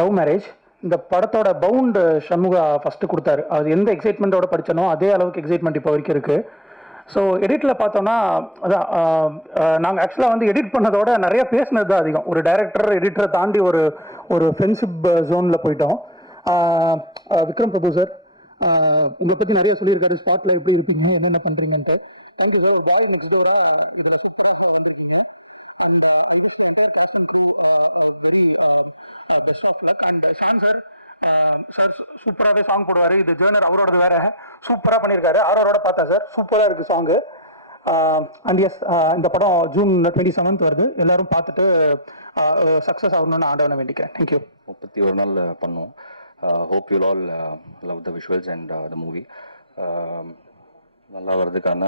Love marriage. இந்த படத்தோட bound சண்முகா first கொடுத்தாரு. அது எந்த எக்ஸைட்மெண்ட்டோட படித்தனோ அதே அளவுக்கு எக்ஸைட்மெண்ட் இப்போ வரைக்கும் இருக்குது. ஸோ எடிட்டில் பார்த்தோன்னா அதான் நாங்கள் ஆக்சுவலாக வந்து எடிட் பண்ணதோட நிறைய பேசினது தான் அதிகம். ஒரு டைரக்டர் எடிட்டரை தாண்டி ஒரு ஒரு ஃப்ரெண்ட்ஷிப் ஜோனில் போயிட்டோம். விக்ரம் பிரபு சார் உங்களை பற்றி நிறைய சொல்லியிருக்காரு. ஸ்பாட்டில் எப்படி இருப்பீங்க, என்னென்ன பண்ணுறீங்கன்ட்டு. Thank you sir. பாய் நெக்ஸ்ட் டோரா இதில் சூப்பராக வந்திருக்கீங்க. And I wish entire cast and crew very best of luck. And Shaan sir sir சூப்பராகவே சாங் போடுவார். இது ஜேர்னர் அவரோடது வேற, சூப்பராக பண்ணியிருக்காரு. ஆரோட பார்த்தா சார் சூப்பராக இருக்குது சாங்கு. அண்ட் எஸ், இந்த படம் ஜூன் 27 வருது. எல்லாரும் பார்த்துட்டு சக்ஸஸ் ஆகணும்னு ஆண்டவனை வேண்டிக்கிறேன். தேங்க்யூ. 31 நாள் பண்ணோம். Hope you all love the visuals and the movie. நல்லா வர்றதுக்கான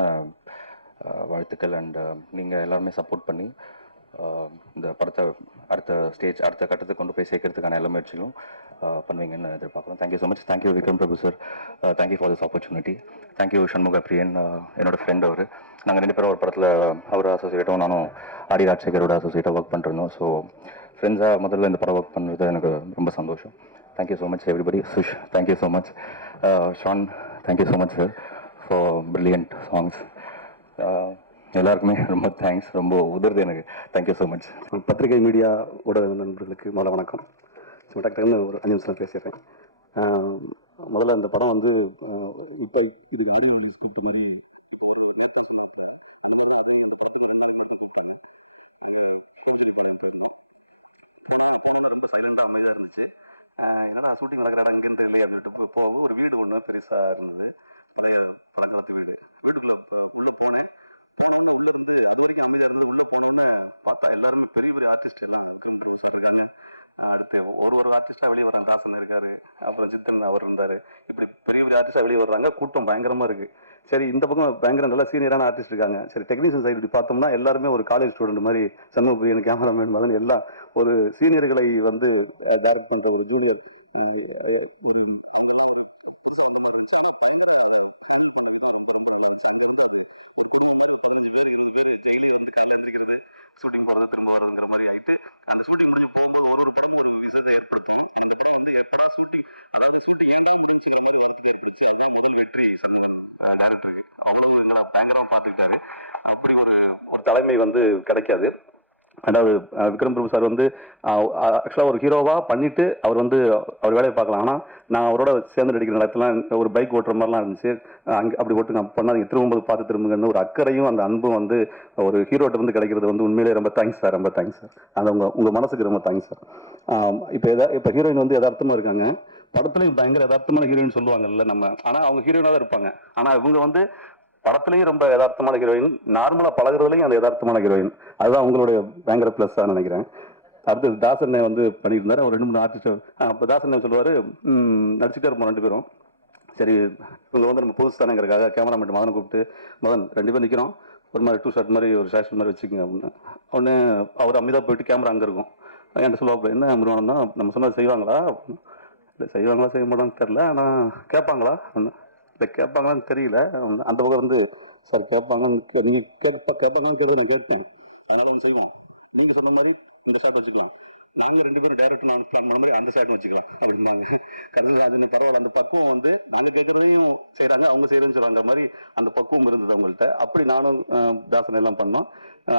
வாழ்த்துக்கள். அண்ட் நீங்கள் எல்லாருமே சப்போர்ட் பண்ணி இந்த படத்தை அடுத்த கட்டத்துக்கு கொண்டு போய் சேர்க்கறதுக்கான எல்லா முயற்சிகளும் பண்ணுவீங்கன்னு எதிர்பார்க்குறோம். Thank you so much. Thank you Vikram Prabhu sir. Thank you for this opportunity. Thank you Shanmuga Priyan, என்னோட ஃப்ரெண்ட் அவர். நாங்கள் 2 பேரும் ஒரு படத்தில் அவர் அசோசியேட்டாகவும் நானும் ஆடி ராஜசேகரோட அசோசியேட்டாக ஒர்க் பண்ணிருந்தோம். ஸோ ஃப்ரெண்ட்ஸாக முதல்ல இந்த படம் ஒர்க் பண்ணுறது எனக்கு ரொம்ப சந்தோஷம். Thank you so much everybody. Sush, thank you so much. Shaan, thank you so much sir for brilliant songs. எல்லாருக்குமே ரொம்ப தேங்க்ஸ். ரொம்ப உதவுது எனக்கு. Thank you so much. பத்திரிகை மீடியா ஊடக நண்பர்களுக்கு முதல்ல வணக்கம். சும்மா டக்குன்னு ஒரு 5 நிமிஷம் பேசிடுறேன். முதல்ல இந்த படம் வந்து இப்போ இதுக்கு ஆடியோ ஸ்கிரிப்ட் மாதிரி ரொம்ப சைலண்டாக அமைதியாக இருந்துச்சு. ஏன்னா ஷூட்டிங் நடக்கிற அங்கேருந்து இல்லையா அப்படின்ட்டு போகவும் ஒரு வீடு ஒன்று பெருசாக இருந்தது. பழைய பழக்காலத்து வீடு. வீட்டுக்குள்ளே உள்ளே போனேன். உள்ள வந்து அது வரைக்கும் அமைதியாக இருந்தது. உள்ளே போனோன்னு பார்த்தா எல்லாருமே பெரிய பெரிய ஆர்டிஸ்ட் எல்லாம் இருக்காங்க. ஒரு ஆர்டிஸ்டாக வெளியே வர்றாங்க. தாசன் இருக்காரு, அப்புறம் சித்தன் அவர் இருந்தார். இப்படி பெரிய பெரிய ஆர்டிஸ்டாக வெளியே வர்றாங்க. கூட்டம் பயங்கரமாக இருக்குது. சரி, இந்த பக்கம் பயங்கர நல்லா சீனியரான ஆர்டிஸ்ட் இருக்காங்க. சரி, டெக்னீஷியன் சைடு இப்படி பார்த்தோம்னா எல்லாருமே ஒரு காலேஜ் ஸ்டூடெண்ட் மாதிரி, சண்முக பிரியன், கேமராமேன் மகன் எல்லாம் ஒரு சீனியர்களை வந்து டைரக்ட் பண்ணுற ஒரு ஜூனியர் ஷூட்டிங் போறது திரும்ப வரதுங்கிற மாதிரி ஆயிட்டு அந்த ஷூட்டிங் முடிஞ்சு போகும்போது ஒரு படம் ஒரு விஷயத்தை ஏற்படுத்தும். அந்த படம் வந்து எப்படா ஷூட்டிங், அதாவது ஷூட்டிங் ஏண்டாம் முடிஞ்சு மாதிரி வருத்தத்தை ஏற்படுச்சு. அதான் முதல் வெற்றி சந்தனம் டேரக்டருக்கு. அவ்வளவு எங்களை பயங்கரமா பார்த்துக்கிட்டாரு. அப்படி ஒரு தலைமை வந்து கிடைக்காது. அதாவது விக்ரம் பிரபு சார் வந்து ஆக்சுவலாக ஒரு ஹீரோவாக பண்ணிட்டு அவர் வந்து அவர் வேலையை பார்க்கலாம். ஆனால் நான் அவரோட சேர்ந்து நடிக்கிற நேரத்துலாம் ஒரு பைக் ஓட்டுற மாதிரிலாம் இருந்துச்சு. அங்கே அப்படி ஓட்டுங்க பண்ணாதீங்க, திரும்பும்போது பார்த்து திரும்புங்கன்னு ஒரு அக்கறையும் அந்த அன்பும் வந்து ஒரு ஹீரோட்ட வந்து கிடைக்கிறது வந்து உண்மையிலே ரொம்ப தேங்க்ஸ் சார். ரொம்ப தேங்க்ஸ் சார். அந்த உங்கள் மனசுக்கு ரொம்ப தேங்க்ஸ் சார். இப்போ ஹீரோயின் வந்து யதார்த்தமாக இருக்காங்க. படத்துலையும் பயங்கர யதார்த்தமான ஹீரோயின் சொல்லுவாங்கல்ல நம்ம, ஆனால் அவங்க ஹீரோயினாக தான் இருப்பாங்க. ஆனால் இவங்க வந்து படத்துலையும் ரொம்ப யதார்த்தமான ஹீரோயின், நார்மலாக பழகுறதுலையும் அந்த யதார்த்தமான ஹீரோயின். அதுதான் உங்களுடைய பயங்கர ப்ளஸ்ஸாக நினைக்கிறேன். அடுத்து தாசன் வந்து பண்ணிட்டு இருந்தார். ஒரு 2-3 ஆர்டிஸ்ட். அப்போ தாசன் சொல்லுவார், நடிச்சுட்டே இருப்போம் 2 பேரும். சரி, இவங்க வந்து நம்ம புதுசு தானேங்கிறக்காக கேமராமேன் மதனை கூப்பிட்டு, மதன் 2 பேர் நிற்கிறோம், ஒரு மாதிரி 2 ஷாட் மாதிரி ஒரு ஷாட் மாதிரி வச்சுக்கோங்க அப்படின்னு. ஒன்று அவர் அமைதியாக போயிட்டு கேமரா அங்கே இருக்கும். என்கிட்ட சொல்லுவாப்புல, என்ன முருகன் தான் நம்ம சொன்னது செய்வாங்களா? இல்லை செய்வாங்களா செய்ய மாட்டான்னு தெரில, ஆனால் கேட்பாங்களா ஒன்று இல்லை கேட்பாங்களான்னு தெரியல. அந்த பக்கம் வந்து சார் கேட்பாங்கன்னு நீங்கள் கேட்பாங்கன்னு கேட்டு நான் கேட்டேன். அதனால ஒன்று செய்வோம், நீங்கள் சொன்ன மாதிரி இந்த ஷாட் வச்சுக்கலாம், நாங்கள் 2 பேரும் டைரக்ட் நான் பிளான் பண்ண மாதிரி அந்த ஷாட் வச்சுக்கலாம் அப்படின்னாங்க. கடைசியில் அது பரவாயில்ல, அந்த பக்குவம் வந்து நாங்கள் கேட்குறதையும் செய்கிறாங்க, அவங்க செய்கிறேன்னு சொல்கிறாங்க மாதிரி அந்த பக்குவம் இருந்தது அவங்கள்ட்ட. அப்படி நானும் தாசன் எல்லாம் பண்ணோம்.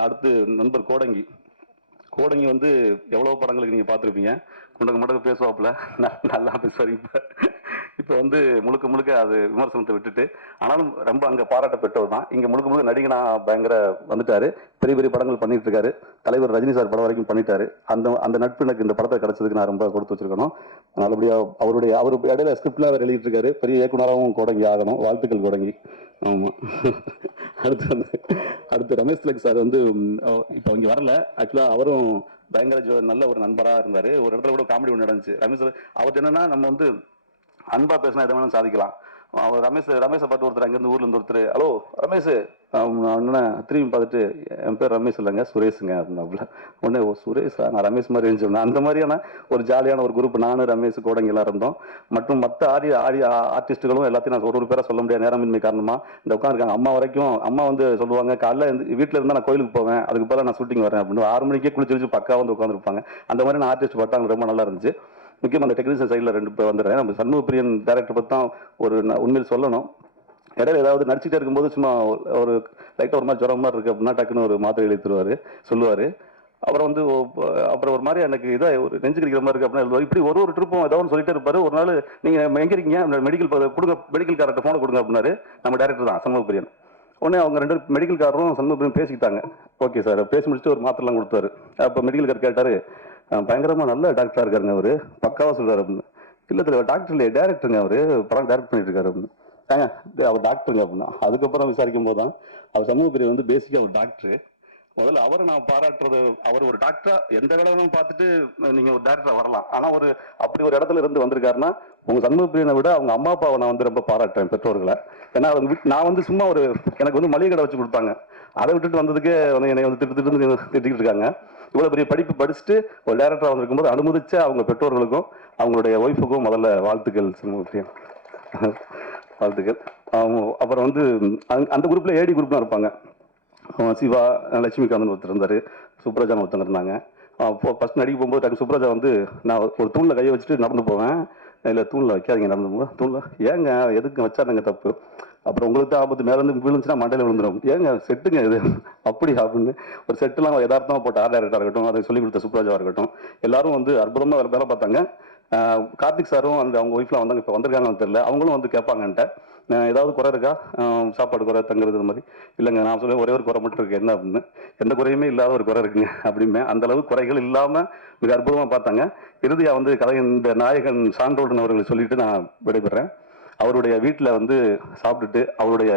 அடுத்து நண்பர் கோடங்கி வந்து எவ்வளோ படங்களுக்கு நீங்கள் பார்த்துருப்பீங்க. குண்டக்கு பேசுவாப்புல, நல்லா பேசுவார். இப்போ வந்து முழுக்க அது விமர்சனத்தை விட்டுட்டு, ஆனாலும் ரொம்ப அங்கே பாராட்டப்பட்டவர் தான். இங்கே முழுக்க நடிகனா பயங்கர வந்துட்டாரு. பெரிய பெரிய படங்கள் பண்ணிட்டு இருக்காரு. தலைவர் ரஜினி சார் படம் வரைக்கும் பண்ணிட்டாரு. அந்த நட்பு எனக்கு இந்த படத்தை கிடைச்சதுக்கு நான் ரொம்ப கொடுத்து வச்சிருக்கணும். நல்லபடியாக அவர் இடையில ஸ்கிரிப்ட்ல அவர் எழுதிட்டு இருக்காரு. பெரிய இயக்குனராகவும் கோடங்கி ஆகணும். வாழ்த்துக்கள் கோடங்கி. ஆமாம். அடுத்து ரமேஷ் திலக் சார் வந்து இப்போ இங்கே வரல. ஆக்சுவலாக அவரும் பயங்கர நல்ல ஒரு நண்பராக இருந்தார். ஒரு இடத்துல கூட காமெடி ஒன்று நடந்துச்சு. ரமேஷ் அவர்கிட்ட என்னன்னா, நம்ம வந்து அன்பா பேசினா எதை வேணாலும் சாதிக்கலாம். அவன் ரமேஷை பார்த்து ஒருத்தர் அங்கேருந்து ஊர்லேருந்து ஒருத்தர், ஹலோ ரமேஷ் அண்ணன் திரும்பி பார்த்துட்டு, என் பேர் ரமேஷ் இல்லைங்க சுரேஷுங்க அப்படின்னா. உடனே ஓ சுரேஷா, நான் ரமேஷ் மாதிரி இருந்துச்சு. அந்த மாதிரியான ஒரு ஜாலியான ஒரு குரூப் நானும் ரமேஷ் கோடங்கெல்லாம் இருந்தோம். மற்றும் மற்ற ஆர்டிஸ்ட்டுகளும் எல்லாத்தையும் நான் ஒரு பேரை சொல்ல முடியாது நேரமின்மை காரணமாக இந்த உட்காந்துருக்காங்க. அம்மா வரைக்கும் அம்மா வந்து சொல்லுவாங்க, காலைல வீட்டில் இருந்தால் நான் கோயிலுக்கு போவேன், அதுக்கு பிறகு நான் ஷூட்டிங் வரேன் அப்படின்னு 6 மணிக்கே குளிச்சு பக்கா வந்து உட்காந்துருப்பாங்க. அந்த மாதிரி நான் ஆர்டிஸ்ட் பார்த்தாங்க, ரொம்ப நல்லா இருந்துச்சு. முக்கியமாக அந்த டெக்னீஷியன் சைடில் 2 பேர் வந்துடுறேன். நம்ம சண்முகப்பிரியன் டேரக்டர் பற்றி தான் ஒரு உண்மையில் சொல்லணும். இடையில ஏதாவது நடிச்சுட்டே இருக்கும்போது சும்மா ஒரு லைட்டாக ஒரு மாதிரி ஜுரம் மாதிரி இருக்குது அப்படின்னா டக்குன்னு ஒரு மாத்திரை எழுதிடுவார், சொல்லுவார். அப்புறம் வந்து அப்புறம் ஒரு மாதிரி எனக்கு இதாக ஒரு நெஞ்சு கடிக்கிற மாதிரி இருக்குது அப்படின்னு எழுதுவார். இப்படி ஒரு ட்ரிப்பும் ஏதோ ஒன்று சொல்லிட்டே இருப்பார். ஒரு நாள் நீங்கள் எங்கே இருக்கீங்க, மெடிக்கல் கொடுங்க, மெடிக்கல் கார்ட்ட ஃபோனை கொடுங்க அப்படின்னாரு. நம்ம டேரக்டர் தான் சண்முகப்பிரியன். உடனே அவங்க 2 மெடிக்கல் காரரும் சண்முகப்பிரியன் பேசிக்கிட்டாங்க. ஓகே சார், பேசி முடிச்சுட்டு ஒரு மாத்திரலாம் கொடுத்தாரு. அப்போ மெடிக்கல் கார் கேட்டார், பயங்கரமாக நல்ல டாக்டராக இருக்காருங்க அவர், பக்காவாக சொல்கிறார் அப்படின்னு. இல்லை தெரியல டாக்டர் இல்லையே, டேரக்டருங்க அவர், படம் டேரக்ட் பண்ணிட்டு இருக்காரு அப்படின்னு. அவர் டாக்டருங்க அப்படின்னா. அதுக்கப்புறம் விசாரிக்கும் போது தான் அவர் சமூகப்பிரியர் வந்து பேசிக்காக அவர் டாக்டரு. முதல்ல அவரை நான் பாராட்டுறது, அவர் ஒரு டாக்டரா எந்த வேலையும் பார்த்துட்டு நீங்க ஒரு டேரக்டரா வரலாம். ஆனா அப்படி ஒரு இடத்துல இருந்து வந்திருக்காருன்னா உங்க சண்முகப்பிரியனை விட அவங்க அம்மா அப்பாவை நான் வந்து ரொம்ப பாராட்டுறேன், பெற்றோர்களை. ஏன்னா நான் வந்து சும்மா எனக்கு வந்து மளிகை கடை வச்சு கொடுத்தாங்க, அதை விட்டுட்டு வந்ததுக்கே என்னை வந்து திட்டிக்கிட்டு இருக்காங்க. இவ்வளவு பெரிய படிப்பு படிச்சுட்டு ஒரு டேரக்டரா வந்திருக்கும் போது அனுமதிச்ச அவங்க பெற்றோர்களுக்கும் அவங்களுடைய ஒய்ஃபுக்கும் முதல்ல வாழ்த்துக்கள் சண்முகப்பிரியன், வாழ்த்துக்கள். அப்புறம் வந்து அந்த குரூப்ல ஏடி குரூப்லாம் இருப்பாங்க. சிவா, லட்சுமிகாந்தன் ஒருத்தர் இருந்தார், சுப்ரஜான் ஒருத்தங்க இருந்தாங்க. ஃபர்ஸ்ட் நடிக்க போகும்போது டக்கு சுப்ரஜா வந்து நான் ஒரு தூணில் கையை வச்சுட்டு நடந்து போவேன். இல்லை தூணில் வைக்காதீங்க, நடந்து போவேன். தூணில் ஏங்க எதுக்கு வச்சாருங்க தப்பு, அப்புறம் உங்களுக்கு தான் ஆபத்து, மேலேருந்து விழுந்துச்சுன்னா மண்டையில் விழுந்துடும், ஏங்க செட்டுங்க இது அப்படி அப்படின்னு ஒரு செட்டுலாம் யதார்த்தமாக போட்ட ஆர்ட் டைரக்டராக இருக்கட்டும், அதை சொல்லிக் கொடுத்த சுப்ரஜாவாக இருக்கட்டும், எல்லாரும் வந்து அற்புதமாக வேலை பார்த்தாங்க. கார்த்திக் சாரும் அவங்க ஒய்ஃப்லாம் வந்தாங்க, இப்போ வந்திருக்காங்கன்னு தெரியல, அவங்களும் வந்து கேட்பாங்கன்ட்ட ஏதாவது குறை இருக்கா, சாப்பாடு குறை, தங்குறது இந்த மாதிரி. இல்லைங்க நான் சொல்லுவேன், ஒரே ஒரு குறை மட்டும் இருக்கு, என்ன அப்படின்னு. எந்த குறையுமே இல்லாத ஒரு குறை இருக்குங்க அப்படிமே. அந்த அளவு குறைகள் இல்லாமல் மிக அற்புதமாக பார்த்தாங்க. இறுதியாக வந்து இந்த நாயகன் சான்றோடன் அவர்களை சொல்லிட்டு நான் விடைபெறேன். அவருடைய வீட்டில் வந்து சாப்பிட்டுட்டு அவருடைய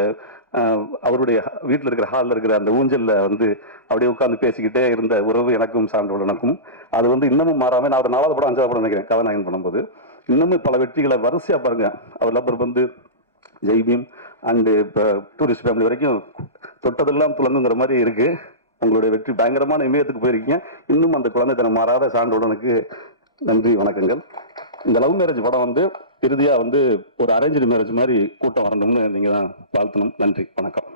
வீட்டில் இருக்கிற ஹாலில் இருக்கிற அந்த ஊஞ்சலில் வந்து அப்படியே உட்காந்து பேசிக்கிட்டே இருந்த உறவு எனக்கும் சான்றோடனுக்கும் அது வந்து இன்னமும் மாறாமல், நான் ஒரு 4வது படம் 5வது படம் நினைக்கிறேன் கதாநாயகன் பண்ணும்போது, இன்னமும் பல வெற்றிகளை வரிசையாக பாருங்க. அவர் அப்புறம் வந்து ஜெய்பீம் அண்டு இப்போ டூரிஸ்ட் ஃபேமிலி வரைக்கும் தொட்டதெல்லாம் துளங்குங்கிற மாதிரி இருக்கு. உங்களுடைய வெற்றி பயங்கரமான இமயத்துக்கு போயிருக்கீங்க. இன்னும் அந்த குழந்தைத்தனம் மாறாத சான்றோடனுக்கு நன்றி, வணக்கங்கள். இந்த லவ் மேரேஜ் படம் வந்து இறுதியாக வந்து ஒரு அரேஞ்சு மேரேஜ் மாதிரி கூட்டம் வரணும்னு நீங்கள் தான் வாழ்த்தணும். நன்றி, வணக்கம்.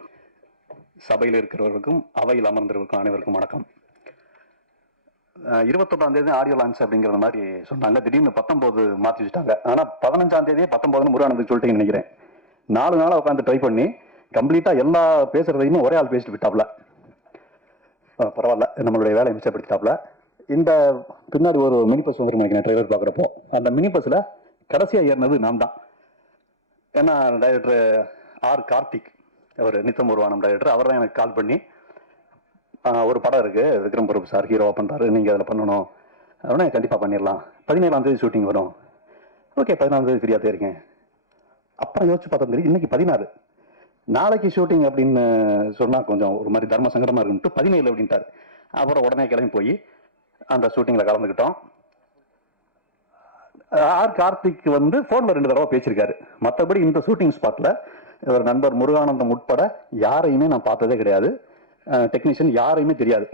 சபையில் இருக்கிறவர்களுக்கும் அவையில் அமர்ந்திருக்கும் அனைவருக்கும் வணக்கம். 21ஆம் தேதி ஆடியோ லான்ச் அப்படிங்கிற மாதிரி சொன்னாங்க. திடீர்னு 19 மாற்றி வச்சுட்டாங்க. ஆனால் 15ஆம் தேதியே 19 முருகானந்துக்கு சொல்லிட்டீங்கன்னு நினைக்கிறேன். 4 நாளாக உட்காந்து ட்ரை பண்ணி கம்ப்ளீட்டாக எல்லா பேசுறதையுமே ஒரே ஆள் பேசிட்டு விட்டாப்ல. பரவாயில்ல, நம்மளுடைய வேலையை மிச்சப்படுத்திட்டாப்ல. இந்த பின்னாடி ஒரு மினி பஸ் வந்து நினைக்கிறேன் டிரைவர் பார்க்குறப்போ, அந்த மினி பஸ்ஸில் கடைசியாக ஏறினது நான் தான். ஏன்னா டைரக்டர் ஆர் கார்த்திக், அவர் நித்தம் உருவானம் டைரக்டர், அவர் தான் எனக்கு கால் பண்ணி ஒரு படம் இருக்குது விக்ரம் பிரபு சார் ஹீரோவாக பண்ணுறாரு, நீங்கள் அதில் பண்ணணும் அப்படின்னா கண்டிப்பாக பண்ணிடலாம், 17ஆம் தேதி ஷூட்டிங் வரும். ஓகே, 14ஆம் தேதி ஃப்ரீயாக இருக்கேன். அப்புறம் யோசிச்சு பார்த்தா தெரியும் இன்னைக்கு 16, நாளைக்கு ஷூட்டிங் அப்படின்னு சொன்னால் கொஞ்சம் ஒரு மாதிரி தர்ம சங்கடமாக இருக்குன்ட்டு 17 அப்படின்ட்டார். அப்புறம் உடனே கிளம்பி போய் அந்த ஷூட்டிங்கில் கலந்துக்கிட்டோம். ஆர் கார்த்திக் வந்து ஃபோனில் 2 தடவை பேசியிருக்காரு. மற்றபடி இந்த ஷூட்டிங் ஸ்பாட்டில் ஒரு நண்பர் முருகானந்தம் உட்பட யாரையுமே நான் பார்த்ததே கிடையாது. டெக்னீஷியன் யாரையுமே தெரியாது.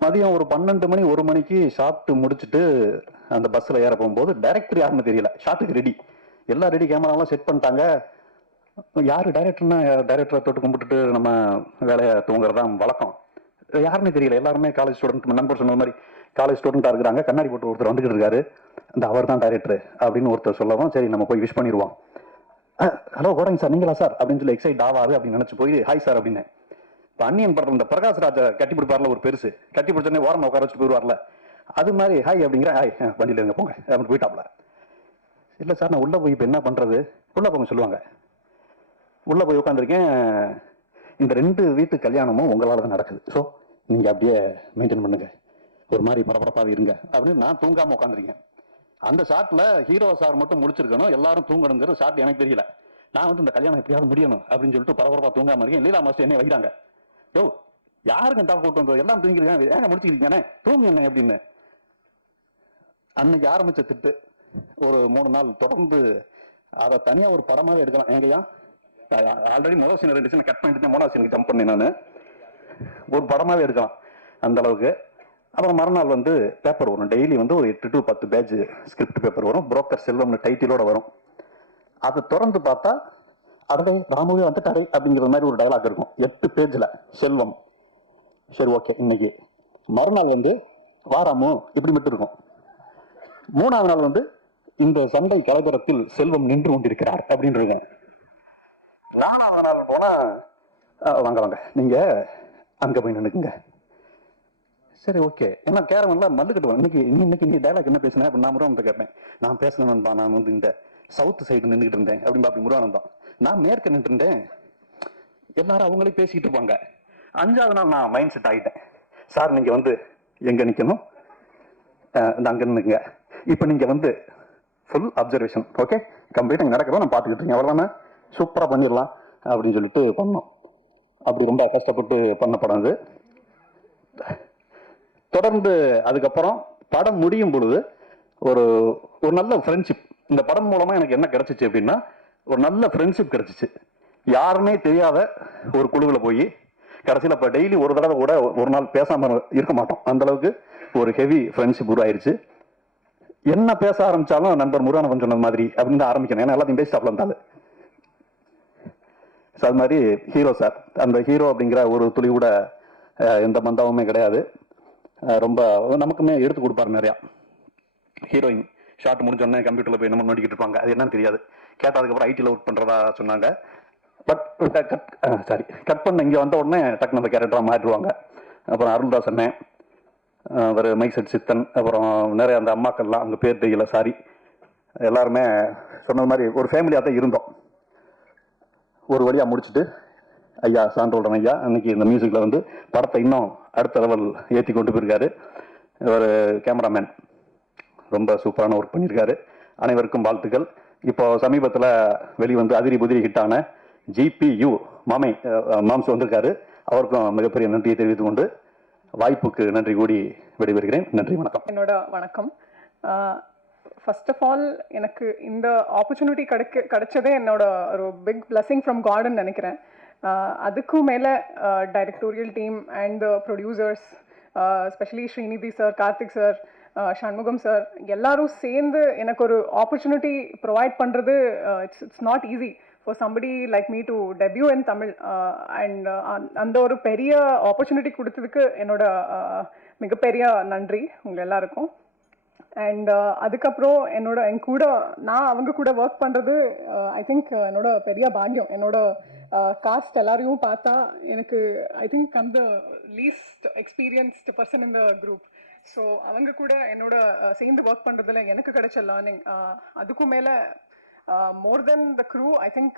மதியம் ஒரு 12 மணி 1 மணிக்கு ஷாட் முடிச்சுட்டு அந்த பஸ்ஸில் ஏற போகும்போது டைரக்டர் யாருன்னு தெரியல. ஷாட்டுக்கு ரெடி, எல்லாம் ரெடி, கேமராலாம் செட் பண்ணிட்டாங்க. யார் டைரக்டர்னா டைரக்டரை தொட்டு கும்பிட்டுட்டு நம்ம வேலையை தூங்குறதா வழக்கம். யாருன்னு தெரியல. எல்லாருமே காலேஜ் ஸ்டூடெண்ட், நண்பர் சொன்ன மாதிரி காலேஜ் ஸ்டூடெண்ட்டாக இருக்கிறாங்க. கண்ணாடி போட்டு ஒருத்தர் வந்துக்கிட்டு இருக்காரு. அந்த அவர் தான் டைரக்டர் அப்படின்னு ஒருத்தர் சொல்லவும், சரி நம்ம போய் விஷ் பண்ணிடுவோம். ஹலோ கோடங்க சார், நீங்களா சார் அப்படின்னு சொல்லி எக்ஸைட் ஆவாரு அப்படின்னு நினச்சி போய் ஹாய் சார் அப்படின்னு. இப்போ அன்னியன் படத்தில் இந்த பிரகாஷ் ராஜா கட்டி பிடிப்பார்ல ஒரு பெருசு, கட்டி பிடிச்சோடனே ஓரமாக உட்கார வச்சுட்டு போயிடுவார்ல, அது மாதிரி ஹாய் அப்படிங்கிற, ஹாய் வண்டியில் இருங்க போங்க அப்படின்னு போயிட்டாப்ல. இல்லை சார் நான் உள்ளே போய் இப்போ என்ன பண்ணுறது, உள்ளே போங்க சொல்லுவாங்க. உள்ளே போய் உட்காந்துருக்கேன். இந்த 2 வீட்டு கல்யாணமும் உங்களால் தான் நடக்குது. ஸோ நீங்கள் அப்படியே மெயின்டைன் பண்ணுங்க, ஒரு மாதிரி பரபரப்பாக இருங்க அப்படின்னு நான் தூங்காமல் உட்காந்துருக்கேன். அந்த ஷாட்டில் ஹீரோ சார் மட்டும் முடிச்சிருக்கணும், எல்லாரும் தூங்கணுங்கிற ஷாட் எனக்கு தெரியல. நான் வந்து இந்த கல்யாணம் எப்படியாவது முடியணும் அப்படின்னு சொல்லிட்டு பரபரப்பாக தூங்காமல் இருக்கேன். லீலா மாஸ்டர் என்ன வைக்கிறாங்க, யோ யாருக்கும் டாப் போட்டு வந்தோம், எல்லாம் தூங்கிருக்காங்க, ஏங்க முடிச்சுக்கிறீங்க தூங்குங்க அப்படின்னு. அன்னைக்கு ஆரம்பிச்ச திட்டு ஒரு 3 நாள் தொடர்ந்து அதை தனியாக ஒரு படமாகவே எடுக்கலாம். ஏங்கய்யா ஆல்ரெடி முதல் சீன் 2 சீன் கட் பண்ணிட்டு தான் 3வது சீனுக்கு ஜம்ப் பண்ணேன் நான். ஒரு படமாகவே எடுக்கலாம் அந்த அளவுக்கு. அப்புறம் மறுநாள் வந்து பேப்பர் வரும், டெய்லி வந்து ஒரு 8 to 10 பேஜ் ஸ்கிரிப்ட் பேப்பர் வரும், புரோக்கர் செல்வம்னு டைட்டிலோட வரும். அதை திறந்து பார்த்தா அடுத்த ராமுவே வந்துட்டாரு அப்படிங்கிற மாதிரி ஒரு டயலாக் இருக்கும் 8 பேஜில் செல்வம். சரி ஓகே, இன்னைக்கு மறுநாள் வந்து வாராமு இப்படி மட்டும் இருக்கும். 3வது நாள் வந்து இந்த சண்டை கலவரத்தில் செல்வம் நின்று கொண்டிருக்கிறார் அப்படின்னு இருக்கும். 4வது நாள் போனா வாங்க வாங்க நீங்க அங்க போய் நின்னுக்குங்க. சரி ஓகே, ஏன்னா கேரவன்ல மல்லு கட்டுவான். இன்னைக்கு நீ டைலாக் என்ன பேசின அப்படின்னு நான் முருகானந்த கேட்பேன். நான் பேசணும் தான், நான் வந்து இந்த சவுத் சைடு நின்றுகிட்டு இருந்தேன் அப்படின்னு அப்படி முருகானந்தம். நான் மேற்க நின்று இருந்தேன். எல்லாரும் அவங்களே பேசிக்கிட்டு இருப்பாங்க. 5வது நாள் நான் மைண்ட் செட் ஆகிட்டேன். சார் நீங்க வந்து எங்க நிக்கணும், அங்க நின்னுங்க. இப்போ நீங்க வந்து ஃபுல் அப்சர்வேஷன், ஓகே கம்ப்ளீட்டாக இங்கே நடக்கிறத நான் பார்த்துக்கிட்டு இருக்கேன், அவ்வளோதானே, சூப்பராக பண்ணிடலாம் அப்படின்னு சொல்லிட்டு பண்ணோம். அப்படி ரொம்ப கஷ்டப்பட்டு பண்ண படம் அது. தொடர்ந்து அதுக்கப்புறம் படம் முடியும் பொழுது ஒரு ஒரு நல்ல ஃப்ரெண்ட்ஷிப் இந்த படம் மூலமாக எனக்கு என்ன கிடைச்சிச்சு அப்படின்னா, ஒரு நல்ல ஃப்ரெண்ட்ஷிப் கிடைச்சிச்சு. யாருன்னே தெரியாத ஒரு குழுவில் போய் கடைசியில் இப்போ டெய்லி ஒரு தடவை கூட ஒரு நாள் பேசாமல் இருக்க மாட்டோம். அந்தளவுக்கு ஒரு ஹெவி ஃப்ரெண்ட்ஷிப் உருவாயிருச்சு. என்ன பேச ஆரம்பிச்சாலும் நண்பர் முருகானந்தம் சொன்னது மாதிரி அப்படின்னு ஆரம்பிக்கணும், ஏன்னா எல்லாத்தையும் பேசிட்டாப்ல இருந்தாலும். அது மாதிரி ஹீரோ சார், அந்த ஹீரோ அப்படிங்கிற ஒரு துளி கூட எந்த பந்தாவுமே கிடையாது. ரொம்ப நமக்குமே எடுத்து கொடுப்பாரு நிறையா. ஹீரோயின் ஷார்ட் முடிஞ்சோடனே கம்ப்யூட்டரில் போய் என்ன நோண்டிக்கிட்டு இருப்பாங்க, அது என்னன்னு தெரியாது. கேட்டதுக்கப்புறம் ஐடியில் ஒர்க் பண்ணுறதா சொன்னாங்க. பட் கட் பண்ண இங்கே வந்த உடனே டக்குனு அந்த கேரக்டராக மாறிடுவாங்க. அப்புறம் அருள்தாஸ் அண்ணன், அவர் மைசெட் சித்தன், அப்புறம் நிறைய அந்த அம்மாக்கள்லாம் அவங்க பேர் தெரியல, சாரி, எல்லாருமே சொன்னது மாதிரி ஒரு ஃபேமிலியாக தான் இருந்தோம். ஒரு வழியாக முடிச்சுட்டு ஐயா சான்றோடன் ஐயா அன்னைக்கு இந்த மியூசிக்கில் வந்து படத்தை இன்னும் அடுத்த லெவல் ஏற்றி கொண்டு போயிருக்காரு. ஒரு கேமராமேன் ரொம்ப சூப்பரான ஒர்க் பண்ணியிருக்காரு. அனைவருக்கும் வாழ்த்துக்கள். இப்போ சமீபத்தில் வெளிவந்து அதிரி புதிரி ஹிட்டான GPU மாம்ஸ் வந்திருக்காரு. அவருக்கும் மிகப்பெரிய நன்றியை தெரிவித்துக் கொண்டு வாய்ப்புக்கு நன்றி கூடி விடைபெறுகிறேன். நன்றி, வணக்கம். என்னோட வணக்கம். ஃபர்ஸ்ட் ஆஃப் ஆல் எனக்கு இந்த ஆப்பர்ச்சுனிட்டி கிடைச்சதே என்னோட ஒரு பிக் பிளஸிங் ஃப்ரம் காட்னு நினைக்கிறேன். அதுக்கும் மேலே directorial team and the producers, specially Srinidhi sir, Karthik sir, Shanmugam sir, எல்லாரும் சேர்ந்து எனக்கு ஒரு ஆப்பர்ச்சுனிட்டி ப்ரொவைட் பண்ணுறது it's not easy for somebody like me to debut in Tamil, and அந்த ஒரு பெரிய ஆப்பர்ச்சுனிட்டி கொடுத்ததுக்கு என்னோட மிகப்பெரிய நன்றி உங்கள் எல்லாருக்கும். அண்ட் அதுக்கப்புறம் என் கூட நான் அவங்க கூட ஒர்க் பண்ணுறது ஐ திங்க் என்னோட பெரிய பாக்கியம். என்னோட காஸ்ட் எல்லாரையும் பார்த்தா எனக்கு I think I'm the least experienced person in the group. So அவங்க கூட என்னோட சேர்ந்து ஒர்க் பண்ணுறதுல எனக்கு கிடைச்ச லேர்னிங், அதுக்கும் மேலே more than the crew, I think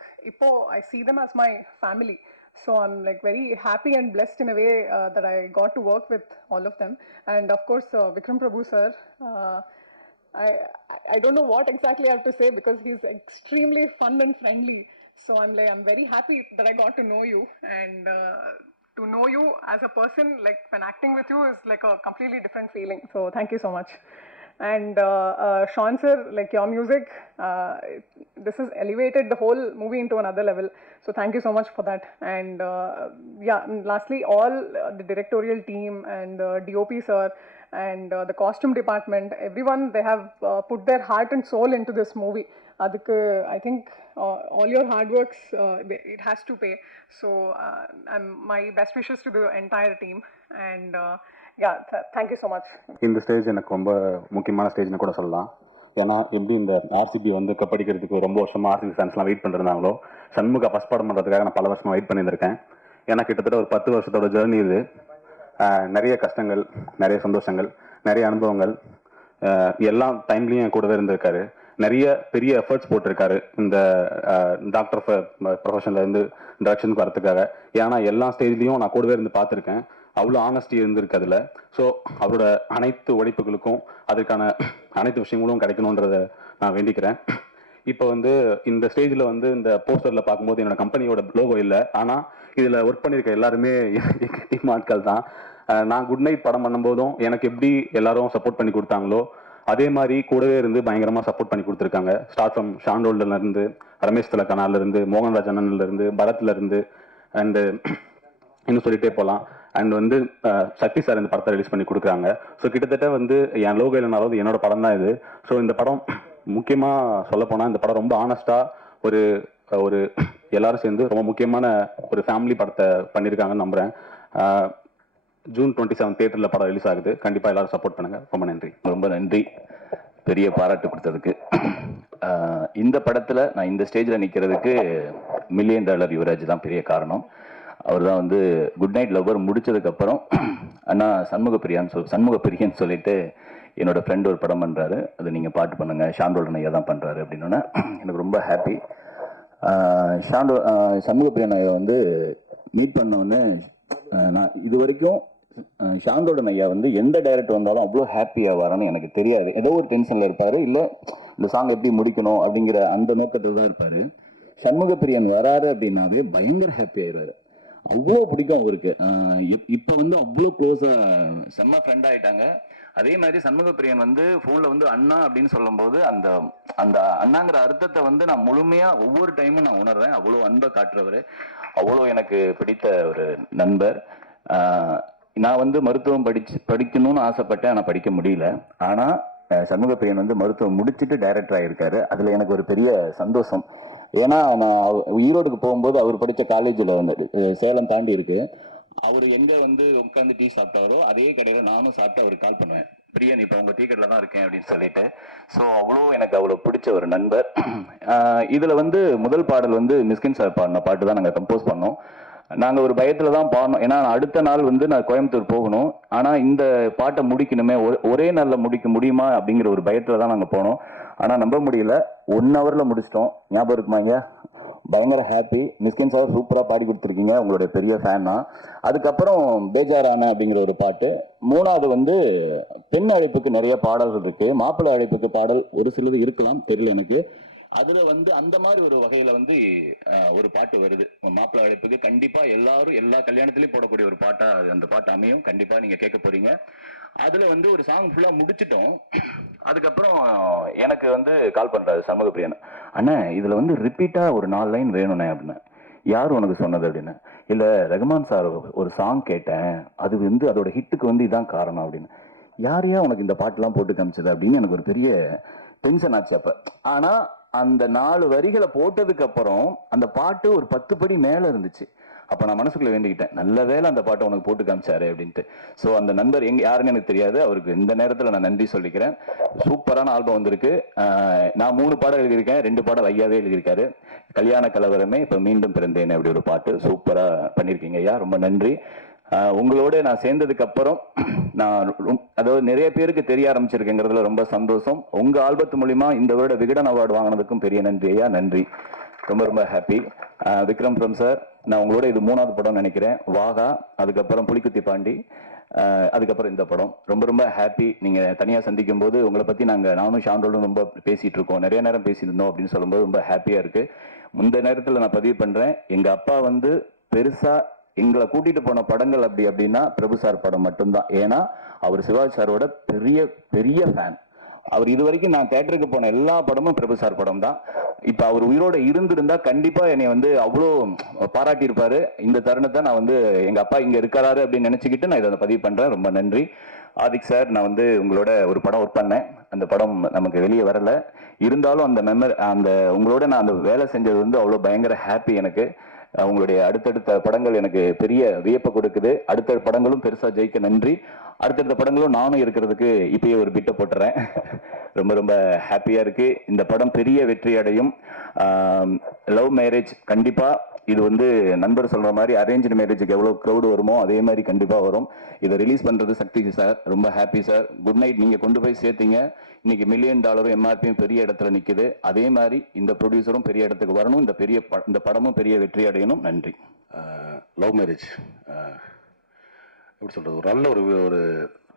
I see them as my family. So I'm like very happy and blessed in a way that I got to work with all of them. And of course Vikram Prabhu sir, I don't know what exactly I have to say because he's extremely fun and friendly. So I'm very happy that I got to know you, and to know you as a person, like when acting with you is like a completely different feeling. So thank you so much. And Sean sir, like your music, this has elevated the whole movie into another level. So thank you so much for that. And lastly, all the directorial team and the DOP sir and the costume department, everyone, they have put their heart and soul into this movie. Adukku I think all your hard works, it has to pay. So my best wishes to the entire team. And thank you so much. இந்த stage எனக்கு ரொம்ப முக்கியமான ஸ்டேஜ்னு கூட சொல்லலாம். ஏன்னா எப்படி இந்த RCB வந்து கப்படிக்கிறதுக்கு ரொம்ப வருஷமாக RCB ஃபேன்ஸ்லாம் வெயிட் பண்ணிருந்தாங்களோ, சண்முகா ஃபஸ்ட் படம் பண்ணுறதுக்காக நான் பல வருஷமாக வெயிட் பண்ணியிருந்திருக்கேன். ஏன்னா கிட்டத்தட்ட ஒரு 10 வருஷத்தோட ஜேர்னி இது. நிறைய கஷ்டங்கள், நிறைய சந்தோஷங்கள், நிறைய அனுபவங்கள், எல்லா டைம்லையும் என் கூடவே இருந்திருக்காரு. நிறைய பெரிய எஃபர்ட்ஸ் போட்டிருக்காரு இந்த டாக்டர் ப்ரொஃபஷன்லேருந்து டைரக்ஷனுக்கு வரதுக்காக. ஏன்னா எல்லா ஸ்டேஜ்லையும் நான் கூடவே இருந்து பார்த்துருக்கேன். அவ்வளோ ஆனஸ்டி இருந்திருக்கு அதில். ஸோ அவரோட அனைத்து உழைப்புகளுக்கும் அதுக்கான அனைத்து விஷயங்களும் கிடைக்கணுன்றதை நான் வேண்டிக்கிறேன். இப்போ வந்து இந்த ஸ்டேஜில் வந்து இந்த போஸ்டரில் பார்க்கும்போது என்னோட கம்பெனியோட லோகோ இல்லை, ஆனால் இதில் ஒர்க் பண்ணியிருக்க எல்லாருமே டீம் ஆட்கள் தான். நான் குட் நைட் படம் பண்ணும்போதும் எனக்கு எப்படி எல்லாரும் சப்போர்ட் பண்ணி கொடுத்தாங்களோ அதே மாதிரி கூடவே இருந்து பயங்கரமாக சப்போர்ட் பண்ணி கொடுத்துருக்காங்க. ஸ்டார்ட் ஃப்ரம் ஷாண்டோல்லேருந்து, ரமேஷ் திலக்கனாலேருந்து, மோகன்ராஜ் அண்ணன்லேருந்து, பரத்லேருந்து அண்டு இன்னும் சொல்லிட்டே போகலாம். அண்ட் வந்து சக்தி சார் இந்த படத்தை ரிலீஸ் பண்ணி கொடுக்குறாங்க. ஸோ கிட்டத்தட்ட வந்து என் லோகோ இல்லைனாலும் என்னோட படம் தான் இது. ஸோ இந்த படம் முக்கியமாக சொல்லப்போனால் இந்த படம் ரொம்ப ஆனஸ்டாக ஒரு ஒரு எல்லாரும் சேர்ந்து ரொம்ப முக்கியமான ஒரு ஃபேமிலி படத்தை பண்ணியிருக்காங்கன்னு நம்புகிறேன். ஜூன் 27 தியேட்டரில் படம் ரிலீஸ் ஆகுது. கண்டிப்பாக எல்லாரும் சப்போர்ட் பண்ணுங்கள். ரொம்ப நன்றி. ரொம்ப நன்றி பெரிய பாராட்டு கொடுத்ததுக்கு. இந்த படத்தில் நான் இந்த ஸ்டேஜில் நிற்கிறதுக்கு $1 மில்லியன் யுவராஜ் தான் பெரிய காரணம். அவர் தான் வந்து குட் நைட் லவ்வர் முடிச்சதுக்கப்புறம் அண்ணா சண்முகப்பிரியன்னு சொல்லிட்டு என்னோட ஃப்ரெண்ட் ஒரு படம் பண்ணுறாரு, அது நீங்கள் பாட்டு பண்ணுங்கள், ஷாண்டோல்டன் ஐயா தான் பண்ணுறாரு அப்படின்னோன்னா எனக்கு ரொம்ப ஹாப்பி. சண்முகப்பிரியன் ஐயா வந்து மீட் பண்ணோன்னு நான் இது வரைக்கும் ஷாண்டோல்டன் ஐயா வந்து எந்த டைரக்டர் வந்தாலும் அவ்வளோ ஹாப்பியாக வரான்னு எனக்கு தெரியாது. ஏதோ ஒரு டென்ஷனில் இருப்பார், இல்லை இந்த சாங் எப்படி முடிக்கணும் அப்படிங்கிற அந்த நோக்கத்தில் தான் இருப்பார். சண்முகப்பிரியன் வராரு அப்படின்னாவே பயங்கர ஹாப்பி ஆயிடுவார். அவ்வளோ பிடிக்கும் அவருக்கு. இப்போ வந்து அவ்வளோ க்ளோஸாக செம்ம ஃப்ரெண்ட் ஆகிட்டாங்க. அதே மாதிரி சண்முகப்பிரியன் வந்து ஃபோனில் வந்து அண்ணா அப்படின்னு சொல்லும்போது அந்த அந்த அண்ணாங்கிற அர்த்தத்தை வந்து நான் முழுமையாக ஒவ்வொரு டைமும் நான் உணர்றேன். அவ்வளோ அன்பை காட்டுறவர், அவ்வளோ எனக்கு பிடித்த ஒரு நண்பர். நான் வந்து மருத்துவம் படிக்கணும்னு ஆசைப்பட்டேன், ஆனால் படிக்க முடியல. ஆனால் சண்முகப்பிரியன் வந்து மருத்துவம் முடிச்சுட்டு டைரக்டர் ஆகியிருக்காரு. அதில் எனக்கு ஒரு பெரிய சந்தோஷம். ஏன்னா நான் ஈரோடுக்கு போகும்போது அவர் படித்த காலேஜில் வந்து சேலம் தாண்டி இருக்கு, அவர் எங்கே வந்து உட்காந்து டீ சாப்பிட்டாரோ அதே கடையில் நானும் சாப்பிட்டு அவருக்கு கால் பண்ணுவேன், பிரியன் இப்போ உங்கள் டீ கடையில் தான் இருக்கேன் அப்படின்னு சொல்லிட்டு. ஸோ எனக்கு அவ்வளோ பிடிச்ச ஒரு நண்பர். இதில் வந்து முதல் பாடல் வந்து மிஸ்கின் சார் பாடின பாட்டு தான் நாங்கள் கம்போஸ் பண்ணோம். நாங்கள் ஒரு பயத்தில் தான் பாடணும், ஏன்னா அடுத்த நாள் வந்து நான் கோயம்புத்தூர் போகணும். ஆனால் இந்த பாட்டை முடிக்கணுமே, ஒரே நாளில் முடிக்க முடியுமா அப்படிங்கிற ஒரு பயத்தில் தான் நாங்கள் போனோம். ஆனால் நம்ப முடியல, 1 ஹவரில் முடிச்சிட்டோம். ஞாபகம் இருக்குமாங்க? பயங்கர ஹாப்பி. மிஸ்கின் சார் சூப்பராக பாடி கொடுத்துருக்கீங்க, உங்களுடைய பெரிய ஃபேன் தான். அதுக்கப்புறம் பேஜாரான அப்படிங்கிற ஒரு பாட்டு. 3வது வந்து பெண் அழைப்புக்கு நிறைய பாடல்கள் இருக்கு, மாப்பிள்ளை அழைப்புக்கு பாடல் ஒரு சிலது இருக்கலாம், தெரியல எனக்கு. அதுல வந்து அந்த மாதிரி ஒரு வகையில வந்து ஒரு பாட்டு வருது மாப்பிள்ளை அழைப்புக்கு. கண்டிப்பா எல்லாரும் எல்லா கல்யாணத்திலயும் போடக்கூடிய ஒரு பாட்டா அந்த பாட்டு அமையும். கண்டிப்பா நீங்க கேட்க போறீங்க. அதுல வந்து ஒரு சாங் ஃபுல்லா முடிச்சிட்டோம். அதுக்கப்புறம் எனக்கு வந்து கால் பண்றாரு சண்முகப்பிரியன், அண்ணா இதுல வந்து ரிப்பீட்டா ஒரு 4 லைன் வேணும்ண்ணே அப்படின்னு. யார் உனக்கு சொன்னது அப்படின்னு. இல்ல ரகுமான் சார் ஒரு சாங் கேட்டேன், அது வந்து அதோட ஹிட்டுக்கு வந்து இதான் காரணம் அப்படின்னு. யாரையா உனக்கு இந்த பாட்டுலாம் போட்டு காமிச்சது அப்படின்னு எனக்கு ஒரு பெரிய டென்ஷன் ஆச்சு அப்ப. ஆனா அந்த 4 வரிகளை போட்டதுக்கு அப்புறம் அந்த பாட்டு ஒரு 10 படி மேல இருந்துச்சு. அப்ப நான் மனசுக்குள்ள வேண்டிக்கிட்டேன், நல்ல வேலை அந்த பாட்டை உனக்கு போட்டு காமிச்சாரு அப்படின்ட்டு. ஸோ அந்த நண்பர் யாருன்னு எனக்கு தெரியாது, அவருக்கு இந்த நேரத்தில் நான் நன்றி சொல்லிக்கிறேன். சூப்பரான ஆல்பம் வந்திருக்கு. நான் 3 பாடல் எழுதியிருக்கேன், 2 பாடல் ஐயாவே எழுதியிருக்காரு. கல்யாண கலவரமே இப்ப மீண்டும் பிறந்தேன் அப்படி ஒரு பாட்டு சூப்பரா பண்ணிருக்கீங்க ஐயா, ரொம்ப நன்றி. உங்களோட நான் சேர்ந்ததுக்கு அப்புறம் நான் அதாவது நிறைய பேருக்கு தெரிய ஆரம்பிச்சிருக்கேங்கிறதுல ரொம்ப சந்தோஷம். உங்க ஆல்பத்து மூலியமா இந்த வருட விகடன் அவார்டு வாங்கினதுக்கும் பெரிய நன்றி ஐயா, நன்றி. ரொம்ப ரொம்ப ஹாப்பி. விக்ரம் ஃப்ரம் சார், நான் உங்களோட இது 3வது படம் நினைக்கிறேன். வாகா, அதுக்கப்புறம் புலிக்குத்தி பாண்டி, அதுக்கப்புறம் இந்த படம். ரொம்ப ரொம்ப ஹாப்பி. நீங்க தனியா சந்திக்கும் போது உங்களை பத்தி நானும் ஷாண்டோலும் ரொம்ப பேசிட்டு இருக்கோம், நிறைய நேரம் பேசியிருந்தோம் அப்படின்னு சொல்லும்போது ரொம்ப ஹாப்பியா இருக்கு. இந்த நேரத்தில் நான் பதிவு பண்றேன், எங்க அப்பா வந்து பெருசா எங்களை கூட்டிட்டு போன படங்கள் அப்படின்னா பிரபு சார் படம் மட்டும்தான். ஏன்னா அவர் சிவாஜி சாரோட பெரிய பெரிய ஃபேன். அவர் இது வரைக்கும் நான் தியேட்டருக்கு போன எல்லா படமும் பிரபு சார் படம் தான். இப்ப அவர் உயிரோட இருந்திருந்தா கண்டிப்பா என்னை வந்து அவ்வளோ பாராட்டி இருப்பாரு. இந்த தருணத்தை நான் வந்து எங்க அப்பா இங்க இருக்காரு அப்படின்னு நினைச்சுக்கிட்டு நான் இதை பதிவு பண்றேன். ரொம்ப நன்றி. ஆதிக் சார், நான் வந்து உங்களோட ஒரு படம் ஒர்க் பண்ணேன், அந்த படம் நமக்கு வெளியே வரல. இருந்தாலும் அந்த உங்களோட நான் அந்த வேலை செஞ்சது வந்து அவ்வளோ பயங்கர ஹாப்பி எனக்கு. உங்களுடைய அடுத்தடுத்த படங்கள் எனக்கு பெரிய வியப்பை கொடுக்குது. அடுத்த படங்களும் பெருசா ஜெயிக்க நன்றி. அடுத்தடுத்த படங்களும் நானும் இருக்கிறதுக்கு இப்பயே ஒரு பிட்டை போட்டுறேன். ரொம்ப ரொம்ப ஹாப்பியா இருக்கு. இந்த படம் பெரிய வெற்றி அடையும். லவ் மேரேஜ் கண்டிப்பா இது வந்து நண்பர் சொல்ற மாதிரி அரேஞ்சு மேரேஜுக்கு எவ்வளவு க்ரௌடு வருமோ அதே மாதிரி கண்டிப்பா வரும். இதை ரிலீஸ் பண்றது சக்தி சார், ரொம்ப ஹாப்பி சார். குட் நைட் நீங்க கொண்டு போய் சேர்த்தீங்க. இன்னைக்கு $1 மில்லியன் எம்ஆர்பியும் பெரிய இடத்துல நிக்குது. அதே மாதிரி இந்த ப்ரொடியூசரும் பெரிய இடத்துக்கு வரணும், இந்த படமும் பெரிய வெற்றி அடையணும். நன்றி. லவ் மேரேஜ் எப்படி சொல்றது, ஒரு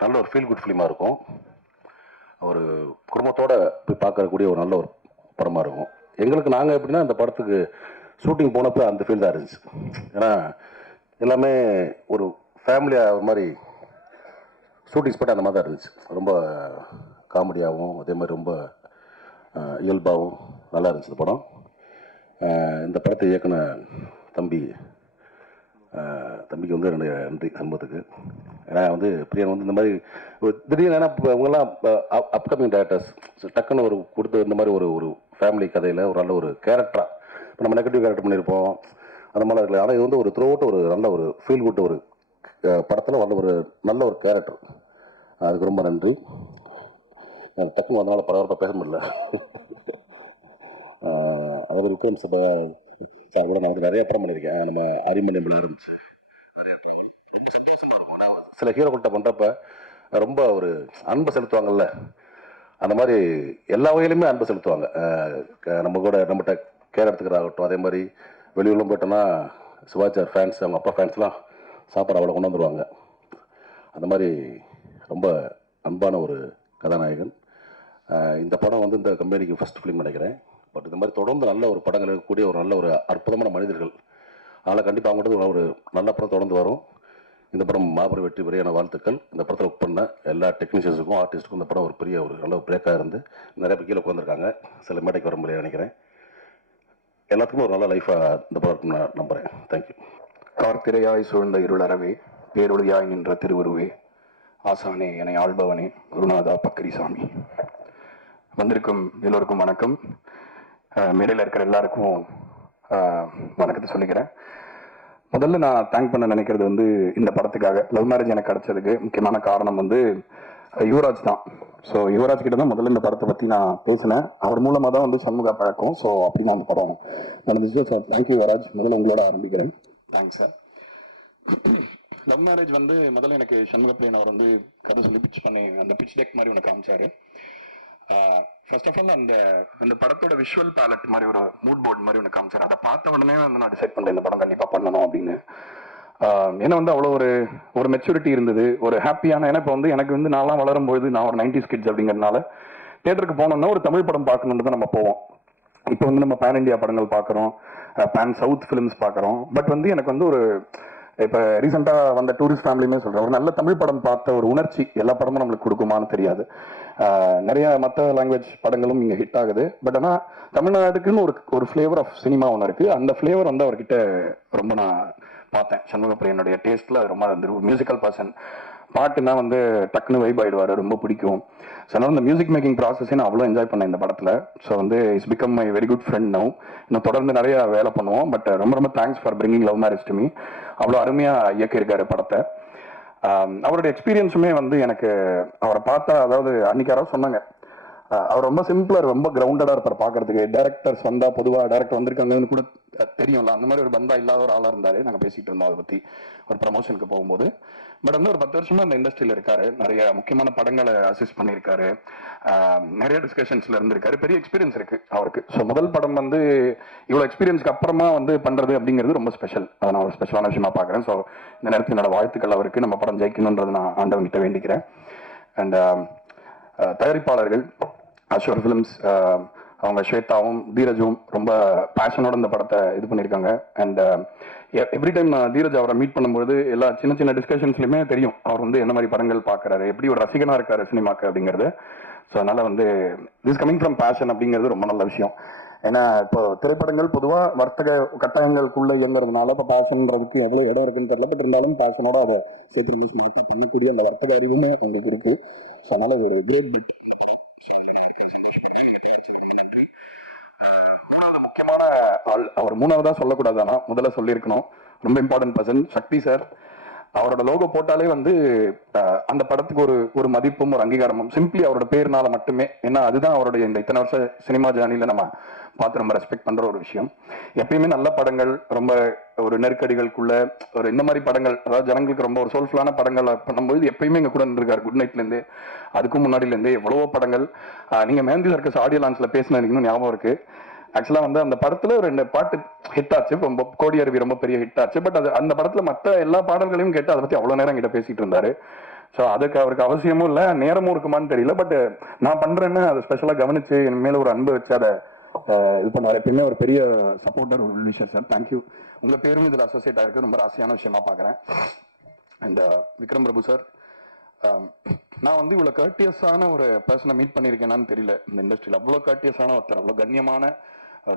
நல்ல ஒரு ஃபீல் குட் ஃபிலிமா இருக்கும். ஒரு குடும்பத்தோட போய் பார்க்கக்கூடிய ஒரு நல்ல ஒரு படமா இருக்கும். எங்களுக்கு நாங்கள் எப்படின்னா இந்த படத்துக்கு ஷூட்டிங் போனப்போ அந்த ஃபீல் தான் இருந்துச்சு. ஏன்னா எல்லாமே ஒரு ஃபேமிலியாக மாதிரி ஷூட்டிங் ஸ்பாட் அந்த மாதிரி தான் இருந்துச்சு. ரொம்ப காமெடியாகவும் அதே மாதிரி ரொம்ப இயல்பாகவும் நல்லா இருந்துச்சு இந்த படம். இந்த படத்தை இயக்குன தம்பிக்கு வந்து என்னுடைய நன்றி சண்முகத்துக்கு. ஏன்னா வந்து பிரியன் வந்து இந்த மாதிரி திடீர்னு ஏன்னா இப்போ அவங்கெல்லாம் அப்கமிங் டேரக்டர்ஸ் டக்குன்னு ஒரு கொடுத்து இந்த மாதிரி ஒரு ஃபேமிலி கதையில் ஒரு நல்ல ஒரு கேரக்டராக இப்போ நம்ம நெகட்டிவ் கேரக்டர் பண்ணியிருப்போம் அந்த மாதிரி இருக்கல. ஆனால் இது வந்து ஒரு த்ரூ அவுட் ஒரு நல்ல ஒரு ஃபீல் குட் ஒரு படத்தில் வந்த ஒரு நல்ல ஒரு கேரக்டர். அதுக்கு ரொம்ப நன்றி. டக்குன்னு அதனால பரவாயில்ல பேச முடியல. அதாவது விக்ரம் சார் கூட நான் வந்து நிறைய படம் பண்ணியிருக்கேன். நம்ம அரிமண்டமில் ஆரம்பிச்சு நிறைய படம் ரொம்ப சந்தோஷமாக இருக்கும். நான் சில ஹீரோக்கள்கிட்ட பண்ணுறப்ப ரொம்ப ஒரு அன்பை செலுத்துவாங்கல்ல, அந்த மாதிரி எல்லா வகையிலுமே அன்பை செலுத்துவாங்க. நம்ம கூட நம்மகிட்ட கேர் எடுத்துக்கிறதாகட்டும், அதே மாதிரி வெளியூர்லாம் போயிட்டோன்னா சிவாச்சார் ஃபேன்ஸ் அவங்க அப்பா ஃபேன்ஸ்லாம் சாப்பாடு அவ்வளோ கொண்டு வந்துடுவாங்க. அந்த மாதிரி ரொம்ப அன்பான ஒரு கதாநாயகன். இந்த படம் வந்து இந்த கம்பெனிக்கு ஃபஸ்ட் ஃபிலிம் நினைக்கிறேன். பட் இந்த மாதிரி தொடர்ந்து நல்ல ஒரு படங்கள் இருக்கக்கூடிய ஒரு நல்ல ஒரு அற்புதமான மனிதர்கள். அதனால் கண்டிப்பாக அவங்கள்ட்ட ஒரு நல்ல படம் தொடர்ந்து வரும். இந்த படம் மாபெரும் வெற்றி பெரியான வாழ்த்துக்கள். இந்த படத்தில் ஒர்க் பண்ண எல்லா டெக்னீஷியன்ஸுக்கும் ஆர்டிஸ்ட்டுக்கும் இந்த படம் ஒரு பெரிய ஒரு நல்ல பிரேக்காக இருந்து நிறைய பேர் கீழே உட்காந்துருக்காங்க. சில மேடைக்கு வர முடியாது நினைக்கிறேன். எல்லாத்துக்குமே ஒரு நல்ல லைஃபாக இந்த படம் நான் நம்புகிறேன். தேங்க்யூ. கார்த்திரையாய் சூழ்ந்த இருளறவே பேரொழியாய் நின்ற திருவுருவே ஆசானே என ஆள்பவனே குருநாதா பக்கரிசாமி. வந்திருக்கும் எல்லோருக்கும் வணக்கம். மேடையில் இருக்கிற எல்லாருக்கும் வணக்கத்தை சொல்லிக்கிறேன். முதல்ல நான் தேங்க் பண்ண நினைக்கிறது வந்து இந்த படத்துக்காக லவ் மேரேஜ் எனக்கு கிடைச்சதுக்கு முக்கியமான காரணம் வந்து யுவராஜ் தான். ஸோ யுவராஜ் கிட்ட தான் முதல்ல இந்த படத்தை பற்றி நான் பேசினேன். அவர் மூலமாக தான் வந்து சண்முகா பழக்கம். ஸோ அப்படி தான் அந்த படம் நடந்துச்சு. So thank you Yuvaraj. முதல்ல உங்களோட ஆரம்பிக்கிறேன். Thanks sir. லவ் மேரேஜ் வந்து முதல்ல எனக்கு சண்முக பிரியன் அவர் வந்து கதை சொல்லி பிச் பண்ணி அந்த பிச் டெக் மாதிரி ஒன்று காமிச்சாரு. ஃபர்ஸ்ட் ஆஃப் ஆல் அந்த படத்தோட விஷுவல் பேலட் மாதிரி ஒரு மூட் போர்டு மாதிரி ஒன்று காமிச்சாரு. அதை பார்த்த உடனே வந்து நான் டிசைட் பண்ணேன் இந்த படம் கண்டிப்பாக பண்ணணும் அப்படின்னு. ஏன்னா வந்து அவ்வளோ ஒரு மெச்சூரிட்டி இருந்தது, ஒரு ஹாப்பியான. ஏன்னா இப்போ வந்து எனக்கு வந்து நான்லாம் வளரும்போது நான் ஒரு 90s கிட்ஸ் அப்படிங்கிறதுனால தியேட்டருக்கு போனோம்னா ஒரு தமிழ் படம் பார்க்கணுன்னு தான் நம்ம போவோம். இப்போ வந்து நம்ம பேன் இண்டியா படங்கள் பார்க்குறோம், பேன் சவுத் ஃபிலிம்ஸ் பார்க்குறோம். பட் வந்து எனக்கு வந்து ஒரு இப்போ ரீசெண்டாக வந்த டூரிஸ்ட் ஃபேமிலியுமே சொல்கிறேன், ஒரு நல்ல தமிழ் படம் பார்த்த ஒரு உணர்ச்சி எல்லா படமும் நம்மளுக்கு கொடுக்குமான்னு தெரியாது. நிறைய மற்ற லாங்குவேஜ் படங்களும் இங்கே ஹிட் ஆகுது. பட் ஆனால் தமிழ்நாட்டுக்குன்னு ஒரு ஃப்ளேவர் ஆஃப் சினிமா ஒன்று இருக்குது. அந்த ஃப்ளேவர் வந்து அவர்கிட்ட ரொம்ப நான் பார்த்தேன். சண்முக பிரியனுடைய டேஸ்ட்டில் அது ரொம்ப வந்து மியூசிக்கல் பர்சன். பாட்டுனா வந்து டக்குன்னு வைப் ஆகிடுவார், ரொம்ப பிடிக்கும். ஸோ அதனால் இந்த மியூசிக் மேக்கிங் ப்ராசஸே நான் அவ்வளோ என்ஜாய் பண்ணேன் இந்த படத்தில். ஸோ வந்து it's become my very good friend now. இன்னும் தொடர்ந்து நிறைய வேலை பண்ணுவோம். பட் ரொம்ப ரொம்ப thanks for bringing love marriage to me. அவ்வளோ அருமையாக இயக்கியிருக்காரு படத்தை. அவருடைய எக்ஸ்பீரியன்ஸுமே வந்து எனக்கு அவரை பார்த்தா, அதாவது அன்னைக்கு யாராவது சொன்னாங்க அவர் ரொம்ப சிம்பிளாக ரொம்ப கிரவுண்டடாக இருப்பார் பார்க்கறதுக்கு. டேரக்டர்ஸ் வந்தால் பொதுவாக டேரக்டர் வந்திருக்காங்கன்னு கூட தெரியும்ல, அந்த மாதிரி ஒரு பந்தா இல்லாத ஒரு ஆளாக இருந்தார். நாங்கள் பேசிகிட்டு இருந்தோம் அதை பற்றி ஒரு ப்ரமோஷனுக்கு போகும்போது. பட் வந்து ஒரு 10 வருஷமா இந்த இண்டஸ்ட்ரியில் இருக்காரு. நிறைய முக்கியமான படங்களை அசிஸ்ட் பண்ணியிருக்காரு, நிறைய டிஸ்கஷன்ஸ்ல இருந்திருக்காரு, பெரிய எக்ஸ்பீரியன்ஸ் இருக்கு அவருக்கு. ஸோ முதல் படம் வந்து இவ்வளோ எக்ஸ்பீரியன்ஸ்க்கு அப்புறமா வந்து பண்றது அப்படிங்கிறது ரொம்ப ஸ்பெஷல். அதை நான் ஒரு ஸ்பெஷலான விஷயமா பார்க்குறேன். ஸோ இந்த நேரத்தில் என்னோட வாழ்த்துக்கள் அவருக்கு. நம்ம படம் ஜெயிக்கணுன்றது நான் ஆண்டவன்கிட்ட வேண்டிக்கிறேன். அண்ட் தயாரிப்பாளர்கள் அஷோர் ஃபிலிம்ஸ், அவங்க ஸ்வேதாவும் தீரஜும் ரொம்ப பேஷனோட இந்த படத்தை இது பண்ணியிருக்காங்க. அண்ட் எவ்ரி டைம் நான் தீரஜ் அவரை மீட் பண்ணும்போது எல்லா சின்ன சின்ன டிஸ்கஷன்ஸ்லையுமே தெரியும் அவர் வந்து என்ன மாதிரி படங்கள் பார்க்குறாரு, எப்படி ஒரு ரசிகனாக இருக்காரு சினிமாக்கு அப்படிங்கிறது. ஸோ அதனால வந்து திஸ் கமிங் ஃப்ரம் பேஷன் அப்படிங்கிறது ரொம்ப நல்ல விஷயம். ஏன்னா இப்போ திரைப்படங்கள் பொதுவாக வர்த்தக கட்டாயங்களுக்குள்ள இயங்குறதுனால இப்போ பேஷன்ன்றதுக்கு எவ்வளோ இடம் இருக்குன்னு தெரியல. பட் இருந்தாலும் பேஷனோட அதை சேர்த்து பண்ணக்கூடிய அந்த வர்த்தக அறிவுமே எங்களுக்கு இருக்கு. ஸோ அதனால ஒரு கிரேட் பிட். முக்கியமான ஆள் அவர் மூணாவதா சொல்லக்கூடாது, ஆனால் முதல்ல சொல்லியிருக்கணும். ரொம்ப இம்பார்ட்டன்ட் பர்சன் சக்தி சார். அவரோட லோகோ போட்டாலே வந்து அந்த படத்துக்கு ஒரு மதிப்பும் ஒரு அங்கீகாரமும் சிம்பிளி அவரோட பேர்னால மட்டுமே. ஏன்னா அதுதான் அவருடைய இந்த இத்தனை வருஷ சினிமா ஜேர்னில நம்ம பார்த்து ரொம்ப ரெஸ்பெக்ட் பண்ற ஒரு விஷயம். எப்பயுமே நல்ல படங்கள், ரொம்ப ஒரு நெருக்கடிகளுக்குள்ள ஒரு இந்த மாதிரி படங்கள், அதாவது ஜனங்களுக்கு ரொம்ப ஒரு சோல்ஃபுல்லான படங்கள் பண்ணும்போது எப்பயுமே எங்க கூட இருந்திருக்காரு. குட் நைட்ல இருந்து அதுக்கும் முன்னாடில இருந்து எவ்வளவோ படங்கள். நீங்க மேந்தி சர்க்கஸ் ஆடியோ லான்ச்ல பேசினீங்கன்னு ஞாபகம் இருக்கு. ஆக்சுவலா வந்து அந்த படத்துல ஒரு 2 பாட்டு ஹிட் ஆச்சு, ரொம்ப கோடி அருவி ரொம்ப பெரிய ஹிட் ஆச்சு. பட் அது அந்த படத்துல மற்ற எல்லா பாடல்களையும் கேட்டு அதை பத்தி அவ்வளவு நேரம் கிட்ட பேசிட்டு இருந்தாரு. ஸோ அதுக்கு அவருக்கு அவசியமும் இல்லை, நேரமும் இருக்குமான்னு தெரியல. பட் நான் பண்றேன்னு அதை ஸ்பெஷலா கவனிச்சு என் மேல ஒரு அன்பு வச்சு அதை இது பண்ணுவார். எப்பயுமே ஒரு பெரிய சப்போர்ட்டர் ஒரு விஷயம் சார். தேங்க்யூ. உங்க பேரும் இதுல அசோசியேட் ஆயிருக்கு, ரொம்ப ராசியான விஷயமா பாக்குறேன். அண்ட் விக்ரம் பிரபு சார், நான் வந்து இவ்வளோ கர்டியஸான ஒரு பர்சனை மீட் பண்ணியிருக்கேனான்னு தெரியல இந்த இண்டஸ்ட்ரியில். அவ்வளோ கர்டியஸான ஒருத்தர், அவ்வளோ கண்ணியமான,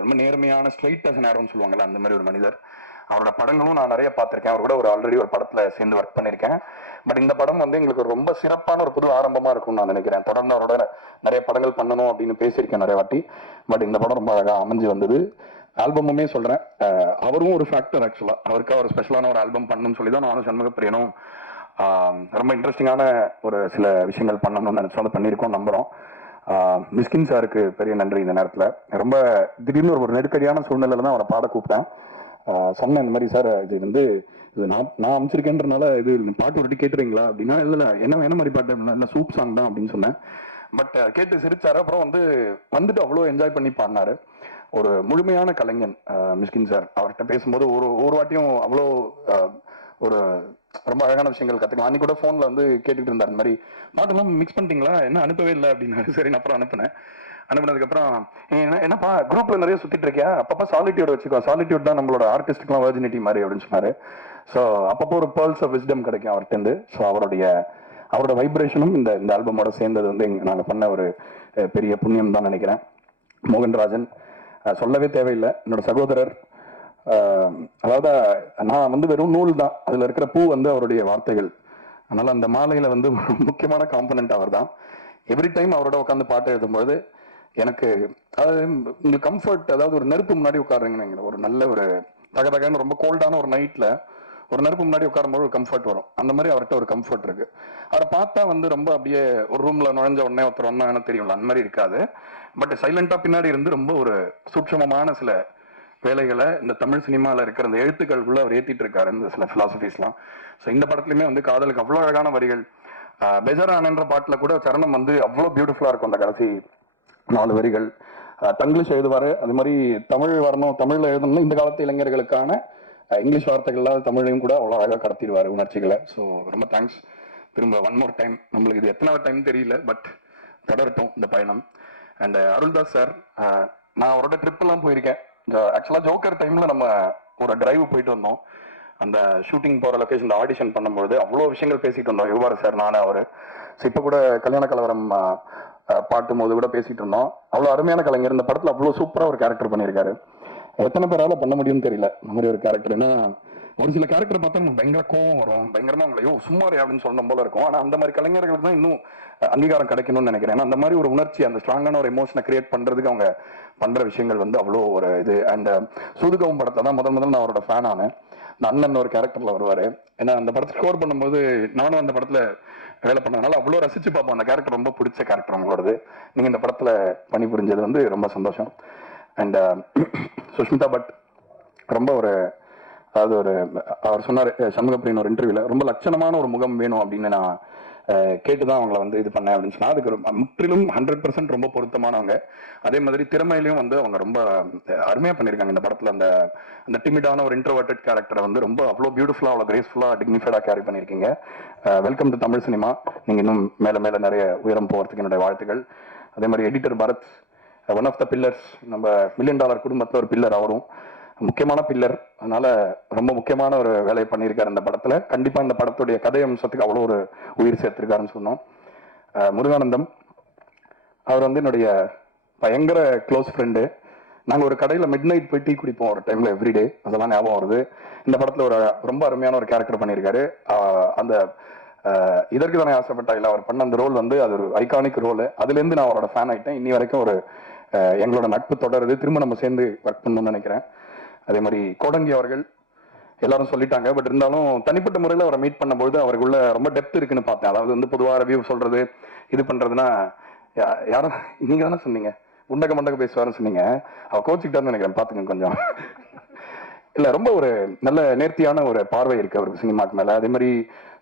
ரொம்ப நேர்மையான, ஸ்ட்ரைட் அஸ் நேரம்னு சொல்லுவாங்கல்ல, அந்த மாதிரி ஒரு மனிதர். அவரோட படங்களும் நான் நிறைய பார்த்துருக்கேன். அவர் கூட ஆல்ரெடி ஒரு படத்தில் சேர்ந்து ஒர்க் பண்ணியிருக்கேன். பட் இந்த படம் வந்து எங்களுக்கு ரொம்ப சிறப்பான ஒரு புது ஆரம்பமாக இருக்கும்னு நான் நினைக்கிறேன். தொடர்ந்து அவரோட நிறைய படங்கள் பண்ணணும் அப்படின்னு பேசியிருக்கேன் நிறைய வாட்டி. பட் இந்த படம் ரொம்ப அழகாக அமைஞ்சு வந்தது. ஆல்பமுமே சொல்கிறேன், அவரும் ஒரு ஃபேக்டர். ஆக்சுவலாக அவருக்கு ஒரு ஸ்பெஷலான ஒரு ஆல்பம் பண்ணணும்னு சொல்லி தான் நானும் சண்முகப்பிரியனும் ரொம்ப இன்ட்ரெஸ்டிங்கான ஒரு சில விஷயங்கள் பண்ணணும்னு நினச்சோம். அதை பண்ணியிருக்கோம், நம்புகிறோம். மிஸ்கின் சாருக்கு பெரிய நன்றி. இந்த நேரத்தில் ரொம்ப திடீர்னு ஒரு நெருக்கடியான சூழ்நிலையில் தான் அவரை பாட கூப்பிட்டேன். சொன்னேன் இந்த மாதிரி, சார் இது வந்து இது நான் அமைச்சிருக்கேன்றனால இது பாட்டு ஒரு கேட்டுறீங்களா அப்படின்னா, இல்லை என்ன மாதிரி பாட்டு இல்லை சூப் சாங் தான் அப்படின்னு சொன்னேன். பட் கேட்டு சிரிச்சாரு. அப்புறம் வந்துட்டு அவ்வளோ என்ஜாய் பண்ணி பாடினாரு. ஒரு முழுமையான கலைஞன் மிஸ்கின் சார். அவர்கிட்ட பேசும்போது ஒரு வாட்டியும் அவ்வளோ ஒரு ரொம்ப அழகான விஷயங்கள் கற்றுக்கலாம். அன்னைக்கு கூட ஃபோனில் வந்து கேட்டுக்கிட்டு இருந்தார், இந்த மாதிரி பாட்டெல்லாம் மிக்ஸ் பண்ணிட்டீங்களா, என்ன அனுப்பவே இல்லை அப்படின்னாரு. சரி, நான் அப்புறம் அனுப்புனதுக்கப்புறம் என்னப்பா குரூப்ல நிறைய சுத்திட்டு இருக்கியா, அப்பப்போ சாலிட்யூட் வச்சுக்கோ, சாலிட்யூட் தான் நம்மளோட ஆர்டிஸ்டுக்குலாம் வர்ஜினிட்டி மாதிரி அப்படின்னு சொன்னாரு. ஸோ அப்பப்போ ஒரு பேர்ல்ஸ் ஆஃப் விஸ்டம் கிடைக்கும் அவர்கிட்ட. ஸோ அவரோட வைப்ரேஷனும் இந்த ஆல்பமோட சேர்ந்தது வந்து நாங்கள் பண்ண ஒரு பெரிய புண்ணியம் தான் நினைக்கிறேன். மோகன்ராஜன் சொல்லவே தேவையில்லை, என்னோட சகோதரர். அதாவது நான் வந்து வெறும் நூல் தான், அதில் இருக்கிற பூ வந்து அவருடைய வார்த்தைகள். அதனால அந்த மாலையில் வந்து முக்கியமான காம்பனண்ட் அவர் தான். எவ்ரி டைம் அவரோட உட்காந்து பாட்டு எழுதும்போது எனக்கு அதாவது உங்களுக்கு கம்ஃபர்ட், அதாவது ஒரு நெருப்பு முன்னாடி உட்காருங்க, ஒரு நல்ல ஒரு தகதகன்னு ரொம்ப கோல்டான ஒரு நைட்ல ஒரு நெருப்பு முன்னாடி உட்காரும்போது ஒரு கம்ஃபர்ட் வரும். அந்த மாதிரி அவர்கிட்ட ஒரு கம்ஃபர்ட் இருக்கு. அவரை பார்த்தா வந்து ரொம்ப அப்படியே ஒரு ரூம்ல நுழைஞ்ச உடனே ஒருத்தர் ஒன்னா என்ன தெரியும்ல, அந்த மாதிரி இருக்காது. பட் சைலண்டா பின்னாடி இருந்து ரொம்ப ஒரு சூட்சமமான சில வேலைகளை இந்த தமிழ் சினிமாவில் இருக்கிற அந்த எழுத்துக்களுக்குள்ள அவர் ஏற்றிட்டு இருக்காரு, இந்த சில பிலாசபிஸ்லாம். ஸோ இந்த படத்துலையுமே வந்து காதலுக்கு அவ்வளோ அழகான வரிகள். பெஜரானன்ற பாட்டில் கூட சரணம் வந்து அவ்வளோ பியூட்டிஃபுல்லாக இருக்கும். அந்த கடைசி 4 வரிகள் தங்கிலீஷ் எழுதுவார். அது மாதிரி தமிழ் வரணும், தமிழில் எழுதணும்னா இந்த காலத்து இளைஞர்களுக்கான இங்கிலீஷ் வார்த்தைகள்லாம் தமிழையும் கூட அவ்வளோ அழகாக கடத்திடுவார் உணர்ச்சிகளை. ஸோ ரொம்ப தேங்க்ஸ். திரும்ப ஒன் மோர் டைம், நம்மளுக்கு இது எத்தனை டைம் தெரியல, பட் தொடரட்டும் இந்த பயணம். அண்ட் அருள்தாஸ் சார், நான் அவரோட ட்ரிப்பெல்லாம் போயிருக்கேன். ஆக்சுவலாக ஜோக்கர் டைமில் நம்ம ஒரு டிரைவ் போயிட்டு வந்தோம். அந்த ஷூட்டிங் போகிற லொக்கேஷன் ஆடிஷன் பண்ணும்போது அவ்வளோ விஷயங்கள் பேசிட்டு இருந்தோம், யுவார் சார், நானே அவர். ஸோ இப்போ கூட கல்யாண கலவரம் பாட்டும் போது கூட பேசிட்டு இருந்தோம். அவ்வளோ அருமையான கலைஞர். இந்த படத்தில் அவ்வளோ சூப்பராக ஒரு கேரக்டர் பண்ணியிருக்காரு. எத்தனை பேரால பண்ண முடியும்னு தெரியல இந்த மாதிரி ஒரு கேரக்டர். ஏன்னா ஒரு சில கேரக்டர் பார்த்தா நமக்கு பயங்கர கோவம் வரும், பயங்கரமா உங்களையோ சும்மாரி அப்படின்னு சொன்ன போல இருக்கும். ஆனால் அந்த மாதிரி கலைஞர்களுக்கு தான் இன்னும் அங்கீகாரம் கிடைக்கணும்னு நினைக்கிறேன். ஏன்னா அந்த மாதிரி ஒரு உணர்ச்சி, அந்த ஸ்ட்ராங்கான ஒரு எமோஷனை கிரியேட் பண்றதுக்கு அவங்க பண்ற விஷயங்கள் வந்து அவ்வளோ ஒரு இது. அண்ட் சூதுகவும் படத்தை தான் முதல் நான் அவரோட ஃபேன் ஆனேன். இந்த அண்ணன் ஒரு கேரக்டர்ல வருவாரு. ஏன்னா அந்த படத்தை ஸ்கோர் பண்ணும்போது நானும் அந்த படத்துல வேலை பண்ணதுனால அவ்வளோ ரசிச்சு பார்ப்போம். அந்த கேரக்டர் ரொம்ப பிடிச்ச கேரக்டர் உங்களோடது. நீங்க இந்த படத்துல பணிபுரிஞ்சது வந்து ரொம்ப சந்தோஷம். அண்ட் சுஷ்மிதா பட் ரொம்ப அதாவது அவர் சொன்னார் சண்முகப்பிரியன் ஒரு இன்டர்வியூல, ரொம்ப லட்சணமான ஒரு முகம் வேணும் அப்படின்னு நான் கேட்டுதான் அவங்கள வந்து இது பண்ணேன் அப்படின்னு சொன்னா, அதுக்கு முற்றிலும் 100% ரொம்ப பொருத்தமானவங்க. அதே மாதிரி திறமையிலையும் வந்து அவங்க ரொம்ப அருமையா பண்ணியிருக்காங்க இந்த படத்துல. அந்த டிமிடான ஒரு இன்ட்ரோவர்டட் கேரக்டரை வந்து ரொம்ப அவ்வளோ பியூட்டிஃபுல்லா, அவ்வளோ கிரேஸ்ஃபுல்லா, டிக்னிஃபைடா கேரி பண்ணியிருக்கீங்க. Welcome to Tamil cinema. நீங்க இன்னும் மேல நிறைய உயரம் போகிறதுக்கு என்னுடைய வாழ்த்துக்கள். அதே மாதிரி editor Bharath, one of the pillars, நம்ம $1 மில்லியன் குடும்பத்தில் ஒரு பில்லர், அவரும் முக்கியமான பில்லர். அதனால ரொம்ப முக்கியமான ஒரு வேலையை பண்ணியிருக்காரு இந்த படத்துல. கண்டிப்பா இந்த படத்துடைய கதை அம்சத்துக்கு அவ்வளோ ஒரு உயிர் சேர்த்திருக்காருன்னு சொன்னோம். முருகானந்தம், அவர் வந்து என்னுடைய பயங்கர க்ளோஸ் ஃப்ரெண்டு. நாங்கள் ஒரு கடையில் மிட் நைட் போய் டீ குடிப்போம் ஒரு டைம்ல எவ்ரிடே. அதெல்லாம் ஞாபகம் வருது. இந்த படத்துல ஒரு ரொம்ப அருமையான ஒரு கேரக்டர் பண்ணியிருக்காரு. அந்த இதற்கு தானே ஆசைப்பட்டா இல்லை, அவர் பண்ண அந்த ரோல் வந்து அது ஒரு ஐகானிக் ரோல். அதுலேருந்து நான் அவரோட ஃபேன் ஆகிட்டேன். இன்னி வரைக்கும் எங்களோட நட்பு தொடருது. திரும்ப நம்ம சேர்ந்து ஒர்க் பண்ணணும்னு நினைக்கிறேன். அதே மாதிரி கோடங்கி அவர்கள், எல்லாரும் சொல்லிட்டாங்க, பட் இருந்தாலும் தனிப்பட்ட முறையில் அவரை மீட் பண்ணும்போது அவருக்குள்ள ரொம்ப டெப்த் இருக்குன்னு பார்த்தேன். அதாவது வந்து பொதுவாக ரிவ்யூ சொல்றது, இது பண்றதுன்னா, யாரும் நீங்க தானே சொன்னீங்க உண்டக மண்டக பேசுவாருன்னு சொன்னீங்க. அவர் கோச்சிக்கிட்டான்னு நினைக்கிறேன், பார்த்துங்க கொஞ்சம். இல்ல, ரொம்ப ஒரு நல்ல நேர்த்தியான ஒரு பார்வை இருக்கு அவருக்கு சினிமாக்கு மேல. அதே மாதிரி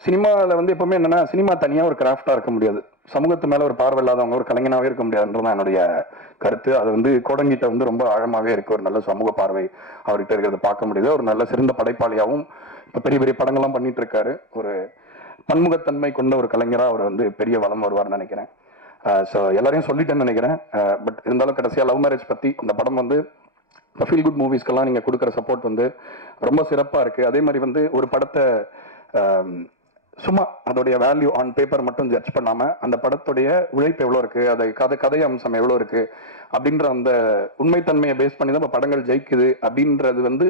சினிமாவில் வந்து எப்பவுமே என்னன்னா, சினிமா தனியா ஒரு கிராஃப்டா இருக்க முடியாது, சமூகத்து மேல ஒரு பார்வை இல்லாதவங்க ஒரு கலைஞனாவே இருக்க முடியாதுன்றதான் என்னுடைய கருத்து. அது வந்து கோடங்கிட்ட வந்து ரொம்ப ஆழமாவே இருக்கு. ஒரு நல்ல சமூக பார்வை அவர்கிட்ட இருக்கிறத பார்க்க முடியுது. ஒரு நல்ல சிறந்த படைப்பாளியாகவும் இப்ப பெரிய பெரிய படங்கள்லாம் பண்ணிட்டு இருக்காரு. ஒரு பன்முகத்தன்மை கொண்ட ஒரு கலைஞரா அவர் வந்து பெரிய வளம் வருவார்னு நினைக்கிறேன். ஸோ எல்லாரையும் சொல்லிட்டேன்னு நினைக்கிறேன். பட் இருந்தாலும் கடைசியா லவ் மேரேஜ் பத்தி, இந்த படம் வந்து ஃபீல் குட் மூவிஸ்க்கெல்லாம் நீங்க கொடுக்குற சப்போர்ட் வந்து ரொம்ப சிறப்பா இருக்கு. அதே மாதிரி வந்து ஒரு படத்தை சும்மா அதோடைய வேல்யூ ஆன் பேப்பர் மட்டும் ஜட்ஜ் பண்ணாம அந்த படத்துடைய உழைப்பு எவ்வளவு இருக்கு, அதை கதை அம்சம் எவ்வளவு இருக்கு அப்படின்ற அந்த உண்மைத்தன்மையை பேஸ் பண்ணி தான் இப்ப படங்கள் ஜெயிக்குது அப்படின்றது வந்து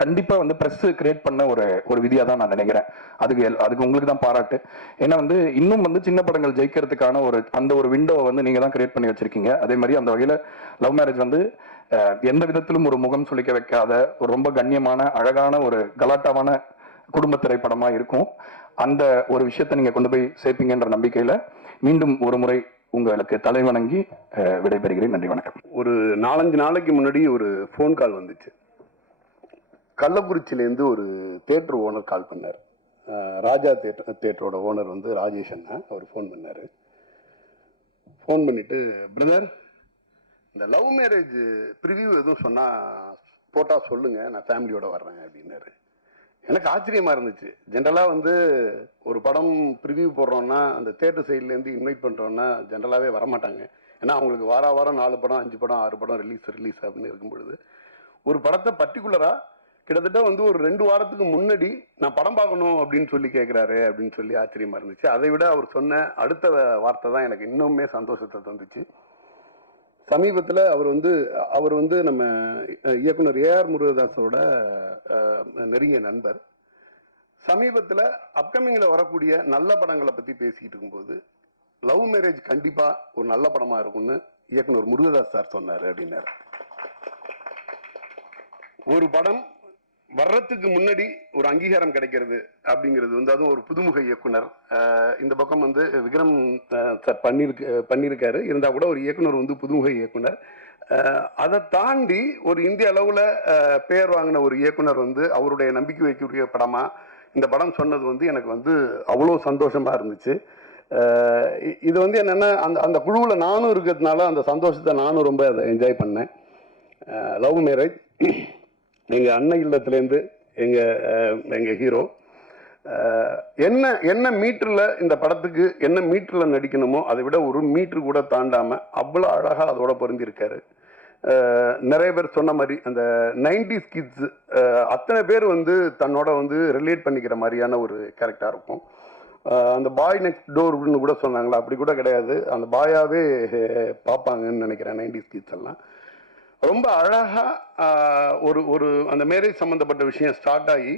கண்டிப்பா வந்து பிரஸ் கிரியேட் பண்ண ஒரு விதியா தான் நான் நினைக்கிறேன். அதுக்கு உங்களுக்கு தான் பாராட்டு. ஏன்னா வந்து இன்னும் வந்து சின்ன படங்கள் ஜெயிக்கிறதுக்கான அந்த ஒரு விண்டோவை வந்து நீங்க தான் கிரியேட் பண்ணி வச்சிருக்கீங்க. அதே மாதிரி அந்த வகையில லவ் மேரேஜ் வந்து எந்த விதத்திலும் ஒரு முகம் சுளிக்க வைக்காத ஒரு ரொம்ப கண்ணியமான அழகான ஒரு கலாட்டாவான குடும்ப திரைப்படமா இருக்கும். அந்த ஒரு விஷயத்தை நீங்க கொண்டு போய் சேர்ப்பீங்கன்ற நம்பிக்கையில மீண்டும் ஒரு முறை உங்களுக்கு தலைவணங்கி விடைபெறுகிறேன். நன்றி, வணக்கம். ஒரு 4-5 நாளைக்கு முன்னாடி ஒரு ஃபோன் கால் வந்துச்சு. கள்ளக்குறிச்சியிலேருந்து ஒரு தேட்டர் ஓனர் கால் பண்ணார். ராஜா தேட்டரோட ஓனர் வந்து ராஜேஷ் அண்ணா. அவர் ஃபோன் பண்ணார். ஃபோன் பண்ணிட்டு, பிரதர் இந்த லவ் மேரேஜ் ப்ரிவியூ எதுவும் போட்டால் சொல்லுங்கள், நான் ஃபேமிலியோட வர்றேன் அப்படின்னாரு. எனக்கு ஆச்சரியமாக இருந்துச்சு. ஜென்ரலாக வந்து ஒரு படம் ப்ரிவியூ போடுறோன்னா அந்த தேட்டர் சைட்லேருந்து இன்வைட் பண்ணுறோன்னா ஜென்ரலாகவே வரமாட்டாங்க. ஏன்னா அவங்களுக்கு வாரம் 4 படம் 5 படம் 6 படம் ரிலீஸ் அப்படின்னு இருக்கும் பொழுது ஒரு படத்தை பர்டிகுலராக கிட்டத்தட்ட வந்து ஒரு 2 வாரத்துக்கு முன்னாடி நான் படம் பார்க்கணும் அப்படின்னு சொல்லி கேட்குறாரு அப்படின்னு சொல்லி ஆச்சரியமாக இருந்துச்சு. அதை விட அவர் சொன்ன அடுத்த வார்த்தை தான் எனக்கு இன்னுமே சந்தோஷத்தை தந்துச்சு. சமீபத்தில் அவர் வந்து நம்ம இயக்குனர் ஏஆர் முருகதாஸோட நெருங்கிய நண்பர். சமீபத்தில் அப்கமிங்கில் வரக்கூடிய நல்ல படங்களை பற்றி பேசிக்கிட்டு இருக்கும்போது லவ் மேரேஜ் கண்டிப்பாக ஒரு நல்ல படமாக இருக்கும்னு இயக்குனர் முருகதாஸ் சார் சொன்னார் அப்படின்னாரு. ஒரு படம் வர்றதுக்கு முன்னாடி ஒரு அங்கீகாரம் கிடைக்கிறது அப்படிங்கிறது வந்து அதுவும் ஒரு புதுமுக இயக்குனர். இந்த பக்கம் வந்து விக்ரம் சார் பண்ணியிருக்காரு. இருந்தால் கூட ஒரு இயக்குனர் வந்து புதுமுக இயக்குனர். அதை தாண்டி ஒரு இந்திய அளவில் பெயர் வாங்கின ஒரு இயக்குனர் வந்து அவருடைய நம்பிக்கை வைக்கக்கூடிய படமாக இந்த படம் சொன்னது வந்து எனக்கு வந்து அவ்வளோ சந்தோஷமாக இருந்துச்சு. இது வந்து என்னென்னா அந்த குழுவில் நானும் இருக்கிறதுனால அந்த சந்தோஷத்தை நானும் ரொம்ப அதை என்ஜாய் பண்ணேன். லவ் மேரேஜ் எங்கள் அண்ணன் இல்லத்துலேருந்து எங்கள் ஹீரோ என்ன மீட்டரில் இந்த படத்துக்கு என்ன மீட்டரில் நடிக்கணுமோ அதை விட ஒரு மீட்ரு கூட தாண்டாமல் அவ்வளோ அழகாக அதோட பொருந்திருக்காரு. நிறைய பேர் சொன்ன மாதிரி அந்த 90s கிட்ஸ் அத்தனை பேர் வந்து தன்னோட வந்து ரிலேட் பண்ணிக்கிற மாதிரியான ஒரு கேரக்டராக இருக்கும். அந்த பாய் நெக்ஸ்ட் டோர்னு கூட சொன்னாங்களா, அப்படி கூட கிடையாது. அந்த பாயாவே பார்ப்பாங்கன்னு நினைக்கிறேன் 90s கிட்ஸ் எல்லாம். ரொம்ப அழகாக ஒரு அந்த மேரேஜ் சம்மந்தப்பட்ட விஷயம் ஸ்டார்ட் ஆகி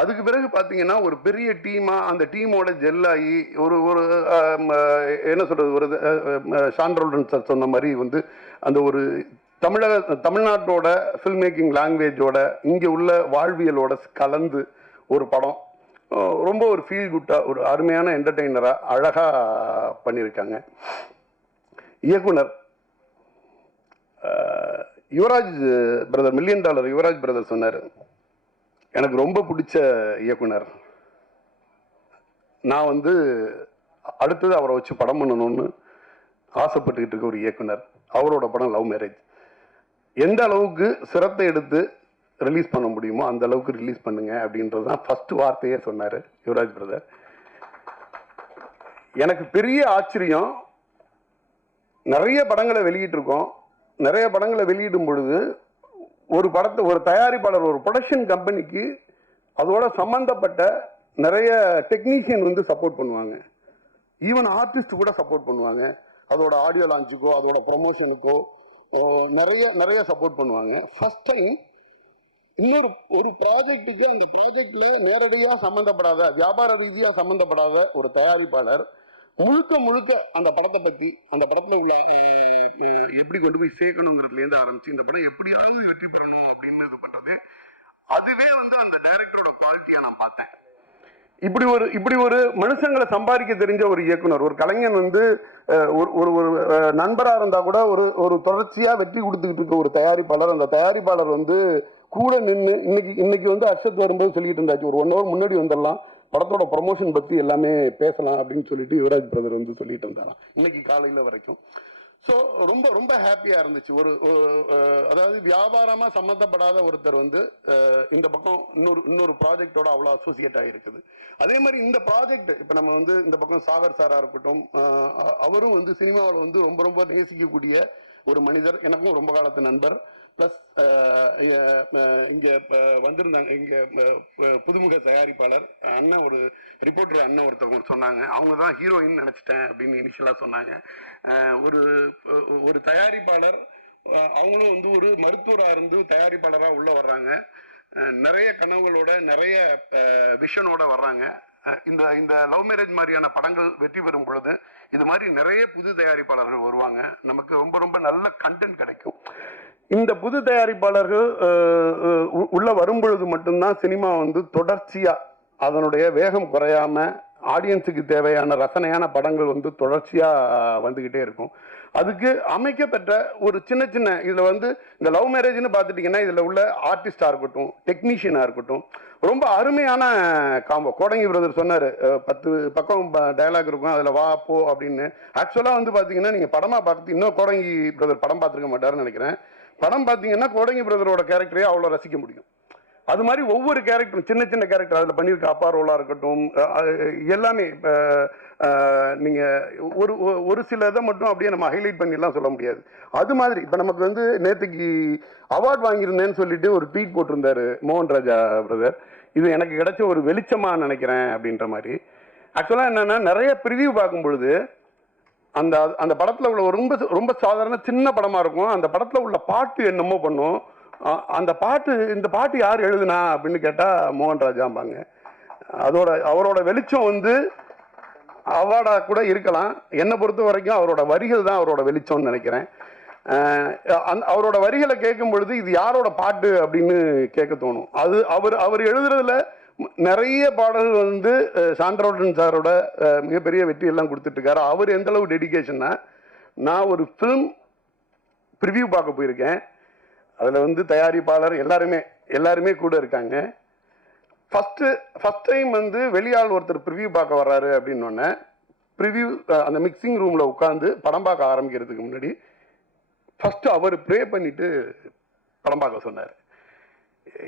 அதுக்கு பிறகு பார்த்தீங்கன்னா ஒரு பெரிய டீமாக அந்த டீமோட ஜெல்லாகி ஒரு என்ன சொல்கிறது ஒரு ஷான்ரோல்டன் சார் சொன்ன மாதிரி வந்து அந்த ஒரு தமிழ்நாட்டோட ஃபில்ம் மேக்கிங் லாங்குவேஜோட இங்கே உள்ள வாழ்வியலோட கலந்து ஒரு படம் ரொம்ப ஒரு ஃபீல் குட்டாக ஒரு அருமையான என்டர்டெய்னராக அழகாக பண்ணியிருக்காங்க. இயக்குனர் Yuvaraj brother, $1 million Yuvaraj brother சொன்னார், எனக்கு ரொம்ப பிடிச்ச இயக்குனர், நான் வந்து அடுத்தது அவரை வச்சு படம் பண்ணணும்னு ஆசைப்பட்டுக்கிட்டு இருக்க ஒரு இயக்குனர். அவரோட படம் லவ் மேரேஜ் எந்த அளவுக்கு சிரத்தை எடுத்து ரிலீஸ் பண்ண முடியுமோ அந்த அளவுக்கு ரிலீஸ் பண்ணுங்க அப்படின்றது தான் ஃபர்ஸ்ட் வார்த்தையே சொன்னார் யுவராஜ் பிரதர். எனக்கு பெரிய ஆச்சரியம், நிறைய படங்களை வெளியிட்டிருக்கோம். நிறைய படங்களை வெளியிடும் பொழுது ஒரு தயாரிப்பாளர் ஒரு ப்ரொடக்ஷன் கம்பெனிக்கு அதோட சம்பந்தப்பட்ட நிறைய டெக்னீஷியன் வந்து சப்போர்ட் பண்ணுவாங்க. ஈவன் ஆர்டிஸ்ட் கூட சப்போர்ட் பண்ணுவாங்க. அதோட ஆடியோ லான்ச்சுக்கோ அதோட ப்ரொமோஷனுக்கோ நிறைய சப்போர்ட் பண்ணுவாங்க. ஃபர்ஸ்ட் டைம் ஒரு ப்ராஜெக்டுக்கு அந்த ப்ராஜெக்ட்ல நேரடியாக சம்மந்தப்படாத வியாபார ரீதியாக சம்மந்தப்படாத ஒரு தயாரிப்பாளர் முழுக்க அந்த படத்தை பற்றி அந்த படத்தில் உள்ள எப்படி கொண்டு போய் சேர்க்கணுங்கிறதுலேருந்து ஆரம்பிச்சு இந்த படம் எப்படியாவது வெற்றி பெறணும் அப்படின்னு இது பண்ணுறது, அதுவே வந்து அந்த டைரக்டரோட குவாலிட்டியை நான் பார்த்தேன். இப்படி ஒரு மனுஷங்களை சம்பாதிக்க தெரிஞ்ச ஒரு இயக்குனர், ஒரு கலைஞன் வந்து ஒரு நண்பராக இருந்தால் கூட ஒரு தொடர்ச்சியாக வெற்றி கொடுத்துக்கிட்டு இருக்க ஒரு தயாரிப்பாளர். அந்த தயாரிப்பாளர் வந்து கூட நின்று இன்னைக்கு வந்து அர்ஷத் வரும்போது சொல்லிட்டு இருந்தாச்சு, ஒரு 1 hour முன்னாடி வந்துடலாம், படத்தோட ப்ரொமோஷன் பற்றி எல்லாமே பேசலாம் அப்படின்னு சொல்லிட்டு யுவராஜ் பிரதர் வந்து சொல்லிட்டு இருந்தாராம் இன்னைக்கு காலையில் வரைக்கும். ஸோ ரொம்ப ஹாப்பியாக இருந்துச்சு. அதாவது வியாபாரமாக சம்மந்தப்படாத ஒருத்தர் வந்து இந்த பக்கம் இன்னொரு ப்ராஜெக்டோட அவ்வளோ அசோசியேட் ஆகிருக்குது. அதே மாதிரி இந்த ப்ராஜெக்ட் இப்போ நம்ம வந்து இந்த பக்கம் சாகர் சாராக இருக்கட்டும், அவரும் வந்து சினிமாவில் வந்து ரொம்ப நேசிக்கக்கூடிய ஒரு மனிதர், எனக்கும் ரொம்ப காலத்து நண்பர். ப்ளஸ் இங்கே வந்திருந்தாங்க இங்கே புதுமுக தயாரிப்பாளர் அண்ணன் ஒரு ரிப்போர்ட்டர் அண்ணன் ஒருத்தவங்க சொன்னாங்க, அவங்க தான் ஹீரோயின் நினச்சிட்டேன் அப்படின்னு இனிஷியலாக சொன்னாங்க. ஒரு தயாரிப்பாளர் அவங்களும் வந்து ஒரு மருத்துவராக இருந்து தயாரிப்பாளராக உள்ளே வர்றாங்க. நிறைய கனவுகளோட நிறைய விஷனோட வர்றாங்க. இந்த லவ் மேரேஜ் மாதிரியான படங்கள் வெற்றி பெறும் பொழுது இது மாதிரி நிறைய புது தயாரிப்பாளர்கள் வருவாங்க. நமக்கு ரொம்ப ரொம்ப நல்ல கண்டென்ட் கிடைக்கும். இந்த புது தயாரிப்பாளர்கள் உள்ள வரும் பொழுது மட்டும்தான் சினிமா வந்து தொடர்ச்சியா அதனுடைய வேகம் குறையாம ஆடியன்ஸுக்கு தேவையான ரசனையான படங்கள் வந்து தொடர்ச்சியா வந்துகிட்டே இருக்கும். அதுக்கு அமைக்கப்பட்ட ஒரு சின்ன சின்ன இதில் வந்து இந்த லவ் மேரேஜ்னு பார்த்துட்டிங்கன்னா இதில் உள்ள ஆர்டிஸ்டாக இருக்கட்டும், டெக்னீஷியனாக இருக்கட்டும், ரொம்ப அருமையான காம்போ. கோடங்கி பிரதர் சொன்னார் 10 பக்கம் டயலாக் இருக்கும், அதில் வா போ அப்படின்னு. ஆக்சுவலாக வந்து பார்த்தீங்கன்னா நீங்கள் படமாக பார்த்து இன்னும் கோடங்கி பிரதர் படம் பார்த்துருக்க மாட்டாருன்னு நினைக்கிறேன். படம் பார்த்தீங்கன்னா கோடங்கி பிரதரோட கேரக்டரே அவ்வளோ ரசிக்க முடியும். அது மாதிரி ஒவ்வொரு கேரக்டரும் சின்ன சின்ன கேரக்டர் அதில் பண்ணியிருக்க அப்பா ரோலாக இருக்கட்டும், எல்லாமே நீங்கள் ஒரு சில இதை மட்டும் அப்படியே நம்ம ஹைலைட் பண்ணிடலாம் சொல்ல முடியாது. அது மாதிரி இப்போ நமக்கு வந்து நேற்றுக்கு அவார்ட் வாங்கியிருந்தேன்னு சொல்லிட்டு ஒரு ட்வீட் போட்டிருந்தாரு மோகன் ராஜா பிரதர். இது எனக்கு கிடைச்ச ஒரு வெளிச்சமாக நினைக்கிறேன் அப்படின்ற மாதிரி. ஆக்சுவலாக என்னென்னா நிறைய ப்ரிவியூ பார்க்கும் பொழுது அந்த படத்தில் உள்ள ரொம்ப ரொம்ப சாதாரண சின்ன படமாக இருக்கும். அந்த படத்தில் உள்ள பாட்டு என்னமோ பண்ணும். அந்த பாட்டு இந்த பாட்டு யார் எழுதுனா அப்படின்னு கேட்டால் மோகன் ராஜாம்பாங்க. அவரோட வெளிச்சம் வந்து அவார்டாக கூட இருக்கலாம். என்னை பொறுத்த வரைக்கும் அவரோட வரிகள் தான் அவரோட வெளிச்சம்னு நினைக்கிறேன். அவரோட வரிகளை கேட்கும் பொழுது இது யாரோட பாட்டு அப்படின்னு கேட்க தோணும். அது அவர் எழுதுறதுல நிறைய பாடல்கள் வந்து சாண்ட்ரோடன் சாரோட மிகப்பெரிய வெற்றி எல்லாம் கொடுத்துட்டு இருக்காரு. அவர் எந்த அளவு டெடிகேஷன்னா, நான் ஒரு ஃபிலிம் ப்ரிவியூ பார்க்க போயிருக்கேன். அதில் வந்து தயாரிப்பாளர் எல்லாருமே கூட இருக்காங்க. ஃபஸ்ட் டைம் வந்து வெளியாள் ஒருத்தர் ப்ரிவியூ பார்க்க வர்றாரு அப்படின்னோடனே ப்ரிவியூ அந்த மிக்சிங் ரூமில் உட்காந்து படம் பார்க்க ஆரம்பிக்கிறதுக்கு முன்னாடி ஃபஸ்ட்டு அவர் ப்ரே பண்ணிவிட்டு படம் பார்க்க சொன்னார்.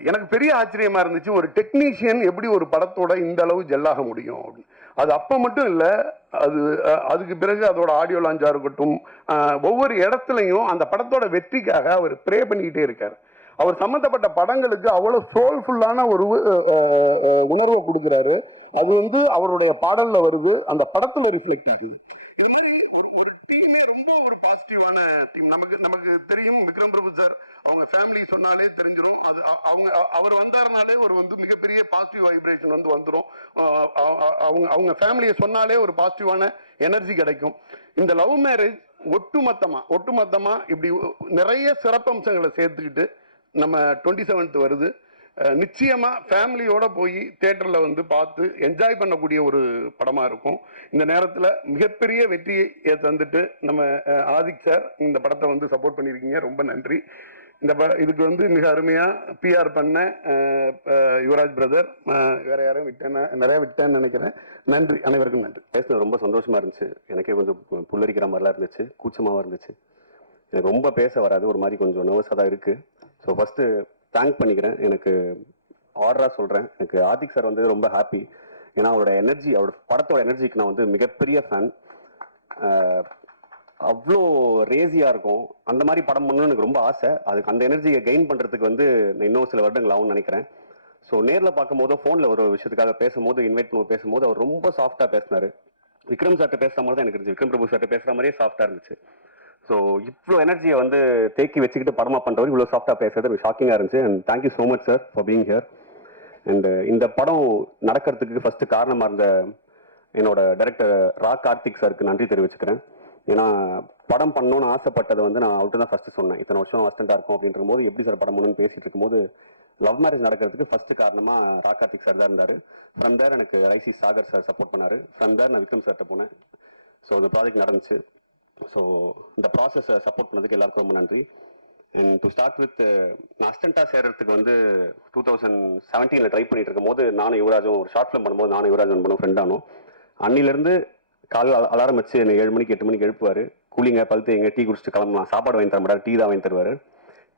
எனக்கு பெரிய ஆச்சரியமாக இருந்துச்சு, ஒரு டெக்னீஷியன் எப்படி ஒரு படத்தோட இந்த அளவு ஜெல்லாக முடியும் அப்படின்னு. அது அப்போ மட்டும் இல்லை, அதுக்கு பிறகு அதோட ஆடியோ லான்ச்சாக இருக்கட்டும், ஒவ்வொரு இடத்துலையும் அந்த படத்தோட வெற்றிக்காக அவர் ப்ரே பண்ணிக்கிட்டே இருக்கார். அவர் சம்மந்தப்பட்ட படங்களுக்கு அவ்வளோ சோல்ஃபுல்லான ஒரு உணர்வை கொடுக்குறாரு. அது வந்து அவருடைய பாடலில் வருது, அந்த படத்தில் ரிஃப்ளெக்ட் ஆகுது. இது மாதிரி ஒரு டீமே ரொம்ப ஒரு பாசிட்டிவான டீம். நமக்கு தெரியும் விக்ரம் பிரபு சார் அவங்க ஃபேமிலி சொன்னாலே தெரிஞ்சிடும். அது அவர் வந்தாருனாலே ஒரு வந்து மிகப்பெரிய பாசிட்டிவ் வைப்ரேஷன் வந்து வந்துடும். அவங்க ஃபேமிலியை சொன்னாலே ஒரு பாசிட்டிவான எனர்ஜி கிடைக்கும். இந்த லவ் மேரேஜ் ஒட்டுமொத்தமா இப்படி நிறைய சிறப்பம்சங்களை சேர்த்துக்கிட்டு நம்ம 27th வருது. நிச்சயமா ஃபேமிலியோட போய் தியேட்டர்ல வந்து பார்த்து என்ஜாய் பண்ணக்கூடிய ஒரு படமா இருக்கும். இந்த நேரத்தில் மிகப்பெரிய வெற்றியை தந்துட்டு நம்ம ஆதிக் சார் இந்த படத்தை வந்து சப்போர்ட் பண்ணியிருக்கீங்க, ரொம்ப நன்றி. இதுக்கு வந்து மிக அருமையா பிஆர் பண்ண யுவராஜ் பிரதர், வேற யாரும் நிறைய விட்டேன்னு நினைக்கிறேன். நன்றி, அனைவருக்கும் நன்றி. பேசுனது ரொம்ப சந்தோஷமா இருந்துச்சு. எனக்கே கொஞ்சம் புல்லரிக்கிற மாதிரிலாம் இருந்துச்சு, கூச்சமாகவும் இருந்துச்சு. எனக்கு ரொம்ப பேச வராது, ஒரு மாதிரி கொஞ்சம் நர்வஸாக தான் இருக்கு. ஸோ ஃபர்ஸ்ட் தேங்க் பண்ணிக்கிறேன். எனக்கு ஆர்டராக சொல்கிறேன், எனக்கு ஆதிக் சார் வந்து ரொம்ப ஹாப்பி. ஏன்னா அவரோட எனர்ஜி, அவரோட படத்தோட எனர்ஜிக்கு நான் வந்து மிகப்பெரிய ஃபேன். அவ்வளோ ரேசியாக இருக்கும். அந்த மாதிரி படம் பண்ணணும்னு எனக்கு ரொம்ப ஆசை. அதுக்கு அந்த எனர்ஜியை கெயின் பண்ணுறதுக்கு வந்து நான் இன்னும் சில வருடங்கள் ஆகும்னு நினைக்கிறேன். ஸோ நேரில் பார்க்கும்போது ஃபோனில் ஒரு விஷயத்துக்காக பேசும்போது இன்வைட் பண்ணி பேசும்போது அவர் ரொம்ப சாஃப்டாக பேசினார். விக்ரம் சார்ட்ட பேசுகிற மாதிரி தான் எனக்கு இருந்துச்சு, விக்ரம் பிரபு சார்ட்ட பேசுகிற மாதிரியே சாஃப்டாக இருந்துச்சு. ஸோ இவ்வளோ எனர்ஜியை வந்து தேக்கி வச்சுக்கிட்டு படமாக பண்ணுறவர் இவ்வளோ சாஃப்டாக பேசுறது எனக்கு ஷாக்கிங்காக இருந்துச்சு. And thank you so much sir for being here. And இந்த படம் நடக்கிறதுக்கு ஃபஸ்ட்டு காரணமாக இருந்த என்னோட டைரக்டர் ரா கார்த்திக் சாருக்கு நன்றி தெரிவிச்சுக்கிறேன். ஏன்னா படம் பண்ணணும்னு ஆசைப்பட்டதை வந்து நான் அவர்கிட்ட தான் ஃபஸ்ட்டு சொன்னேன். இத்தனை வருஷம் அசிஸ்டண்டாக இருக்கும் அப்படின்ற போது எப்படி சார் படம் பண்ணணும்னு பேசிட்டு இருக்கும்போது லவ் மேரேஜ் நடக்கிறதுக்கு ஃபஸ்ட்டு காரணமாக ரா கார்த்திக் சார் தான் இருந்தார். ஃப்ரம் தேர் எனக்கு ரைசி சாகர் சார் சப்போர்ட் பண்ணார். ஃப்ரம் தேர் நான் விக்ரம் சார்கிட்ட போனேன். ஸோ இந்த ப்ராஜெக்ட் நடந்துச்சு. ஸோ இந்த ப்ராசஸை சப்போர்ட் பண்ணதுக்கு எல்லாருக்கும் ரொம்ப நன்றி. அண்ட் டு ஸ்டார்ட் வித், நான் அசிஸ்டண்டாக சேர்றதுக்கு வந்து 2017 ட்ரை பண்ணிட்டு இருக்கும் போது நானும் யுவராஜும் ஒரு ஷார்ட் ஃபிலிம் பண்ணும்போது நானும் யுவராஜும் பண்ணுவோம் ஃப்ரெண்டானோம். அன்னிலேருந்து காலையில் அலாரம் வச்சு என்னை 7 மணிக்கு 8 மணிக்கு எழுப்புவார். கூலிங்க பழுத்து எங்கே டீ குடிச்சிட்டு கிளம்பலாம், சாப்பாடு வாங்கி தர மாட்டார், டீ தான் வாங்கி தருவார்.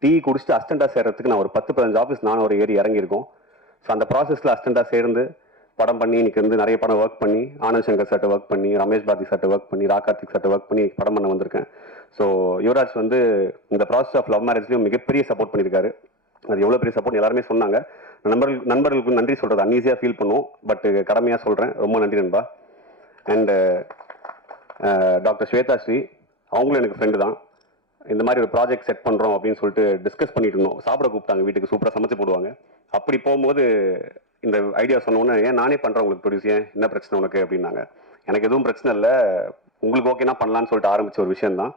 டீ குடிச்சிட்டு அசிஸ்டண்டாக சேர்றதுக்கு நான் ஒரு 10-15 ஆஃபீஸ் நானும் ஒரு ஏறி இறங்கியிருக்கோம். ஸோ அந்த ப்ராசஸில் அசிஸ்டண்டாக சேர்ந்து படம் பண்ணி இன்னைக்கு வந்து நிறைய படம் ஒர்க் பண்ணி ஆனந்த் சங்கர் சார்ட்ட ஒர்க் பண்ணி ரமேஷ் பாரதி சார்ட்ட ஒர்க் பண்ணி கார்த்திக் சார்ட்ட ஒர்க் பண்ணி படம் பண்ண வந்திருக்கேன். ஸோ யுவராஜ் வந்து இந்த ப்ராசஸ் ஆஃப் லவ் மேரேஜ்லையும் மிகப்பெரிய சப்போர்ட் பண்ணியிருக்காரு. அது எவ்வளோ பெரிய சப்போர்ட் எல்லாருமே சொன்னாங்க. நண்பர்களுக்கு நன்றி சொல்கிறது அன்ஈஸியாக ஃபீல் பண்ணுவோம், பட் கடமையாக சொல்கிறேன். ரொம்ப நன்றி நண்பா. அண்டு டாக்டர் ஸ்வேதா ஸ்ரீ அவங்களும் எனக்கு ஃப்ரெண்டு தான். இந்த மாதிரி ஒரு ப்ராஜெக்ட் செட் பண்ணுறோம் அப்படின்னு சொல்லிட்டு டிஸ்கஸ் பண்ணிட்டு இருந்தோம். சாப்பிட கூப்பிட்டாங்க, வீட்டுக்கு சூப்பராக சமைச்சு போடுவாங்க. அப்படி போகும்போது இந்த ஐடியா சொன்னோன்னே, ஏன் நானே பண்ணுறேன் உங்களுக்கு ப்ரொடியூஸ், ஏன் என்ன பிரச்சனை உனக்கு அப்படின்னாங்க. எனக்கு எதுவும் பிரச்சனை இல்லை, உங்களுக்கு ஓகேனா பண்ணலான்னு சொல்லிட்டு ஆரம்பித்த ஒரு விஷயம் தான்.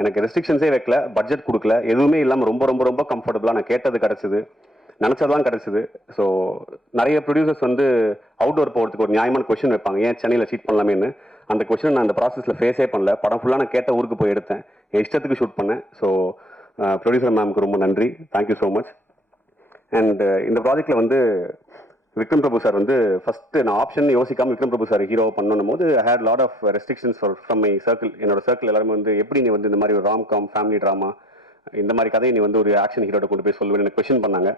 எனக்கு ரெஸ்ட்ரிக்ஷன்ஸே வைக்கல, பட்ஜெட் கொடுக்கல, எதுவுமே இல்லாமல் ரொம்ப ரொம்ப ரொம்ப கம்ஃபர்டபுளாக நான் கேட்டது கிடச்சிது, நினச்சதெல்லாம் கிடச்சிது. ஸோ நிறைய ப்ரொடியூசர்ஸ் வந்து அவுட்டோர் போகிறதுக்கு ஒரு நியாயமான கொஷின் வைப்பாங்க, ஏன் சென்னையில் ஷீட் பண்ணலாமேன்னு. அந்த கொஷின் நான் அந்த ப்ராசஸில் ஃபேஸே பண்ணல. படம் ஃபுல்லாக நான் கேட்ட ஊருக்கு போய் எடுத்தேன், என் இஷ்டத்துக்கு ஷூட் பண்ணேன். ஸோ ப்ரொடியூசர் மேம்க்கு ரொம்ப நன்றி, தேங்க்யூ ஸோ மச். அண்ட் இந்த ப்ராஜெக்டில் வந்து விக்ரம் பிரபு சார் வந்து ஃபஸ்ட்டு நான் ஆப்ஷன் யோசிக்காமல் விக்ரம் பிரபு சார் ஹீரோ பண்ணணும் போது I had lot of restrictions from my circle. என்னோட சர்க்கிள் எல்லாருமே வந்து எப்படி நீ வந்து இந்த மாதிரி ஒரு ராம்காம் ஃபேமிலி ட்ராமா இந்த மாதிரி கதையை நீ வந்து ஒரு ஆக்ஷன் ஹீரோட்ட கொண்டு போய் சொல்லுவேன்னு எனக்கு கொஷின் பண்ணாங்க.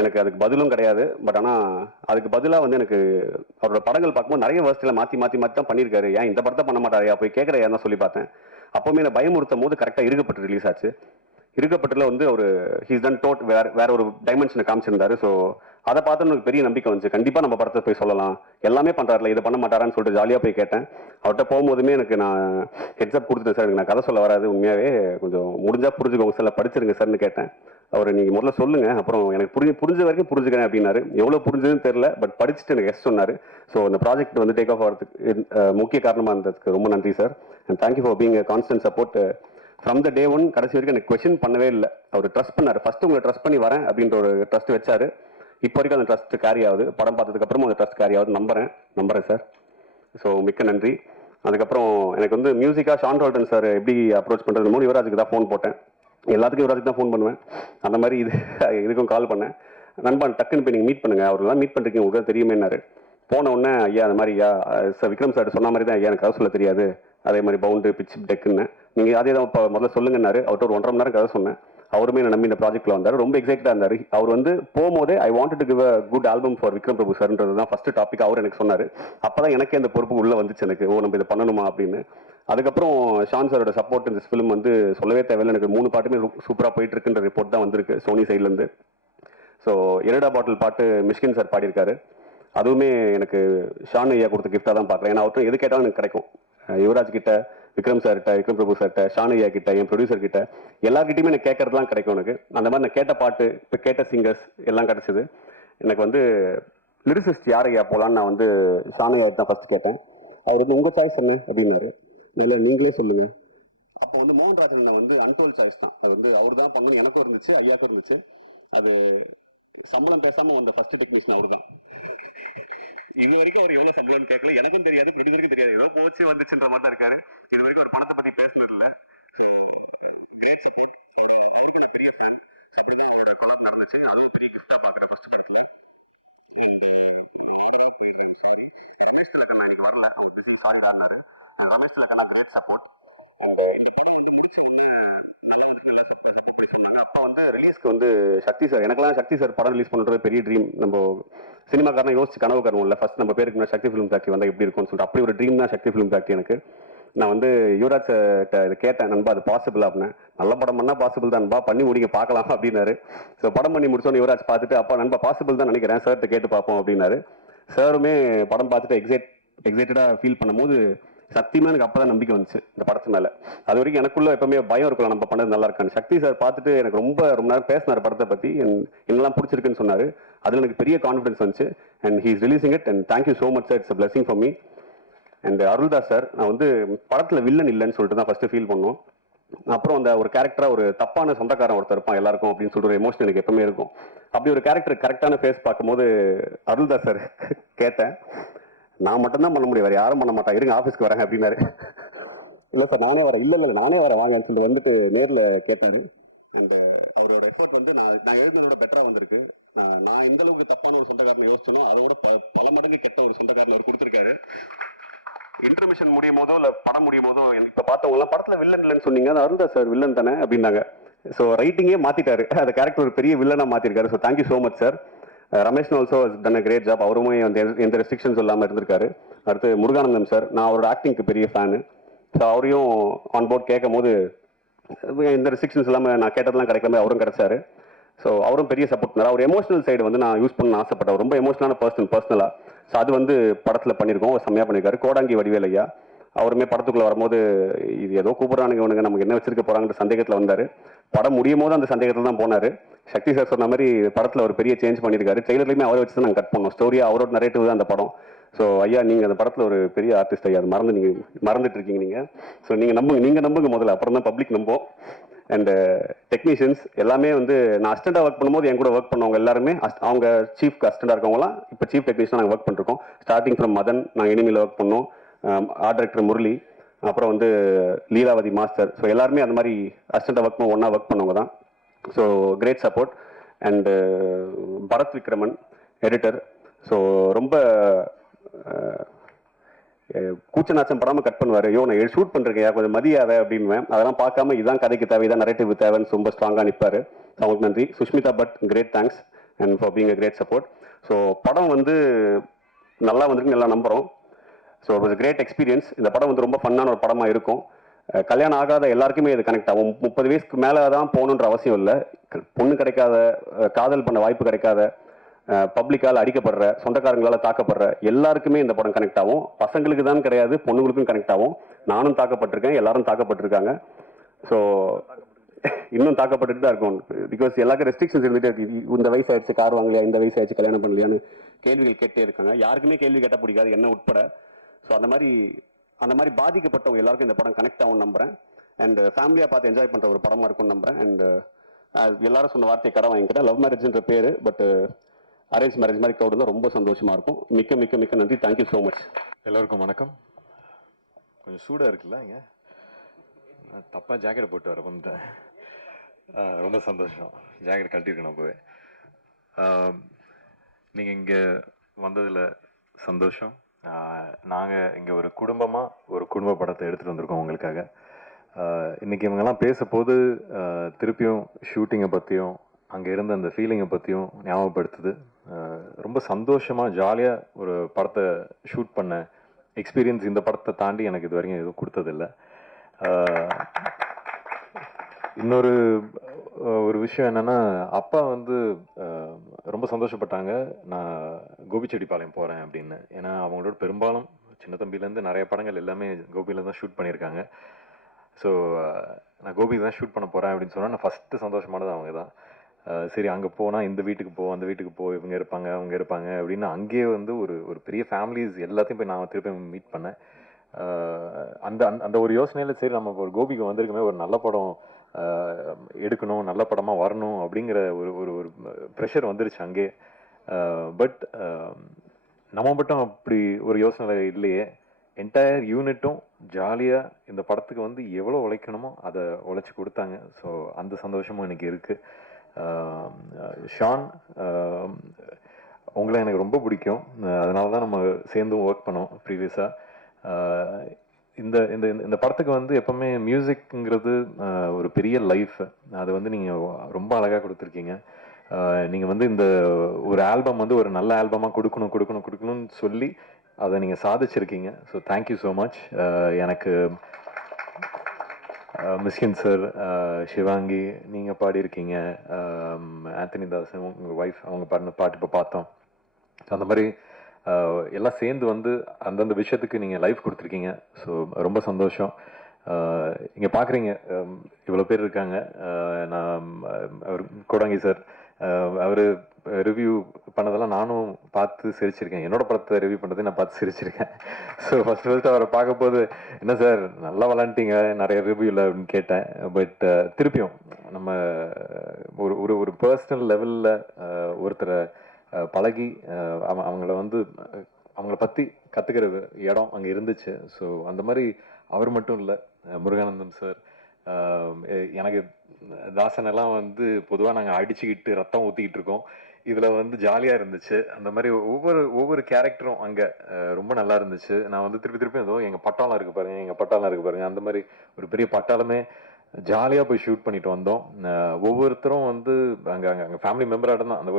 எனக்கு அதுக்கு பதிலும் கிடையாது. பட் ஆனால் அதுக்கு பதிலாக வந்து எனக்கு அவரோட படங்கள் பார்க்கும்போது நிறைய வருஷத்தில் மாற்றி மாற்றி மாற்றி தான் பண்ணியிருக்காரு. ஏன் இந்த படத்தை பண்ண மாட்டாரையா போய் கேட்குறையா தான் சொல்லி பார்த்தேன். அப்போவுமே நான் பயமுறுத்தும் போது கரெக்டாக இருக்கப்பட்டு ரிலீஸ் ஆச்சு. இருக்கப்பட்டில் வந்து ஒரு ஹீஸ் டன் டோட் வேற ஒரு டைமென்ஷனை காமிச்சிருந்தாரு. ஸோ அதை பார்த்து எனக்கு பெரிய நம்பிக்கை வந்துச்சு, கண்டிப்பாக நம்ம படத்தை போய் சொல்லலாம், எல்லாமே பண்ணுறாருல, இதை பண்ண மாட்டாரான்னு சொல்லிட்டு ஜாலியாக போய் கேட்டேன். அவர்கிட்ட போகும்போதுமே எனக்கு நான் ஹெட்ஸ்அப் கொடுத்துட்டேன், சார் எனக்கு நான் கதை சொல்ல வராது, உண்மையாகவே கொஞ்சம் முடிஞ்சால் புரிஞ்சுக்கோங்க சார், படிச்சிருங்க சார்னு கேட்டேன். அவர் நீங்கள் முதல்ல சொல்லுங்கள், அப்புறம் எனக்கு புரிஞ்ச வரைக்கும் புரிஞ்சுக்கிறேன் அப்படின்னாரு. எவ்வளோ புரிஞ்சதுன்னு தெரியல, பட் படிச்சுட்டு எனக்கு எஸ் சொன்னார். ஸோ இந்த ப்ராஜெக்ட் வந்து டேக் ஆஃப் ஆகிறதுக்கு முக்கிய காரணமாக இருந்ததுக்கு ரொம்ப நன்றி sir. And thank you for being constant support from the day one. கடைசி வரைக்கும் எனக்கு கொஸ்டின் பண்ணவே இல்லை. அவர் ட்ரஸ்ட் பண்ணார். ஃபர்ஸ்ட் உங்களை ட்ரஸ்ட் பண்ணி வரேன் அப்படின்ற ஒரு ட்ரஸ்ட் வச்சாரு. இப்போ வரைக்கும் அந்த ட்ரஸ்ட் கேரி ஆகுது. படம் பார்த்ததுக்கு அப்புறமும் அந்த ட்ரஸ்ட் கேரி ஆகுது, நம்புறேன் சார். ஸோ மிக்க நன்றி. அதுக்கப்புறம் எனக்கு வந்து மியூசிக்காக ஷான் ரோல்டன் சார் எப்படி அப்ரோச் பண்ணுறது மூணு யுவராஜுக்கு தான் ஃபோன் போட்டேன். எல்லாத்துக்கும் யுவராஜுக்கு தான் ஃபோன் பண்ணுவேன். அந்த மாதிரி இதுக்கும் கால் பண்ணேன். நண்பன் டக்குன்னு போய் நீங்கள் மீட் பண்ணுங்க, அவரெல்லாம் மீட் பண்ணிருக்கீங்க, உங்களுக்கு தெரியுமேன்னாரு. போன உடனே ஐயா அந்த மாதிரி ஐயா சார் விக்ரம் சார் சொன்ன மாதிரி தான் ஐயா, எனக்கு கதை சொல்ல தெரியாது, அதே மாதிரி பவுண்டு பிச் டெக்குன்னு நீங்கள் அதே தான் இப்போ முதல்ல சொல்லுங்கன்னாரு. அவர்கிட்ட ஒரு 1.5 மணி நேரம் கதை சொன்னேன். அவருமே என்ன நம்பி இந்த ப்ராஜெக்ட்டில் வந்தார். ரொம்ப எக்ஸைட்டாக இருந்தார். அவர் வந்து போகும்போதே I wanted to give a good album for Vikram Prabhu சார்ன்றது தான் ஃபர்ஸ்ட் டாபிக் அவர் எனக்கு சொன்னார். அப்போ தான் எனக்கே அந்த பொறுப்பு உள்ளே வந்துச்சு எனக்கு, ஓ நம்ம இதை பண்ணணுமா அப்படின்னு. அதுக்கப்புறம் ஷான் சாரோட சப்போர்ட் இந்த ஃபிலிம் வந்து சொல்லவே தேவையில்லை. எனக்கு 3 பாட்டுமே சூப்பராக போயிட்டு இருக்குன்ற ரிப்போர்ட் தான் வந்திருக்கு சோனி சைட்லேருந்து. ஸோ இரடா பாட்டில் பாட்டு மிஷ்கின் சார் பாடியிருக்காரு. அதுவுமே எனக்கு ஷான் ஐயா கொடுத்த கிஃப்டாக தான் பார்க்குறேன். ஏன்னா அவர்கிட்ட எது கேட்டாலும் எனக்கு கிடைக்கும். யுவராஜ் கிட்ட, விக்ரம் சார்கிட்ட, விக்ரம் பிரபு சார்கிட்ட, ஷான் ஐயா கிட்ட, என் ப்ரொடியூசர் கிட்ட எல்லார்கிட்டையுமே எனக்கு கேட்கறதுலாம் கிடைக்கும் எனக்கு. அந்த மாதிரி நான் கேட்ட பாட்டு, இப்போ கேட்ட சிங்கர்ஸ் எல்லாம் கிடச்சிது. எனக்கு வந்து லிரிசிஸ்ட் யார் ஐயா போகலான்னு நான் வந்து ஷான் ஐயா தான் ஃபர்ஸ்ட் கேட்டேன். அவர் வந்து உங்கள் சாய்ஸ் என்ன அப்படின்னாரு. இல்லை நீங்களே சொல்லுங்க. அப்போ வந்து மோகன்ராஜன் வந்து அன்டோல் சாய்ஸ் தான். அது வந்து அவர் தான் பண்ணணும், எனக்கும் இருந்துச்சு, ஐயாக்கும் இருந்துச்சு. அது சம்பளம் பேசாமல் வந்த ஃபர்ஸ்ட் டெக்னீஷியன் அவர் தான். இது வரைக்கும் அவர் எவ்வளவு சம்பளம்னு கேட்கல, எனக்கும் தெரியாது, ப்ரொடியூசருக்கும் தெரியாது, ஏதோ போச்சு வந்துச்சுன்ற மாதிரி தான் இருக்காரு. இது வரைக்கும் ஒரு பணத்தை பத்தி பேசுனது இல்லை. Great support. அவரோட பெரிய ஃபேன். அப்படிதான் அவரோட கொலாப் நடந்துச்சு. அதுவும் பெரிய கிஃப்டா பாக்குறேன் ஃபர்ஸ்ட் படத்துல. சாரி ரமேஷ் திலகன் இன்னைக்கு வரல, சாய்டாரு. Ramesh Thilakan great support. இந்த படம் வந்து முடிச்ச உடனே அப்போ வந்து ரிலீஸ்க்கு வந்து சக்தி சார், எனக்கெல்லாம் சக்தி சார் படம் ரிலீஸ் பண்ணுறது பெரிய ட்ரீம். நம்ம சினிமாக்காரனை யோசிச்சு கனவு காரணம் ஃபர்ஸ்ட் நம்ம பேருக்கு முன்னாடி சக்தி ஃபிலிம் ஃபேக்டரி வந்தால் எப்படி இருக்கும்னு சொல்லிட்டு அப்படி ஒரு ட்ரீம் தான் சக்தி ஃபிலிம் ஃபேக்டரி எனக்கு. நான் வந்து யுவராஜ் இதை கேட்டேன், நண்பா அது பாசிபிள் அப்படின்னு. நல்ல படம் பண்ணால் பாசிபிள் தான் நண்பா, பண்ணி முடிங்க பார்க்கலாம் அப்படின்னாரு. ஸோ படம் பண்ணி முடிச்சோன்னு யுவராஜ் பார்த்துட்டு, அப்பா நண்பா பாசிபிள் தான் நினைக்கிறேன், சார்கிட்ட கேட்டு பார்ப்போம் அப்படின்னாரு. சாருமே படம் பார்த்துட்டு எக்ஸைட்டடாக ஃபீல் பண்ணும்போது சத்தியமாக எனக்கு அப்போ தான் நம்பிக்கை வந்துச்சு இந்த படத்து மேலே. அது வரைக்கும் எனக்குள்ள எப்பவுமே பயம் இருக்கலாம், நம்ம பண்ணது நல்லா இருக்கான்னு. சக்தி சார் பார்த்துட்டு எனக்கு ரொம்ப நேரம் பேசினார் படத்தை பற்றி, என்னெல்லாம் பிடிச்சிருக்குன்னு சொன்னார். அதில் எனக்கு பெரிய கான்ஃபிடன்ஸ் வந்துச்சு. And he is releasing it and thank you so much sir, it's a blessing for me. And Aruldas sir, நான் வந்து படத்தில் வில்லன் இல்லைன்னு சொல்லிட்டு தான் ஃபர்ஸ்ட் ஃபீல் பண்ணோம். அப்புறம் அந்த ஒரு கேரக்டராக ஒரு தப்பான சொந்தக்காரன் ஒருத்தர் இருப்பான் எல்லாருக்கும் அப்படின்னு சொல்லிட்டு ஒரு எமோஷன் எனக்கு எப்பவுமே இருக்கும். அப்படி ஒரு கேரக்டர் கரெக்டான ஃபேஸ் பார்க்கும்போது அருள்தாஸ் சார் கேட்டேன், நான் மட்டும்தான் பண்ண முடியும், வேறு யாரும் பண்ண மாட்டாங்க, இருங்க ஆஃபீஸ்க்கு வரேன் அப்படின்னாரு. இல்லை சார் நானே வரேன். இல்லை நானே வரேன் வாங்கன்னு சொல்லிட்டு வந்துட்டு நேரில் கேட்டாரு. அண்ட் அவரோட எஃபர்ட் வந்து நான் எழுதினோட பெட்டராக வந்திருக்கு. நான் எந்த அளவுக்கு தப்பான ஒரு சொந்தக்காரனை யோசிச்சனோ அதோட பல மடங்கு கெட்ட ஒரு சொந்தக்காரனை அவர் கொடுத்துருக்காரு. இன்டர்மிஷன் முடியும் போதோ இல்லை படம் முடியும் போதோ இப்போ பார்த்தவங்களாம் படத்தில் வில்லன் இல்லைன்னு சொன்னீங்க, அது அருள்தாஸ் சார் வில்லன் தானே அப்படின்னாங்க. ஸோ ரைட்டிங்கே மாற்றிட்டாரு, அந்த கேரக்டர் ஒரு பெரிய வில்லனாக மாற்றிருக்காரு. So thank you so much sir. Ramesh also done a great job. அவருமே வந்து எந்த ரெஸ்ட்ரிக்ஷன்ஸ் இல்லாமல் இருந்திருக்காரு. அடுத்து முருகானந்தம் சார், நான் அவரோட ஆக்டிங்க்கு பெரிய ஃபேனு. ஸோ அவரையும் ஆன் போர்ட் கேட்கும் போது எந்த ரெஸ்ட்ரிக்ஷன்ஸ் இல்லாமல் நான் கேட்டதெல்லாம் கிடைக்கிற மாதிரி அவரும் கிடைச்சாரு. ஸோ அவரும் பெரிய சப்போர்ட் பண்ணார். அவர் எமோஷனல் சைடு வந்து நான் யூஸ் பண்ண ஆசைப்பட்டேன். ரொம்ப எமோஷனலான பர்சனலாக. ஸோ அது வந்து படத்தில் பண்ணியிருக்கோம். செம்மையாக பண்ணியிருக்காரு. கோடாங்கி வடிவேலையா அவருமே படத்துக்குள்ளே வரும்போது இது ஏதோ கூப்பிட்றானுங்க இவனுங்க, நமக்கு என்ன வச்சிருக்க போகிறாங்கிற சந்தேகத்தில் வந்தார். படம் முடியும் போது அந்த சந்தேகத்தில் தான் போனார். சக்தி சார் சொன்ன மாதிரி படத்தில் ஒரு பெரிய சேஞ்ச் பண்ணியிருக்காரு. ட்ரெய்லர்லையுமே அவரை வச்சு தான் நாங்கள் கட் பண்ணோம். ஸ்டோரியாக அவரோட நரேட்டிவ் தான் அந்த படம். ஸோ ஐயா, நீங்கள் அந்த படத்தில் ஒரு பெரிய ஆர்டிஸ்ட் ஐயா. அது மறந்துட்டு இருக்கீங்க நீங்கள். ஸோ நீங்கள் நம்புங்க முதல்ல, அப்புறம் தான் பப்ளிக் நம்போம். அண்ட் டெக்னீஷியன்ஸ் எல்லாமே வந்து நான் அசிஸ்டண்டாக ஒர்க் பண்ணும்போது என் கூட ஒர்க் பண்ணவங்க எல்லாருமே அவங்க சீஃப் அசிஸ்டண்டாக இருக்கவங்களாம் இப்போ சீஃப் டெக்னீஷியனாக நாங்கள் ஒர்க் பண்ணிருக்கோம். ஸ்டார்டிங் ஃப்ரம் மதன், நாங்கள் எனிமியில் ஒர்க் பண்ணோம். ஆர்ட் டைரக்டர் முரளி, அப்புறம் வந்து லீலாவதி மாஸ்டர். ஸோ எல்லாருமே அந்த மாதிரி அசிஸ்டண்டாக ஒர்க் பண்ண ஒன்றா ஒர்க் பண்ணவங்க தான். So great support. And Bharath Vikraman editor. So ரொம்ப கூச்ச நாச்சம் படாமல் கட் பண்ணுவார். ஐயோ நான் ஷூட் பண்ணுறேன் கொஞ்சம் மதியாத அப்படின்வேன். அதெல்லாம் பார்க்காம இதான் கதைக்கு தேவை, இதான் நரேட்டிவ் தேவைன்னு ரொம்ப ஸ்ட்ராங்காக நிற்பார். அவங்களுக்கு நன்றி. Sushmita but, great thanks and for being a great support. So படம் வந்து நல்லா வந்திருக்குன்னு எல்லாம் நம்புகிறோம். So it was great experience. இந்த படம் வந்து ரொம்ப ஃபன்னான ஒரு படமாக இருக்கும். கல்யாணம் ஆகாத எல்லாருக்குமே இது கனெக்ட் ஆகும். 30 வயசுக்கு மேலே தான் போகணுன்ற அவசியம் இல்லை. பொண்ணு கிடைக்காத, காதல் பண்ண வாய்ப்பு கிடைக்காத, பப்ளிக்கால் அடிக்கப்படுற, சொந்தக்காரங்களால் தாக்கப்படுற எல்லாருக்குமே இந்த படம் கனெக்ட் ஆகும். பசங்களுக்கு தான் கிடையாது, பொண்ணுங்களுக்கும் கனெக்ட் ஆகும். நானும் தாக்கப்பட்டிருக்கேன், எல்லாரும் தாக்கப்பட்டிருக்காங்க. ஸோ இன்னும் தாக்கப்பட்டுட்டு தான் இருக்கும். பிகாஸ் எல்லாருக்கும் ரெஸ்ட்ரிக்ஷன்ஸ் இருந்துகிட்டே இருக்கு. இந்த வயசு ஆயிடுச்சு கார் வாங்கலையா, இந்த வயசு ஆயிடுச்சு கல்யாணம் பண்ணலையான்னு கேள்விகள் கேட்டே இருக்காங்க. யாருக்குமே கேள்வி கேட்டால் பிடிக்காது, என்ன உட்பட. ஸோ அந்த மாதிரி பாதிக்கப்பட்டவங்க எல்லாருக்கும் இந்த படம் கனெக்ட் ஆகும்னு நம்புறேன். அண்ட் ஃபேமிலியாக பார்த்து என்ஜாய் பண்ணுற ஒரு படமாக இருக்கும்னு நம்புறேன். அண்ட் எல்லாரும் சொன்ன வார்த்தையை கடை வாங்கிக்கிட்டேன். லவ் மேரேஜ்ன்ற பேர், பட் அரேஞ்ச் மேரேஜ் மாதிரி க்ரௌடு தான். ரொம்ப சந்தோஷமா இருக்கும். மிக்க மிக்க மிக்க நன்றி. Thank you so much. எல்லோருக்கும் வணக்கம். கொஞ்சம் சூடாக இருக்குல்ல இங்கே, தப்பாக ஜாக்கெட்டை போட்டு வர வந்துட்டேன். ரொம்ப சந்தோஷம். ஜாக்கெட் கழட்டிருக்கேன் அப்போவே. நீங்கள் இங்கே வந்ததில் சந்தோஷம். நாங்கள் இங்கே ஒரு குடும்பமாக ஒரு குடும்ப படத்தை எடுத்துகிட்டு வந்திருக்கோம் உங்களுக்காக. இன்றைக்கி இவங்கெல்லாம் பேசும்போது திருப்பியும் ஷூட்டிங்கை பற்றியும் அங்கே இருந்த அந்த ஃபீலிங்கை பற்றியும் ஞாபகப்படுத்துது. ரொம்ப சந்தோஷமாக ஜாலியாக ஒரு படத்தை ஷூட் பண்ண எக்ஸ்பீரியன்ஸ் இந்த படத்தை தாண்டி எனக்கு இது வரைக்கும் எதுவும் கொடுத்ததில்லை. இன்னொரு ஒரு விஷயம் என்னென்னா, அப்பா வந்து ரொம்ப சந்தோஷப்பட்டாங்க நான் கோபிச்செட்டிப்பாளையம் போகிறேன் அப்படின்னு. ஏன்னா அவங்களோட பெரும்பாலும் சின்ன தம்பிலேருந்து நிறைய படங்கள் எல்லாமே கோபியில் தான் ஷூட் பண்ணியிருக்காங்க. ஸோ நான் கோபி தான் ஷூட் பண்ண போகிறேன் அப்படின்னு சொன்னால் நான் ஃபஸ்ட்டு சந்தோஷமானது அவங்க தான். சரி அங்கே போனால் இந்த வீட்டுக்கு போ, அந்த வீட்டுக்கு போ, இவங்க இருப்பாங்க அவங்க இருப்பாங்க அப்படின்னு அங்கேயே வந்து ஒரு பெரிய ஃபேமிலிஸ் எல்லாத்தையும் போய் நான் திருப்பி மீட் பண்ணேன். அந்த அந்த ஒரு யோசனையில் சரி நம்ம ஒரு கோபிக்கு வந்திருக்குமே, ஒரு நல்ல படம் எடுக்கணும், நல்ல படமாக வரணும் அப்படிங்கிற ஒரு ஒரு ப்ரெஷர் வந்துருச்சு அங்கே. பட் நம்ம மட்டும் அப்படி ஒரு யோசனை இல்லையே. என்டையர் யூனிட்டும் ஜாலியாக இந்த படத்துக்கு வந்து எவ்வளோ உழைக்கணுமோ அதை உழைச்சி கொடுத்தாங்க. ஸோ அந்த சந்தோஷமும் எனக்கு இருக்குது. ஷான், உங்களை எனக்கு ரொம்ப பிடிக்கும். அதனால தான் நம்ம சேர்ந்தும் ஒர்க் பண்ணோம் ப்ரீவியஸாக. இந்த இந்த இந்த படத்துக்கு வந்து எப்போவுமே மியூசிக்ங்கிறது ஒரு பெரிய லைஃப். அதை வந்து நீங்கள் ரொம்ப அழகாக கொடுத்துருக்கீங்க. நீங்கள் வந்து இந்த ஒரு ஆல்பம் வந்து ஒரு நல்ல ஆல்பமாக கொடுக்கணும்னு சொல்லி அதை நீங்கள் சாதிச்சிருக்கீங்க. So thank you so much. எனக்கு மிஸ்கின் சார், சிவாங்கி நீங்கள் பாடியிருக்கீங்க, ஆந்தனி தாசன் உங்கள் ஒய்ஃப் அவங்க பாடின பாட்டு இப்போ பார்த்தோம். அந்த மாதிரி எல்லாம் சேர்ந்து வந்து அந்தந்த விஷயத்துக்கு நீங்கள் லைஃப் கொடுத்துருக்கீங்க. ஸோ ரொம்ப சந்தோஷம். இங்கே பார்க்குறீங்க இவ்வளோ பேர் இருக்காங்க. நான் அவர் கோடாங்கி சார் அவர் ரிவ்யூ பண்ணதெல்லாம் நானும் பார்த்து சிரிச்சிருக்கேன். என்னோட படத்தை ரிவ்யூ பண்ணுறதை நான் பார்த்து சிரிச்சிருக்கேன். ஸோ ஃபஸ்ட்டு அவரை பார்க்கும்போது என்ன சார் நல்லா விளாண்டிங்க நிறைய ரிவ்யூவில் அப்படின்னு கேட்டேன். பட் திருப்பியும் நம்ம ஒரு ஒரு பர்சனல் லெவலில் ஒருத்தரை பழகி அவங்கள வந்து அவங்கள பற்றி கற்றுக்கிற இடம் அங்கே இருந்துச்சு. ஸோ அந்த மாதிரி அவர் மட்டும் இல்லை, முருகானந்தம் சார், எனக்கு தாசனெல்லாம் வந்து பொதுவாக நாங்கள் அடிச்சுக்கிட்டு ரத்தம் ஊற்றிக்கிட்டு இருக்கோம். இதில் வந்து ஜாலியாக இருந்துச்சு. அந்த மாதிரி ஒவ்வொரு கேரக்டரும் அங்கே ரொம்ப நல்லா இருந்துச்சு. நான் வந்து திருப்பி ஏதோ எங்கள் பட்டாளம் இருக்குது பாருங்க, அந்த மாதிரி ஒரு பெரிய பட்டாளமே ஜாலியாக போய் ஷூட் பண்ணிட்டு வந்தோம். ஒவ்வொருத்தரும் வந்து அங்கே ஃபேமிலி மெம்பராக தான் அந்த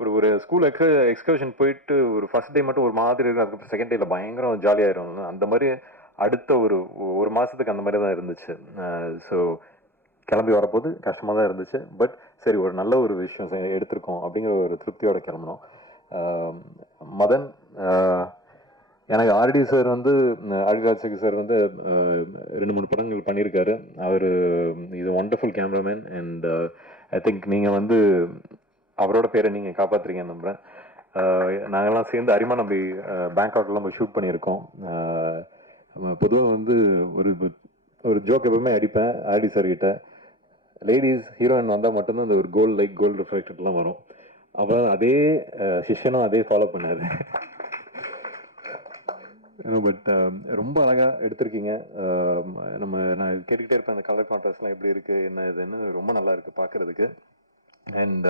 ஒரு ஸ்கூல் எக்ஸ்கர்ஷன் போயிட்டு ஒரு ஃபர்ஸ்ட் டே மட்டும் ஒரு மாதிரி இருக்கும், அதுக்கப்புறம் செகண்ட் டேல பயங்கரம் ஜாலியாயிரும். அந்த மாதிரி அடுத்த ஒரு மாசத்துக்கு அந்த மாதிரி தான் இருந்துச்சு. ஸோ கிளம்பி வரப்போது கஷ்டமாக தான் இருந்துச்சு. பட் சரி, ஒரு நல்ல ஒரு விஷயம் எடுத்திருக்கோம் அப்படிங்கிற ஒரு திருப்தியோட கிளம்பணும். மதன், எனக்கு ஆர்டி சார் வந்து ஆர்டி சார் வந்து 2-3 படங்கள் பண்ணியிருக்காரு. அவர் இது wonderful cameraman. And I think நீங்கள் வந்து அவரோட பேரை நீங்கள் காப்பாற்றுறீங்கன்னு நம்புகிறேன். நாங்கள்லாம் சேர்ந்து அரிமா நம்பி பேங்காக்லாம் போய் ஷூட் பண்ணியிருக்கோம். பொதுவாக வந்து ஒரு ஜோக் எப்பவுமே அடிப்பேன் ஆர்டி சார் கிட்ட, லேடிஸ் ஹீரோயின் வந்தால் மட்டும்தான் அந்த ஒரு கோல்டு ரிஃப்ளெக்டட்லாம் வரும். அப்புறம் அதே சிஷ்யனும் அதே ஃபாலோ பண்ணாரு. பட் ரொம்ப அழகாக எடுத்திருக்கீங்க. நான் கேட்டுக்கிட்டே இருப்பேன், அந்த கலர் கான்ட்ராஸ்ட்லாம் எப்படி இருக்குது என்ன இதுன்னு. ரொம்ப நல்லா இருக்குது பார்க்குறதுக்கு. அண்ட்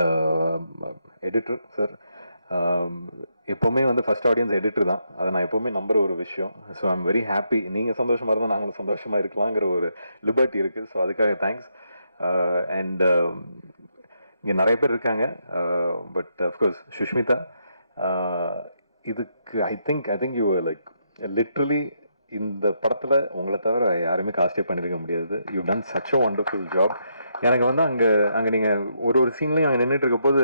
எடிட்டர் சார், எப்போவுமே வந்து ஃபர்ஸ்ட் ஆடியன்ஸ் எடிட்டர் தான், அதை நான் எப்போவுமே நம்புற ஒரு விஷயம். So I'm very happy. நீங்கள் சந்தோஷமாக இருந்தால் நாங்களும் சந்தோஷமாக இருக்கலாங்கிற ஒரு லிபர்ட்டி இருக்குது. ஸோ அதுக்காக தேங்க்ஸ். அண்ட் இங்கே நிறைய பேர் இருக்காங்க. பட் அஃப்கோர்ஸ் சுஷ்மிதா, இதுக்கு I think you like literally இந்த படத்தில் உங்களை தவிர யாருமே காஸ்டே பண்ணியிருக்க முடியாது. You done such a wonderful job. எனக்கு வந்து அங்கே நீங்கள் ஒரு சீன்லையும் அங்கே நின்றுட்டு இருக்க போது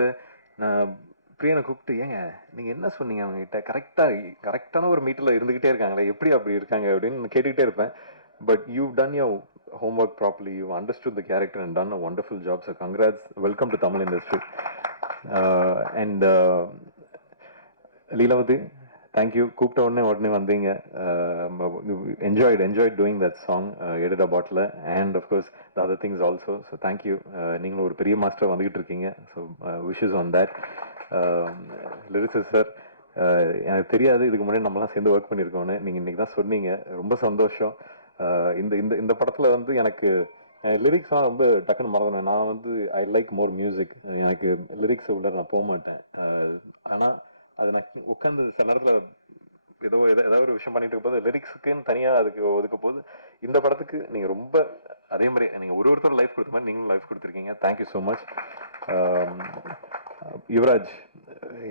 நான் பிரியனை கூப்பிட்டு, ஏங்க நீங்கள் என்ன சொன்னீங்க அவங்ககிட்ட, கரெக்டான ஒரு மீட்டில் இருந்துக்கிட்டே இருக்காங்களே, எப்படி அப்படி இருக்காங்க அப்படின்னு கேட்டுக்கிட்டே இருப்பேன். But you done your homework properly, you understood the character and done a wonderful job. So congrats, welcome to Tamil industry. And Leelavati, thank you. கூப்பிட்ட உடனே வந்தீங்க. enjoyed doing that song, எடுத்த பாட்டில், and of course the other things also. So thank you. நீங்களும் ஒரு பெரிய master வந்துகிட்டு இருக்கீங்க. So wishes on that. Lyricist sir, எனக்கு தெரியாது இதுக்கு முன்னாடி நம்மலாம் சேர்ந்து ஒர்க் பண்ணியிருக்கோன்னு. நீங்கள் இன்னைக்கு தான் சொன்னீங்க, ரொம்ப சந்தோஷம். இந்த படத்தில் வந்து எனக்கு லிரிக்ஸ்லாம் ரொம்ப டக்குன்னு மறந்துனேன். நான் வந்து ஐ லைக் மோர் மியூசிக். எனக்கு லிரிக்ஸ் உள்ள நான் போக மாட்டேன். ஆனால் அது நான் உட்காந்து சில நேரத்தில் ஏதாவது ஒரு விஷயம் பண்ணிட்டு இருப்போது லிரிக்ஸுக்குன்னு தனியாக அதுக்கு ஒதுக்க போது, இந்த படத்துக்கு நீங்கள் ரொம்ப அதே மாதிரி நீங்கள் ஒருத்தர் லைஃப் கொடுத்த மாதிரி நீங்களும் லைஃப் கொடுத்துருக்கீங்க. Thank you so much. யுவராஜ்,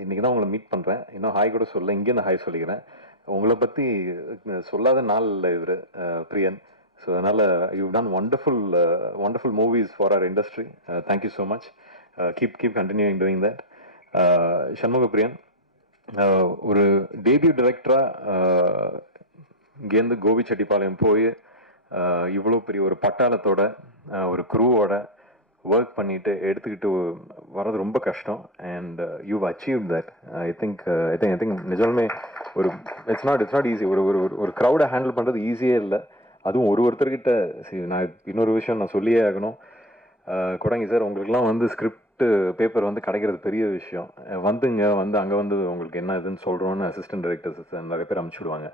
இன்னைக்கு தான் உங்களை மீட் பண்ணுறேன். இன்னும் ஹாய் கூட சொல்ல, இங்கேருந்து ஹாய் சொல்லிக்கிறேன். உங்களை பற்றி சொல்லாத நாள் இல்லை இவர் பிரியன். ஸோ அதனால் you done wonderful movies for our industry. Thank you so much. Keep continuing doing that. Shanmuga Priyan, ஒரு டேபியூ டைரக்டராக இங்கேருந்து கோபிச்செட்டிப்பாளையம் போய் இவ்வளோ பெரிய ஒரு பட்டாளத்தோட ஒரு குரூவோட ஒர்க் பண்ணிட்டு எடுத்துக்கிட்டு வர்றது ரொம்ப கஷ்டம். And you achieve that. I think நிஜமே ஒரு இட்ஸ் நாட் ஈஸி. ஒரு க்ரௌடை ஹேண்டில் பண்ணுறது ஈஸியே இல்லை. அதுவும் ஒருத்தர்கிட்ட. நான் இன்னொரு விஷயம் நான் சொல்லியே ஆகணும். கொடங்கி சார், உங்களுக்குலாம் வந்து ஸ்கிரிப்ட் பேப்பர் வந்து கிடைக்கிறது பெரிய விஷயம். அங்கே வந்து உங்களுக்கு என்ன இதுன்னு சொல்கிறோன்னு அசிஸ்டன்ட் டைரக்டர்ஸ் நிறைய பேர் அனுப்பிச்சுடுவாங்க.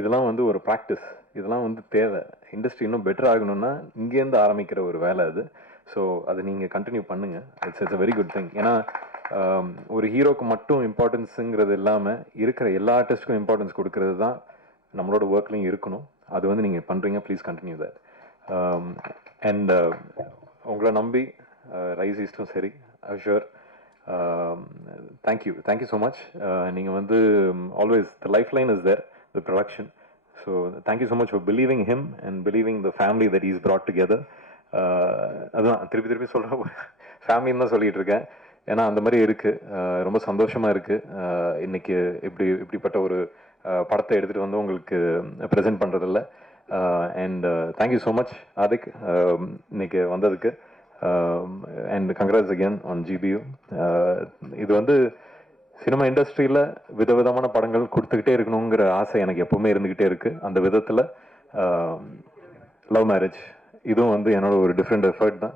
இதெல்லாம் வந்து ஒரு ப்ராக்டிஸ், இதெல்லாம் வந்து தேவை. இண்டஸ்ட்ரி இன்னும் பெட்டர் ஆகணும்னா இங்கேருந்து ஆரம்பிக்கிற ஒரு வேலை அது. ஸோ அதை நீங்கள் கண்டினியூ பண்ணுங்கள். It's a very good thing. ஏன்னா ஒரு ஹீரோக்கு மட்டும் இம்பார்ட்டன்ஸுங்கிறது இல்லாமல் இருக்கிற எல்லா ஆர்டிஸ்ட்டுக்கும் இம்பார்ட்டன்ஸ் கொடுக்கறது தான் நம்மளோட ஒர்க்லையும் இருக்கணும். அது வந்து நீங்கள் பண்ணுறீங்க. Please continue that. அண்ட் உங்களை நம்பி ரைஸ் ஈஸ்டும் சரி, ஷுர். Thank you so much. நீங்கள் வந்து always the lifeline is there, the production. So thank you so much for believing him and believing the family that is brought together. அதுதான் திருப்பி சொல்கிறேன், ஃபேமிலின்னு தான் சொல்லிகிட்டு இருக்கேன். ஏன்னா அந்த மாதிரி இருக்குது. ரொம்ப சந்தோஷமாக இருக்குது. இன்னைக்கு இப்படிப்பட்ட ஒரு படத்தை எடுத்துகிட்டு வந்து உங்களுக்கு ப்ரெசென்ட் பண்ணுறதில்ல. And thank you so much Adhik இன்னைக்கு வந்ததுக்கு. And congrats again on GBU. இது வந்து சினிமா இண்டஸ்ட்ரியில் விதவிதமான படங்கள் கொடுத்துக்கிட்டே இருக்கணுங்கிற ஆசை எனக்கு எப்போவுமே இருந்துக்கிட்டே இருக்குது. அந்த விதத்தில் லவ் மேரேஜ் இதுவும் வந்து என்னோட ஒரு டிஃப்ரெண்ட் எஃபர்ட் தான்.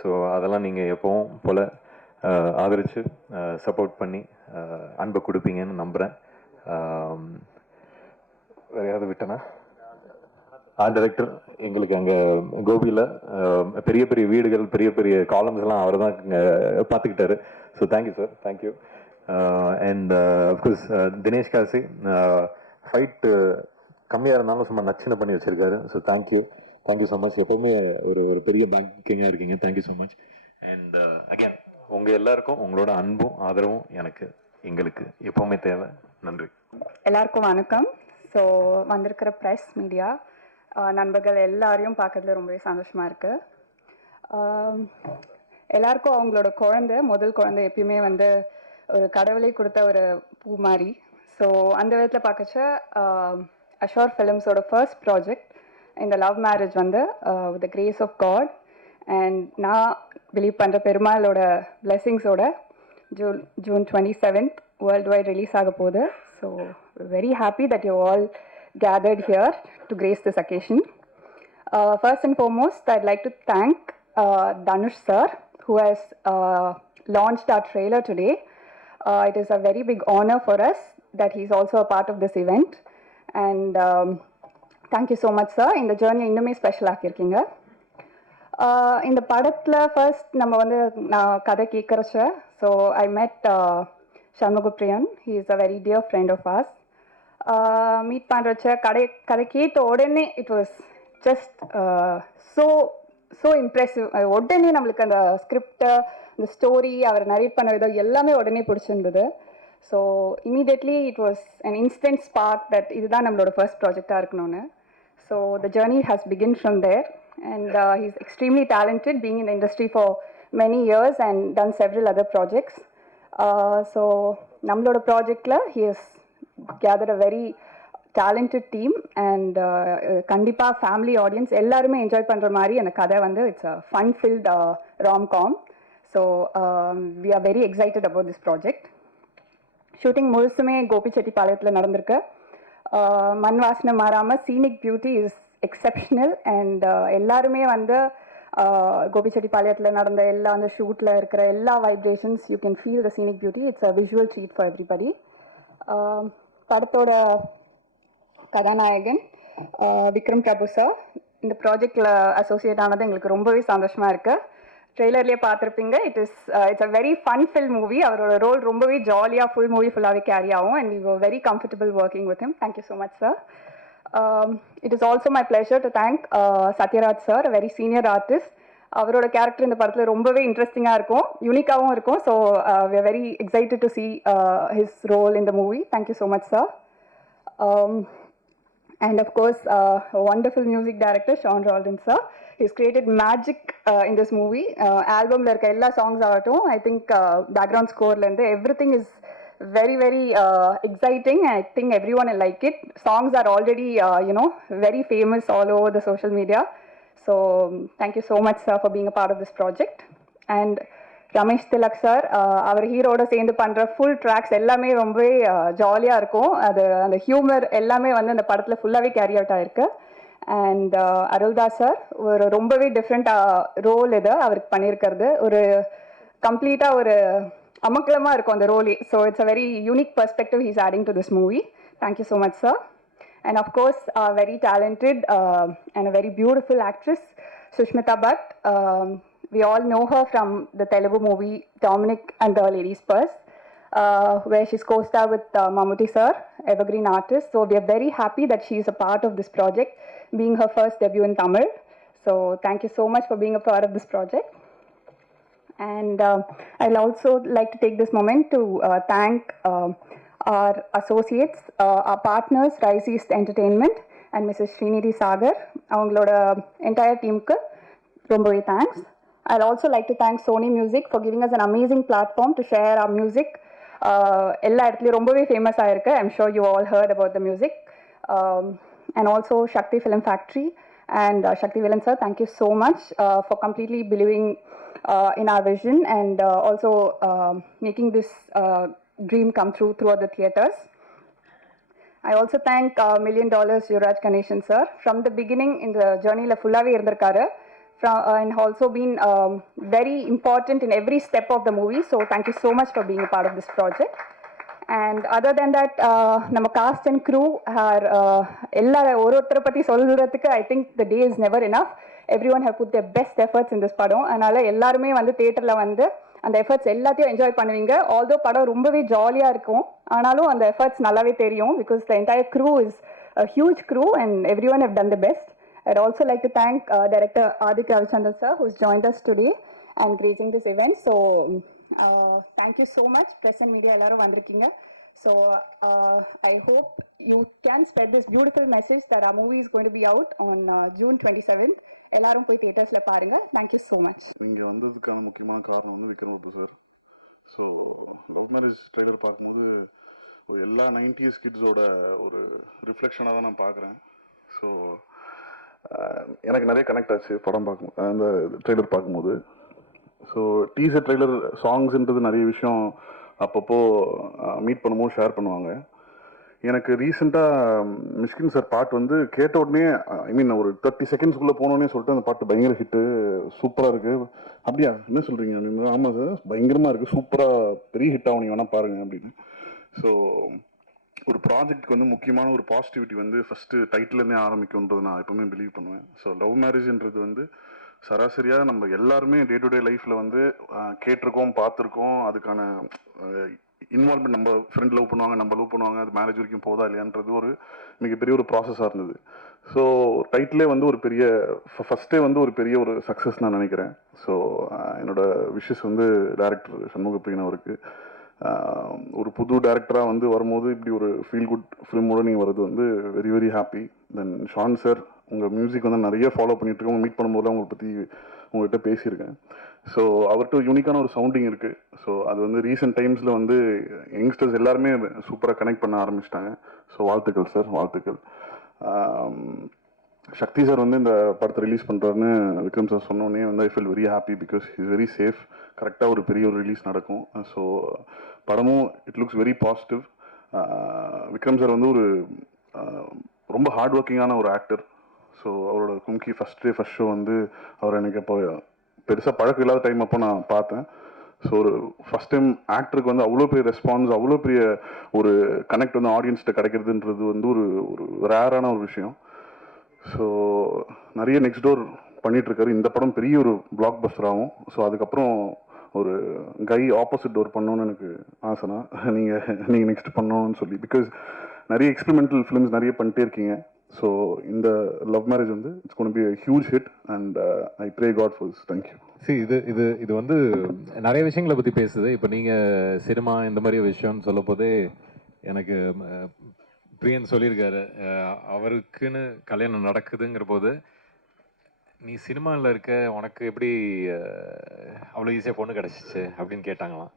ஸோ அதெல்லாம் நீங்கள் எப்பவும் போல் ஆதரித்து சப்போர்ட் பண்ணி அன்பை கொடுப்பீங்கன்னு நம்புகிறேன். வேறு யாராவது விட்டேன்னா? ஆர்ட் டைரக்டர், எங்களுக்கு அங்கே கோபியில் பெரிய பெரிய வீடுகள், பெரிய பெரிய காலம்ஸ் எல்லாம் அவர் தான் பார்த்துக்கிட்டாரு. So thank you sir, thank you. And of course Dinesh Kasi, fight கம்மியாக இருந்தாலும் சும்மா நச்சுன்னு பண்ணி வச்சுருக்காரு. So thank you so much. எப்போவுமே ஒரு பெரிய பேங்கிங்காக இருக்கீங்க. Thank you so much. And again உங்கள் எல்லாருக்கும் உங்களோட அன்பும் ஆதரவும் எங்களுக்கு எப்போவுமே தேவை. நன்றி. எல்லாருக்கும் வணக்கம். ஸோ வந்திருக்கிற ப்ரெஸ் மீடியா நண்பர்கள் எல்லாரையும் பார்க்கறதுல ரொம்பவே சந்தோஷமாக இருக்குது. எல்லாருக்கும் அவங்களோட முதல் குழந்தை எப்பயுமே வந்து ஒரு கடவுளை கொடுத்த ஒரு பூ மாதிரி. ஸோ அந்த விதத்தில் பார்க்கச்ச அஷோர் ஃபிலிம்ஸோட ஃபர்ஸ்ட் ப்ராஜெக்ட் இந்த லவ் மேரேஜ் வந்து with the grace of God and நான் பிலீவ் பண்ணுற பெருமாளோட பிளெஸிங்ஸோட June 27th world wide release ஆக போகுது. So very happy that you all gathered here to grace this occasion. First and foremost, I'd like to thank Dhanush sir, who has launched our trailer today. It is a very big honor for us that he's also a part of this event. And thank you so much, sir. In the journey, இன்னுமே special ஆக்கியிருக்கீங்க. இந்த படத்தில் first நம்ம வந்து நான் கதை கேட்குறச்ச so I met Shanmugapriyan. He is a very dear friend of us. Meet பண்ணுறச்ச கதை கேட்ட உடனே it was just so impressive. உடனே நம்மளுக்கு அந்த ஸ்கிரிப்டை, இந்த ஸ்டோரி, அவர் நரேட் பண்ண விதம் எல்லாமே உடனே பிடிச்சிருந்தது. So immediately it was an instant spark that இதுதான் நம்மளோட ஃபர்ஸ்ட் ப்ராஜெக்டாக இருக்கணும்னு. So the journey has begin from there and he's extremely talented, being in the industry for many years and done several other projects. So nammaloda project la he has gathered a very talented team and kandipa family audience ellarume enjoy pandra mari and kadai vandu it's a fun filled rom-com. So we are very excited about this project. Shooting முழுசுமே கோபிச்செட்டிப்பாளையத்தில் நடந்திருக்கு. மண் வாசனை மாறாமல் scenic beauty is exceptional and எல்லாருமே வந்து கோபிச்செட்டிப்பாளையத்தில் நடந்த எல்லா அந்த ஷூட்டில் இருக்கிற எல்லா vibrations you can feel the scenic beauty. It's a visual treat for everybody. படத்தோட கதாநாயகன் விக்ரம் பிரபு சார் இந்த ப்ராஜெக்டில் அசோசியேட் ஆனது எங்களுக்கு ரொம்பவே சந்தோஷமாக இருக்குது. ட்ரெய்லர்லேயே பார்த்துருப்பீங்க. It's a very fun fill movie. அவரோட ரோல் ரொம்பவே ஜாலியாக ஃபுல் மூவி ஃபுல்லாகவே கேரி ஆகும் and we were very comfortable working with him. Thank you so much sir. It is also my pleasure to thank Satyaraj sir, a very senior artist. அவரோட character இந்த படத்தில் ரொம்பவே இன்ட்ரெஸ்டிங்காக இருக்கும், யூனிக்காகவும் இருக்கும். So we are very excited to see his role in the movie. Thank you so much sir. And of course a wonderful music director Sean Roldan sir. He's created magic in this movie. Albumல இருக்க எல்லா songs ஆகட்டும், I think background scoreலேருந்து everything is very exciting. I think everyone will like it. Songs are already very famous all over the social media. So thank you so much sir for being a part of this project. And Ramesh Tilak sir, our ஹீரோட சேர்ந்து பண்ணுற full tracks எல்லாமே ரொம்பவே ஜாலியாக இருக்கும். அது அந்த humour எல்லாமே வந்து அந்த படத்தில் ஃபுல்லாகவே கேரி அவுட் ஆகிருக்கு. அண்ட் அருள்தாஸ் சார் ஒரு ரொம்பவே டிஃப்ரெண்ட் ரோல் இது அவருக்கு பண்ணியிருக்கிறது. ஒரு கம்ப்ளீட்டாக ஒரு அமக்கலமாக இருக்கும் அந்த ரோலே. So it's a very unique perspective he's adding to this movie. Thank you so much sir. And of course very talented and a very beautiful actress Sushmita Bhatt. We all know her from the Telugu movie Dominic and the Ladies Purse, where she's co-starred with Mammootty sir, evergreen artist. So we are very happy that she is a part of this project, being her first debut in Tamil. So thank you so much for being a part of this project. And I'll also like to take this moment to thank our associates, our partners, Rise East Entertainment and Mrs. Srinidhi Sagar. அவங்களோட entire teamக்கு ரொம்பவே thanks. I'd also like to thank Sony Music for giving us an amazing platform to share our music. எல்லா இடத்துலையும் ரொம்பவே famous ஆயிருக்கு. I'm sure you all heard about the music. And also Shakti Film Factory and Shakti Villain sir, thank you so much for completely believing in our vision and also making this dream come true throughout the theaters. I also thank $1 million Yuvraj Ganeshan sir. From the beginning in the journey la fullave irundirkaru and also been very important in every step of the movie. So thank you so much for being a part of this project. And other than that, நம்ம cast and crew are எல்லாரும் ஒருத்தரை பற்றி சொல்கிறதுக்கு I think the day is never enough. Everyone have put their best efforts in this படம். அதனால் எல்லாருமே வந்து தியேட்டரில் வந்து அந்த எஃபர்ட்ஸ் எல்லாத்தையும் என்ஜாய் பண்ணுவீங்க. ஆல்தோ படம் ரொம்பவே ஜாலியாக இருக்கும், ஆனாலும் அந்த எஃபர்ட்ஸ் நல்லாவே தெரியும். Because the entire crew is a huge crew and everyone have done the best. I'd also like to thank director Adik Ravichandran sir, who's joined us today and gracing this event. So thank you so much press and media எல்லாரும் வந்திருக்கீங்க. So I hope you can spread this beautiful message that our movie is going to be out on June 27th. எல்லாரும் போய் தியேட்டர்ஸில் பாருங்க. Thank you so much. இங்கே வந்ததுக்கான முக்கியமான காரணம் வந்து Vikram Prabhu sir. So love marriage trailer பார்க்கும்போது ஒரு எல்லா 90s கிட்ஸோட ஒரு ரிஃப்ளெக்ஷனாக தான் நான் பார்க்குறேன். ஸோ எனக்கு நிறைய கனெக்ட் ஆச்சு படம் பார்க்கும் அந்த ட்ரெய்லர் பார்க்கும்போது. ஸோ டீசர் ட்ரெய்லர் சாங்ஸ்ன்றது நிறைய விஷயம் அப்பப்போ மீட் பண்ணும்போது ஷேர் பண்ணுவாங்க. எனக்கு ரீசெண்டாக மிஷ்கின் சார் பாட்டு வந்து கேட்ட உடனே ஐ மீன் ஒரு 30 செகண்ட்ஸ்குள்ளே போனோடனே சொல்லிட்டு அந்த பாட்டு பயங்கர ஹிட்டு, சூப்பராக இருக்குது. அப்படியா என்ன சொல்கிறீங்க அப்படின்னு. ஆமாம் சார் பயங்கரமாக இருக்குது, சூப்பராக பெரிய ஹிட் ஆகும், நீங்கள் வேணால் பாருங்கள் அப்படின்னு. ஸோ ஒரு ப்ராஜெக்ட்க்கு வந்து முக்கியமான ஒரு பாசிட்டிவிட்டி வந்து ஃபஸ்ட்டு டைட்டிலேருந்தே ஆரம்பிக்கும்ன்றது நான் எப்பவுமே பிலீவ் பண்ணுவேன். ஸோ லவ் மேரேஜ்ன்றது வந்து சராசரியாக நம்ம எல்லாருமே டே டு டே லைஃப்பில் வந்து கேட்டிருக்கோம், பார்த்துருக்கோம். அதுக்கான இன்வால்மெண்ட் நம்ம ஃப்ரெண்ட் லவ் பண்ணுவாங்க, நம்ம லவ் பண்ணுவாங்க, அது மேரேஜ் வரைக்கும் போதா இல்லையான்றது ஒரு மிகப்பெரிய ஒரு ப்ராசஸாக இருந்தது. ஸோ டைட்டிலே வந்து ஒரு பெரிய ஃபஸ்ட்டே வந்து ஒரு பெரிய ஒரு சக்ஸஸ் நான் நினைக்கிறேன். ஸோ என்னோட விஷஸ் வந்து டைரக்டர் சண்முகப்பிரியன் அவருக்கு. ஒரு புது டைரக்டராக வந்து வரும்போது இப்படி ஒரு ஃபீல் குட் ஃபிலிமோடு நீங்கள் வர்றது வந்து வெரி வெரி ஹாப்பி. தென் ஷான் சார் உங்கள் மியூசிக் வந்து நிறைய ஃபாலோ பண்ணிகிட்ருக்கேன். மீட் பண்ணும்போது அவங்களை பற்றி உங்கள்கிட்ட பேசியிருக்கேன். ஸோ அவர்கிட்ட யூனிக்கான ஒரு சவுண்டிங் இருக்குது. ஸோ அது வந்து ரீசெண்ட் டைம்ஸில் வந்து யங்ஸ்டர்ஸ் எல்லாருமே சூப்பராக கனெக்ட் பண்ண ஆரம்பிச்சிட்டாங்க. ஸோ வாழ்த்துக்கள் சார், வாழ்த்துக்கள். சக்தி சார் வந்து இந்த படத்தை ரிலீஸ் பண்ணுறாருன்னு விக்ரம் சார் சொன்னோடனே வந்து I feel very happy because is very safe. கரெக்டாக ஒரு பெரிய ஒரு ரிலீஸ் நடக்கும். ஸோ படமும் it looks very positive. Vikram sir வந்து ஒரு ரொம்ப ஹார்ட் ஒர்க்கிங்கான ஒரு ஆக்டர். ஸோ அவரோட கும்கி ஃபஸ்ட் ஷோ வந்து அவர் எனக்கு அப்போ பெருசாக பழக்கம் இல்லாத டைம் அப்போ நான் பார்த்தேன். ஸோ ஒரு ஃபஸ்ட் டைம் ஆக்டருக்கு வந்து அவ்வளோ பெரிய ரெஸ்பான்ஸ், அவ்வளோ பெரிய ஒரு கனெக்ட் வந்து ஆடியன்ஸ்கிட்ட கிடைக்கிறதுன்றது வந்து ஒரு ரேரான ஒரு விஷயம். ஸோ நிறைய நெக்ஸ்ட் டோர் பண்ணிகிட்ருக்காரு. இந்த படம் பெரிய ஒரு பிளாக் பஸ்டர் ஆகும். ஸோ அதுக்கப்புறம் ஒரு கை ஆப்போசிட் டோர் பண்ணணும்னு எனக்கு ஆசைனா நீங்கள் நெக்ஸ்ட் பண்ணணும்னு சொல்லி, பிகாஸ் நிறைய எக்ஸ்பெரிமெண்டல் ஃபிலிம்ஸ் நிறைய பண்ணிட்டே இருக்கீங்க. ஸோ இந்த லவ் மேரேஜ் வந்து it's gonna be a huge hit and I pray God for this. Thank you. இது வந்து நிறைய விஷயங்களை பற்றி பேசுது. இப்போ நீங்கள் சினிமா இந்த மாதிரி விஷயம்னு சொல்லும் போதே எனக்கு பிரியன் சொல்லியிருக்காரு, அவருக்குன்னு கல்யாணம் நடக்குதுங்கிற போது நீ சினிமாவில் இருக்க, உனக்கு எப்படி அவ்வளோ ஈஸியாக பொண்ணு கிடச்சிச்சு அப்படின்னு கேட்டாங்களாம்.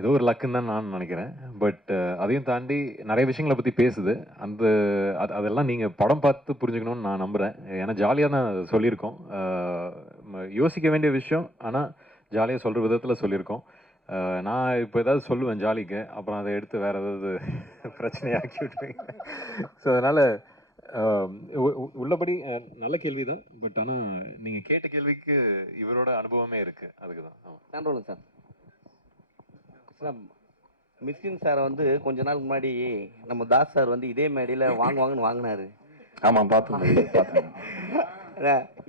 ஏதோ ஒரு லக்குன்னு தான் நான் நினைக்கிறேன். பட் அதையும் தாண்டி நிறைய விஷயங்களை பற்றி பேசுது. அதெல்லாம் நீங்கள் படம் பார்த்து புரிஞ்சுக்கணும்னு நான் நம்புகிறேன். ஏன்னா ஜாலியாக தான் சொல்லியிருக்கோம். யோசிக்க வேண்டிய விஷயம், ஆனால் ஜாலியாக சொல்கிற விதத்தில் சொல்லியிருக்கோம். நான் இப்போ ஏதாவது சொல்லுவேன் ஜாலிக்கு, அப்புறம் அதை எடுத்து வேறு ஏதாவது பிரச்சனையாக்கி விட்டுருவீங்க. ஸோ அதனால் உள்ளபடி நல்ல கேள்வி தான். பட் ஆனால் நீங்கள் கேட்ட கேள்விக்கு இவரோட அனுபவமே இருக்குது. அதுக்கு தான். நன்றி சார். மிஸ்கின் சார் வந்து கொஞ்ச நாள் முன்னாடி நம்ம தாஸ் சார் வந்து இதே மேடையில் வாங்குவாங்கன்னு வாங்கினாரு. ஆமாம் பார்த்தேன்.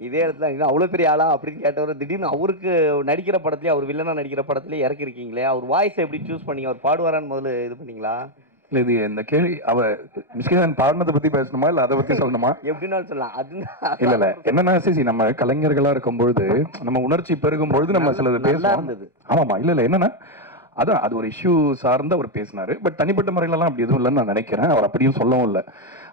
இதே இடத்துல அவ்வளோ பெரிய ஆளா அப்படின்னு கேட்டவர் திடீர்னு அவருக்கு நடிக்கிற படத்துலேயே, அவர் வில்லனா நடிக்கிற படத்துலேயே இறக்கிருக்கீங்களே, அவர் வாய்ஸ் எப்படி சூஸ் பண்ணீங்க? அவர் பாடுவாரான்னு முதல்ல இது பண்ணீங்களா? இல்லை, இது இந்த கேள்வி மிஸ்கின் பாடினதை பற்றி பேசணுமா இல்லை அதை பற்றி சொல்லணுமா? எப்படின்னாலும் சொல்லலாம். அது இல்லை என்னன்னா சரி, நம்ம கலைஞர்களாக இருக்கும்பொழுது நம்ம உணர்ச்சி பெருகும் பொழுது நம்ம சிலது பேசலாம். ஆமாம்மா, இல்லை என்னன்னா அதான் அது ஒரு இஷ்யூ சார்ந்து அவர் பேசினாரு. பட் தனிப்பட்ட முறையிலலாம் அப்படி எதுவும் இல்லைன்னு நான் நினைக்கிறேன். அவர் அப்படியும் சொல்லவும் இல்லை.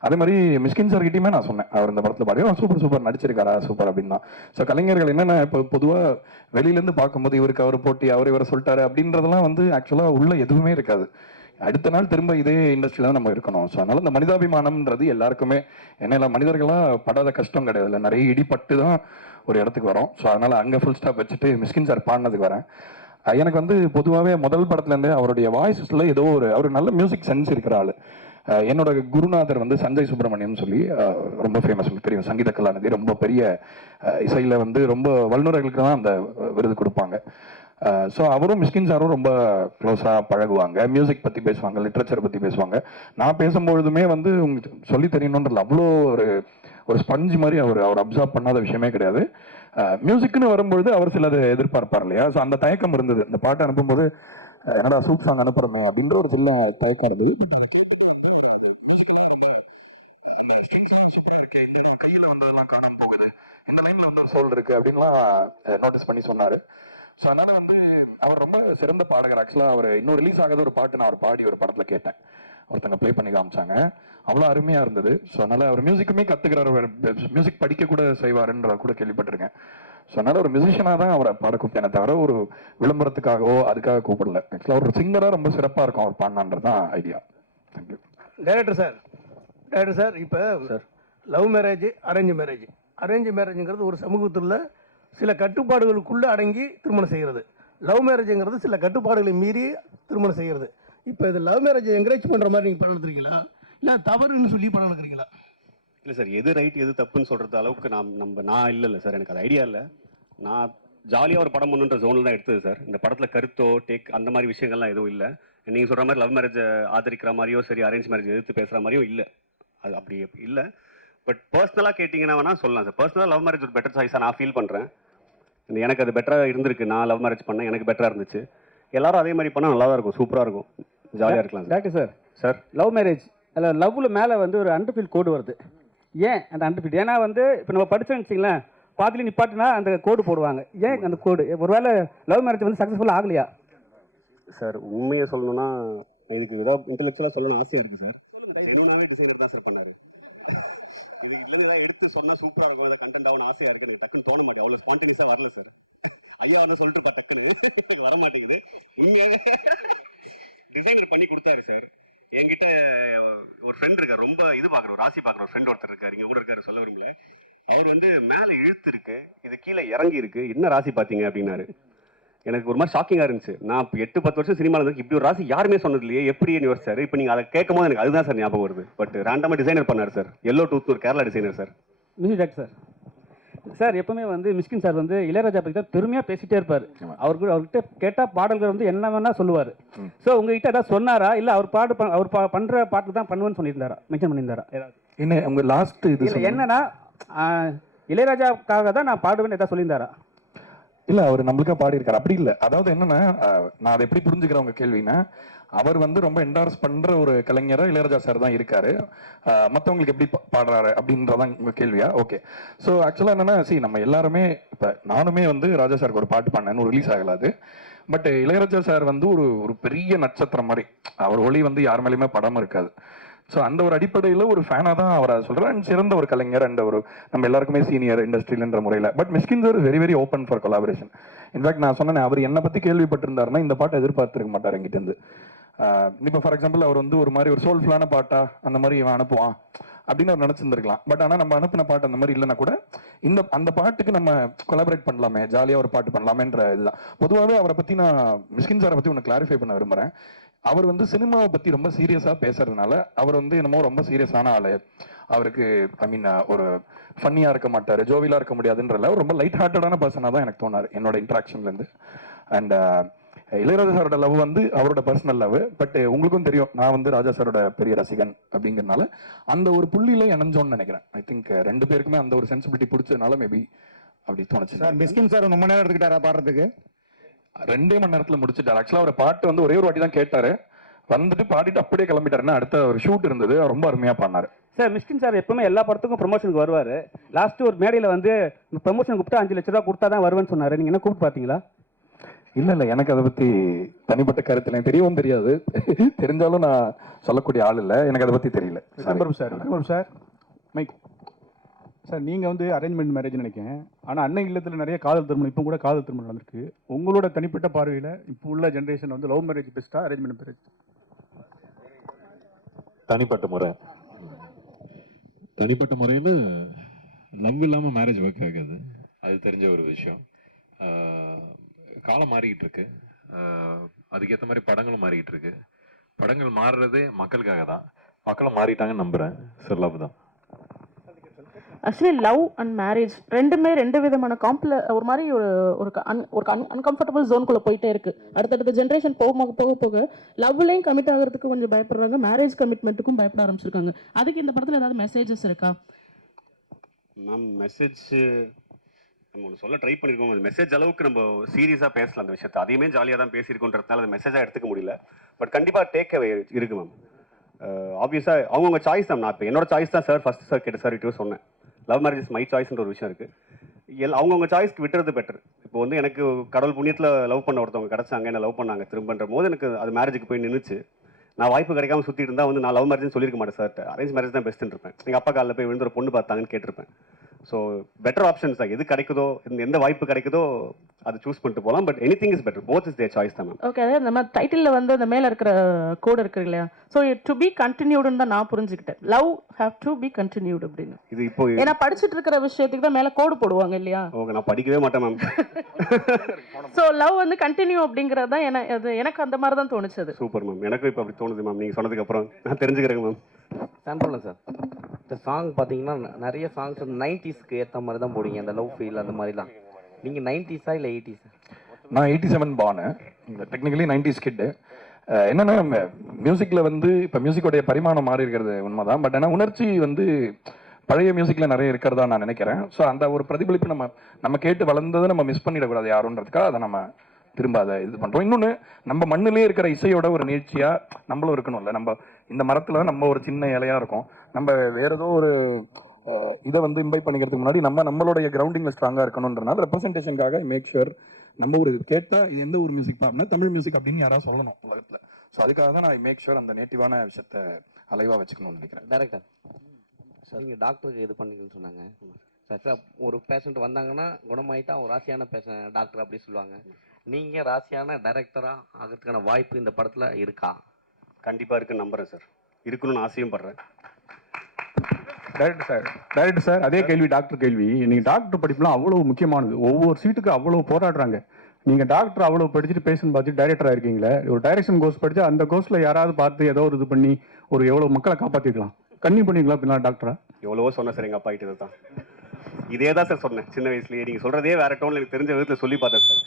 அதே மாதிரி மிஸ்கின் சார் கிட்டயுமே நான் சொன்னேன், அவர் இந்த படத்தில் பாடி சூப்பர் நடிச்சிருக்காரா, சூப்பர் அப்படின்னு தான். ஸோ கலைஞர்கள் என்னென்ன இப்போ பொதுவாக வெளியிலேருந்து பார்க்கும்போது இவருக்கு அவர் போட்டி, இவரை சொல்லிட்டாரு அப்படின்றதெல்லாம் வந்து ஆக்சுவலாக உள்ள எதுவுமே இருக்காது. அடுத்த நாள் திரும்ப இதே இண்டஸ்ட்ரியில தான் நம்ம இருக்கணும். ஸோ அதனால இந்த மனிதாபிமானம்ன்றது எல்லாருக்குமே, என்ன மனிதர்களாக படாத கஷ்டம் கிடையாது. இல்லை, நிறைய இடிப்பட்டு தான் ஒரு இடத்துக்கு வரோம். ஸோ அதனால அங்கே ஃபுல் ஸ்டாப் வச்சுட்டு மிஸ்கின் சார் பாடினதுக்கு வரேன். எனக்கு வந்து பொதுவாகவே முதல் படத்துலேருந்து அவருடைய வாய்ஸில் ஏதோ ஒரு நல்ல மியூசிக் சென்ஸ் இருக்கிற ஆள். என்னோட குருநாதர் வந்து சஞ்சய் சுப்பிரமணியம் சொல்லி ரொம்ப ஃபேமஸ், தெரியும், சங்கீத கலாநிதி, ரொம்ப பெரிய இசையில் வந்து ரொம்ப வல்லுநர்களுக்கு தான் அந்த விருது கொடுப்பாங்க. ஸோ அவரும் மிஸ்கின் சாரும் ரொம்ப க்ளோஸாக பழகுவாங்க, மியூசிக் பற்றி பேசுவாங்க, லிட்ரேச்சர் பற்றி பேசுவாங்க. நான் பேசும்பொழுதுமே வந்து உங்களுக்கு சொல்லி தெரியணுன்றது அவ்வளோ ஒரு ஸ்பஞ்ச் மாதிரி அவர் அப்சர்வ் பண்ணாத விஷயமே கிடையாது. மியூசிக்னு வரும்பொழுது அவர் சிலது எதிர்பார்ப்பார் இல்லையா? ஸோ அந்த தயக்கம் இருந்தது. இந்த பாட்டை அனுப்பும்போது என்னடா சூப் சாங் அனுப்புறமே அப்படின்ற ஒரு சில தயக்கம் இருந்தது. கையில் வந்ததெல்லாம் காணாம போகுது, இந்த லைன்ல வந்து சோல் இருக்கு அப்படின்லாம் நோட்டீஸ் பண்ணி சொன்னாரு. ஸோ அதனால வந்து அவர் ரொம்ப சிறந்த பாடகர். ஆக்சுவலாக அவர் இன்னும் ரிலீஸ் ஆகாத ஒரு பாட்டு நான் அவர் பாடி ஒரு படத்தில் கேட்டேன், ஒருத்தங்க ப்ளே பண்ணி காமிச்சாங்க, அவ்வளோ அருமையாக இருந்தது. ஸோ அதனால அவர் மியூசிக்குமே கற்றுக்கிறார், மியூசிக் படிக்க கூட செய்வாருன்ற கூட கேள்விப்பட்டிருக்கேன். ஸோ அதனால ஒரு மியூசிஷியனாக தான் அவரை பாட கூப்பிட்டேனே தவிர ஒரு விளம்பரத்துக்காகவோ அதுக்காக கூப்பிடல. ஆக்சுவலாக ஒரு சிங்கராக ரொம்ப சிறப்பாக இருக்கும் அவர் பாடினான்றது தான் ஐடியா. தேங்க்யூ. டைரக்டர் சார் இப்போ லவ் மேரேஜ், அரேஞ்ச் மேரேஜுங்கிறது ஒரு சமூகத்தில் சில கட்டுப்பாடுகளுக்குள்ளே அடங்கி திருமணம் செய்கிறது. லவ் மேரேஜுங்கிறது சில கட்டுப்பாடுகளை மீறி திருமணம் செய்கிறது. இப்போ இது லவ் மேரேஜை என்கரேஜ் பண்ணுற மாதிரி நீங்கள் பண்ணிருக்கீங்களா, இல்லை தவறுன்னு சொல்லி பண்ணிருக்கிறீங்களா? இல்லை சார், எது ரைட் எது தப்புன்னு சொல்கிறது அளவுக்கு நான் இல்லை சார், எனக்கு அது ஐடியா இல்லை. நான் ஜாலியாக ஒரு படம் பண்ணுன்ற ஜோனில் தான் எடுத்தது சார். இந்த படத்தில் கருத்தோ அந்த மாதிரி விஷயங்கள்லாம் எதுவும் இல்லை. நீங்கள் சொல்கிற மாதிரி லவ் மேரேஜை ஆதரிக்கிற மாதிரியோ சரி, அரேஞ்ச் மேரேஜ் எதிர்த்து பேசுகிற மாதிரியும் இல்லை. அது அப்படி இல்லை. பட் பர்சனலாக கேட்டிங்கன்னா வேணால் சொல்லலாம் சார். பர்சனலாக லவ் மேரேஜ் ஒரு பெட்டர் சாய்ஸாக நான் ஃபீல் பண்ணுறேன். எனக்கு அது பெட்டராக இருந்திருக்கு. நான் லவ் மேரேஜ் பண்ணேன், எனக்கு பெட்டராக இருந்துச்சு. எல்லாரும் அதே மாதிரி பண்ணால் நல்லா தான் இருக்கும், சூப்பராக இருக்கும், ஜாலியாக இருக்கலாம். டாக்டர் சார் லவ் மேரேஜ் அதில் லவ்வில் மேலே வந்து ஒரு அண்டர்ஃபீல் கோடு வருது. ஏன் அந்த அண்டர்ஃபீல்? ஏன்னா வந்து இப்போ நம்ம படித்தோன்னு வச்சிங்களேன், பாதியில் நிப்பாட்டினா அந்த கோடு போடுவாங்க. ஏன் அந்த கோடு? ஒருவேளை லவ் மேரேஜ் வந்து சக்ஸஸ்ஃபுல்லாக ஆகலையா? சார் உண்மையை சொல்லணும்னா இதுக்கு ஏதாவது இன்டெலெக்சுவலாக சொல்லணும்னு ஆசையாக இருக்குது சார். என்னன்னாலே டிசைனர் தான் சார் பண்ணார். இதுல ஏதாவது எடுத்து சொன்னால் சூப்பராக இருக்கும், ஏதாவது கண்டென்ட் ஆகணும் ஆசையாக இருக்குது. எனக்கு டக்குன்னு தோண மாட்டேன், அவ்வளோ ஸ்பான்டேனியஸாக வரல சார். ஐயா வந்து சொல்லிட்டுப்பா டக்குன்னு வர மாட்டேங்குது. உண்மையாக டிசைனர் பண்ணி கொடுத்தாரு சார். என்கிட்ட ஒரு ஃப்ரெண்ட் இருக்கார், ரொம்ப இது பார்க்குற ஒரு ராசி பார்க்குற ஒரு ஃப்ரெண்ட் ஒருத்தர் இருக்காரு, இங்கே கூட இருக்காரு, சொல்ல விரும்பல. அவர் வந்து மேலே இழுத்து இருக்கு, இது கீழே இறங்கி இருக்கு, என்ன ராசி பார்த்தீங்க அப்படின்னாரு. எனக்கு ஒரு மாதிரி ஷாக்கிங்காக இருந்துச்சு. நான் இப்போ 8-10 வருஷம் சினிமாவில் இருக்கு, இப்படி ஒரு ராசி யாருமே சொன்னது இல்லையே, எப்படி யோசிச்சார். இப்போ நீங்கள் அதை கேட்கும் போது எனக்கு அதுதான் சார் ஞாபகம் வருது. பட் ரேண்டமாக டிசைனர் பண்ணார் சார். எல்லோ டூத் ஒரு Kerala designer sir. Music doctor sir எப்பவுமே வந்து மிஸ்கின் சார் வந்து இளையராஜா பற்றி தான் பெருமையாக பேசிட்டே இருப்பார். அவர்கிட்ட கேட்டால் பாடல்கள் வந்து என்ன வேணா சொல்லுவார். ஸோ உங்ககிட்ட ஏதாவது சொன்னாரா, இல்லை அவர் பண்ணுற பாட்டு தான் பண்ணுவேன்னு சொல்லியிருந்தாரா, மென்ஷன் பண்ணியிருந்தாரா ஏதாவது? என்ன உங்க லாஸ்ட் இது என்னன்னா இளையராஜாவுக்காக தான் நான் பாடுவேன்னு ஏதாவது சொல்லியிருந்தாரா? இல்ல அவர் நம்மளுக்கா பாடி இருக்காரு, அப்படி இல்லை. அதாவது என்னன்னா, நான் அதை எப்படி புரிஞ்சுக்கிறேன் உங்க கேள்வின்னா, அவர் வந்து ரொம்ப என்டார்ஸ் பண்ற ஒரு கலைஞரா இளையராஜா சார் தான் இருக்காரு, மற்றவங்களுக்கு எப்படி பாடுறாரு அப்படின்றதான் உங்க கேள்வியா? ஓகே. ஸோ ஆக்சுவலா என்னன்னா, நம்ம எல்லாருமே இப்ப நானுமே வந்து ராஜா சாருக்கு ஒரு பாட்டு பண்ணேன்னு ரிலீஸ் ஆகலாது. பட் இளையராஜா சார் வந்து ஒரு பெரிய நட்சத்திரம் மாதிரி, அவர் ஒளி வந்து யார் மேலேயுமே படமும் இருக்காது. ஸோ அந்த ஒரு அடிப்படையில் ஒரு ஃபேனாக தான் அவரை சொல்கிறேன். அண்ட் சிறந்த ஒரு கலைஞர் அண்ட் ஒரு நம்ம எல்லாருக்குமே சீனியர் இண்டஸ்ட்ரியில்ன்ற முறையில். But Mysskin sir very very open for collaboration. In fact நான் சொன்னேன், அவர் என்னை பற்றி கேள்விப்பட்டிருந்தாருன்னா இந்த பாட்டை எதிர்பார்த்துருக்க மாட்டார் என்கிட்டேருந்து. இப்போ ஃபார் எக்ஸாம்பிள் அவர் வந்து ஒரு மாதிரி ஒரு சோல்ஃபுல்லான பாட்டா அந்த மாதிரி இவன் அனுப்புவான் அப்படின்னு அவர் நினச்சிருந்துருக்கலாம். பட் ஆனால் நம்ம அனுப்பின பாட்டு அந்த மாதிரி இல்லைன்னா கூட அந்த பாட்டுக்கு நம்ம கொலாபரேட் பண்ணலாமே, ஜாலியாக ஒரு பாட்டு பண்ணலாமேன்ற இதுதான். பொதுவாகவே அவரை பற்றி நான் மிஸ்கின் சாரை பற்றி ஒன்று கிளாரிஃபை பண்ண விரும்புகிறேன். அவர் வந்து சினிமாவை பற்றி ரொம்ப சீரியஸாக பேசுறதுனால அவர் வந்து என்னமோ ரொம்ப சீரியஸான ஆளு, அவருக்கு ஒரு ஃபன்னியாக இருக்க மாட்டார், ஜோவிலாக இருக்க முடியாதுன்றல ரொம்ப லைட் ஹார்ட்டடான பர்சனாக தான் எனக்கு தோணார் என்னோட இன்ட்ராக்ஷன்லேருந்து. அண்ட் இளையராஜா சாரோட லவ் வந்து அவரோட பர்சனல் லவ். பட் உங்களுக்கும் தெரியும், நான் வந்து ராஜா சாரோட பெரிய ரசிகன் அப்படிங்கிறதுனால அந்த ஒரு புள்ளியில இணைஞ்சோன்னு நினைக்கிறேன். ஐ திங்க் ரெண்டு பேருக்குமே அந்த ஒரு சென்சிபிலிட்டி பிடிச்சதுனால மேபி அப்படி தோணுச்சு. சார் மிஸ்கின் சார் ரொம்ப நேரம் எடுத்துக்கிட்டாரா பாடுறதுக்கு? 2 மணி நேரத்தில் முடிச்சுட்டார். ஆக்சுவலாக அவர் பாட்டு வந்து ஒரே ஒரு வாட்டி தான் கேட்டாரு, வந்துட்டு பாடிட்டு அப்படியே கிளம்பிட்டாருன்னா அடுத்த ஒரு ஷூட் இருந்தது, ரொம்ப அருமையாக பண்ணாரு. சார் மிஸ்கின் சார் எப்பவுமே எல்லா படத்துக்கும் ப்ரொமோஷனுக்கு வருவார். லாஸ்ட் ஒரு மேடையில் வந்து ப்ரொமோஷன் கூப்பிட்டு 5 லட்ச ரூபா கொடுத்தா தான் வருவேன்னு சொன்னார். நீங்கள் என்ன கூப்பிட்டு பார்த்தீங்களா? இல்லை, எனக்கு அதை பற்றி தனிப்பட்ட கருத்து எனக்கு தெரியவும் தெரியாது. தெரிஞ்சாலும் நான் சொல்லக்கூடிய ஆள் இல்லை, எனக்கு அதை பற்றி தெரியல. சார் மைக் சார், நீங்கள் வந்து அரேஞ்ச்மெண்ட் மேரேஜ் நினைக்கிறேன். ஆனால் அன்னை இல்லத்தில் நிறைய காதல் திருமணம், இப்போ கூட காதல் திருமணம் நடந்திருக்கு. உங்களோட தனிப்பட்ட பார்வையில் இப்போ உள்ள ஜென்ரேஷன் வந்து லவ் மேரேஜ் பெஸ்ட்டா, அரேஞ்ச்மெண்ட் மேரேஜ்? தனிப்பட்ட முறையில் லவ் இல்லாமல் மேரேஜ் ஒர்க் ஆகாது, அது தெரிஞ்ச ஒரு விஷயம். காலம் மாறிக்கிட்டு இருக்கு, அதுக்கேற்ற மாதிரி படங்களும் மாறிக்கிட்டு இருக்கு. படங்கள் மாறுறதே மக்களுக்காக தான், மக்களும் மாறிட்டாங்கன்னு நம்புகிறேன். சார் லவ் தான். ஆக்சுவலி லவ் அண்ட் மேரேஜ் ரெண்டுமே 2 விதமான ஒரு மாதிரி ஒரு அன்கம்ஃபர்டபுள் ஜோனுக்குள்ளே போயிட்டே இருக்கு. அடுத்தடுத்த ஜென்ரேஷன் போக போக லவ்லையும் கமிட் ஆகிறதுக்கு கொஞ்சம் பயப்படுறாங்க, மேரேஜ் கமிட்மெண்ட்டுக்கும் பயப்பட ஆரம்பிச்சிருக்காங்க. அதுக்கு இந்த படத்தில் ஏதாவது மெசேஜஸ் இருக்கா மேம்? மெசேஜ் நம்ம ஒன்று சொல்ல ட்ரை பண்ணியிருக்கோம். அந்த மெசேஜ் அளவுக்கு நம்ம சீரியஸாக பேசலாம் அந்த விஷயத்தை, அதையுமே ஜாலியாக தான் பேசியிருக்கோன்றதுனால அந்த மெசேஜாக எடுத்துக்க முடியல. பட் கண்டிப்பாக டேக் அவே இருக்கு மேம். ஆப்வியஸாக அவங்கவுங்க சாய்ஸ் தான். நான் இப்போ என்னோட சாய்ஸ் தான் சார் ஃபர்ஸ்ட் சார் கேட்ட சார் கிட்டே சொன்னேன். லவ் மேரேஜ் இஸ் மை சாய்ஸ்ன்ற ஒரு விஷயம் இருக்குது. அவங்கவுங்க சாய்ஸ்க்கு விட்டுறது பெட்டர். இப்போ வந்து எனக்கு கடவுள் புண்ணியத்தில் லவ் பண்ண ஒருத்தவங்க கிடச்சாங்க, என்ன லவ் பண்ணாங்க திரும்பன்ற போது எனக்கு அது மேரேஜுக்கு போய் நின்றுச்சு. நான் வாய்ப்பு கிடைக்காம சுற்றிட்டு இருந்தால் வந்து நான் லவ் மேரேஜ்னு சொல்லியிருக்க மாட்டேன் சார், அரேஞ்ச் மேரேஜ் தான் பெஸ்ட்டுன்னு இருப்பேன். எங்கள் அப்பா காலில் போய் விழுந்து ஒரு பொண்ணு பார்த்தாங்கன்னு கேட்டிருப்பேன். ஸோ பெட்டர் ஆப்ஷன்ஸ் தான், எது கிடைக்குதோ எந்த வாய்ப்பு கிடைக்குதோ அதை சூஸ் பண்ணிட்டு போகலாம். But any thing is better, both is there choice தான் மேம். ஓகே, அதே நம்ம டைட்டிலில் வந்து அந்த மேலே இருக்கிற கோடு இருக்கு இல்லையா, ஸோ டு பி கண்டினியூடுன்னு தான் நான் புரிஞ்சுக்கிட்டேன். Love have to be continued அப்படின்னு. இது இப்போ ஏன்னா படிச்சுட்டு இருக்கிற விஷயத்துக்கு தான் மேலே கோடு போடுவாங்க இல்லையா? ஓகே, நான் படிக்கவே மாட்டேன் மேம். ஸோ லவ் வந்து கண்டினியூ அப்படிங்கிறது தான் எனக்கு அந்த மாதிரி தான் தோணுச்சு. அது சூப்பர் மேம், எனக்கும் இப்போ அப்படி தோணுது மேம். நீங்கள் சொன்னதுக்கு அப்புறம் நான் தெரிஞ்சுக்கிறேங்க மேம். சாம்பிள் சார், இந்த சாங் பார்த்தீங்கன்னா நிறைய சாங்ஸ் வந்து 90ஸ்க்கு ஏற்ற மாதிரி தான் போடுங்க, அந்த லவ் ஃபீல் அந்த மாதிரி தான். நீங்கள் 90ஸா இல்லை 80ஸா? நான் 87 பானு, டெக்னிக்கலி 90s கிட்டு. என்னன்னா மியூசிக்கில் வந்து இப்போ மியூசிக்கோடைய பரிமாணம் மாறி இருக்கிறது உண்மைதான். பட் ஆனால் உணர்ச்சி வந்து பழைய மியூசிக்கில் நிறைய இருக்கிறதா நான் நினைக்கிறேன். ஸோ அந்த ஒரு பிரதிபலிப்பு நம்ம கேட்டு வளர்ந்ததை நம்ம மிஸ் பண்ணிடக்கூடாது யாருன்றதுக்காக அதை நம்ம திரும்ப அதை இது பண்ணுறோம். இன்னொன்று, நம்ம மண்ணிலே இருக்கிற இசையோட ஒரு நீட்சியாக நம்மளும் இருக்கணும்ல. நம்ம இந்த மரத்தில் நம்ம ஒரு சின்ன இலையாக இருக்கும், நம்ம வேற ஏதோ ஒரு இதை வந்து இம்பை பண்ணிக்கிறதுக்கு முன்னாடி நம்மளுடைய கிரவுண்டிங்கில் ஸ்ட்ராங்காக இருக்கணுன்றனால ரெப்ரஸன்டேஷனுக்காக மேக் ஷுர் நம்ம ஒரு கேட்டால் இது எந்த ஒரு மியூசிக் அப்படின்னா தமிழ் மியூசிக் அப்படின்னு யாராவது சொல்லணும் உலகத்தில். ஸோ அதுக்காக தான் நான் மேக் ஷுர் அந்த நேட்டிவான விஷயத்தை அலைவாக வச்சுக்கணும்னு நினைக்கிறேன். டேரக்டர் சார், நீங்கள் டாக்டருக்கு இது பண்ணிக்கணும்னு சொன்னாங்க சார். ஒரு பேஷண்ட் வந்தாங்கன்னா குணமாயிட்டா ஒரு ராசியான டாக்டர் அப்படி சொல்லுவாங்க. நீங்கள் ராசியான டைரக்டராக ஆகிறதுக்கான வாய்ப்பு இந்த படத்தில் இருக்கா? கண்டிப்பாக இருக்குன்னு நம்புகிறேன் சார், இருக்கணும்னு ஆசையும் படுறேன். டைரக்டர் சார், அதே கேள்வி டாக்டர் கேள்வி. நீங்கள் டாக்டர் படிப்புலாம் அவ்வளோ முக்கியமானது, ஒவ்வொரு சீட்டுக்கு அவ்வளோ போராடுறாங்க. நீங்கள் டாக்டர் அவ்வளோ படிச்சுட்டு பேஷண்ட் பார்த்துட்டு டைரக்டராக இருக்கீங்களே, ஒரு டைரக்ஷன் கோர்ஸ் படித்து அந்த கோர்ஸில் யாராவது பார்த்து ஏதோ ஒரு இது பண்ணி ஒரு எவ்வளோ மக்களை காப்பாற்றிக்கலாம், கண்ணி பண்ணிக்கலாம் பின்னால் டாக்டரா? எவ்வளவோ சொன்னேன் சார், எங்கள் அப்பா கிட்ட தான் இதே தான் சார் சொன்னேன் சின்ன வயசுலேயே. நீங்கள் சொல்கிறதே வேறு டோனில் எனக்கு தெரிஞ்ச விதத்தில் சொல்லி பார்த்தேன் சார்.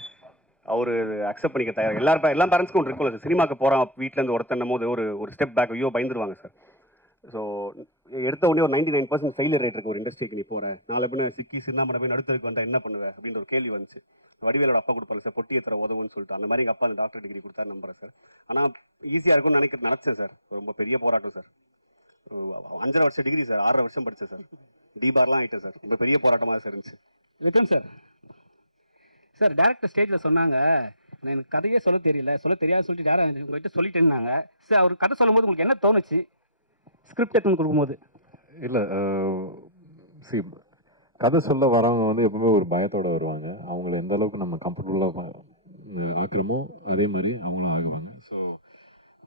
அவர் அக்செப்ட் பண்ணிக்க தயார். எல்லா பேரண்ட்ஸ்க்கும் ஒன்று இருக்கும்ல சார், சினிமாவுக்கு போகிறான் வீட்டிலேருந்து ஒருத்தன்னும் போது ஒரு ஸ்டெப் பேக் ஐயோ பயந்துருவாங்க சார். ஸோ எடுத்த உடனே ஒரு 99% ஃபெயிலியர் ரேட் இருக்கு ஒரு இண்டஸ்ட்ரிக்கு. நீ போகிறேன் நாலு பேர் சிக்கி சின்னாமட போய் நடுத்தருக்கு வந்தால் என்ன பண்ணுவேன் அப்படின்ற ஒரு கேள்வி வந்துச்சு. வடிவேலோட அப்பா கொடுப்பாங்க சார், பொட்டி எத்தனை உதவுன்னு சொல்லிட்டு. அந்த மாதிரி எங்கள் அப்பா அந்த டாக்டர் டிகிரி கொடுத்தாரு நம்புறேன் சார். ஆனால் ஈஸியாக இருக்கும்னு நினச்சேன் சார். ரொம்ப பெரிய போராட்டம் சார். 5.5 வருஷம் டிகிரி சார், 6.5 வருஷம் படித்தேன் சார். டிபார்லாம் ஆகிட்டேன் சார். ரொம்ப பெரிய போராட்டமாக சார் இருந்துச்சு. விக்ரம் சார், சார் டேரக்டர் ஸ்டேஜில் சொன்னாங்க எனக்கு கதையே சொல்ல தெரியல, சொல்ல தெரியாது சொல்லிட்டு யாரும் உங்கள்கிட்ட சொல்லிட்டேன்னாங்க சார். அவர் கதை சொல்லும் போது உங்களுக்கு என்ன தோணுச்சு ஸ்கிரிப்ட் எடுத்து கொடுக்கும்போது? இல்லை கதை சொல்ல வரவங்க வந்து எப்பவுமே ஒரு பயத்தோடு வருவாங்க. அவங்கள எந்த அளவுக்கு நம்ம கம்ஃபர்டபுளாக ஆக்குறோமோ அதே மாதிரி அவங்களும் ஆகுவாங்க. ஸோ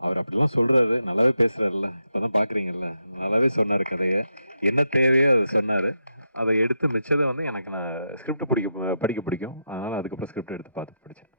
அவர் அப்படிலாம் சொல்கிறாரு, நல்லாவே பேசுகிறாருல்ல, இப்போ தான் பார்க்குறீங்கல்ல, நல்லாவே சொன்னார் கதையை. என்ன தேவையோ அதை சொன்னார். அதை எடுத்து மிச்சதை வந்து எனக்கு நான் ஸ்கிரிப்ட் படிக்க பிடிக்கும். அதனால் அதுக்கப்புறம் ஸ்கிரிப்ட் எடுத்து பார்த்து படித்தேன்.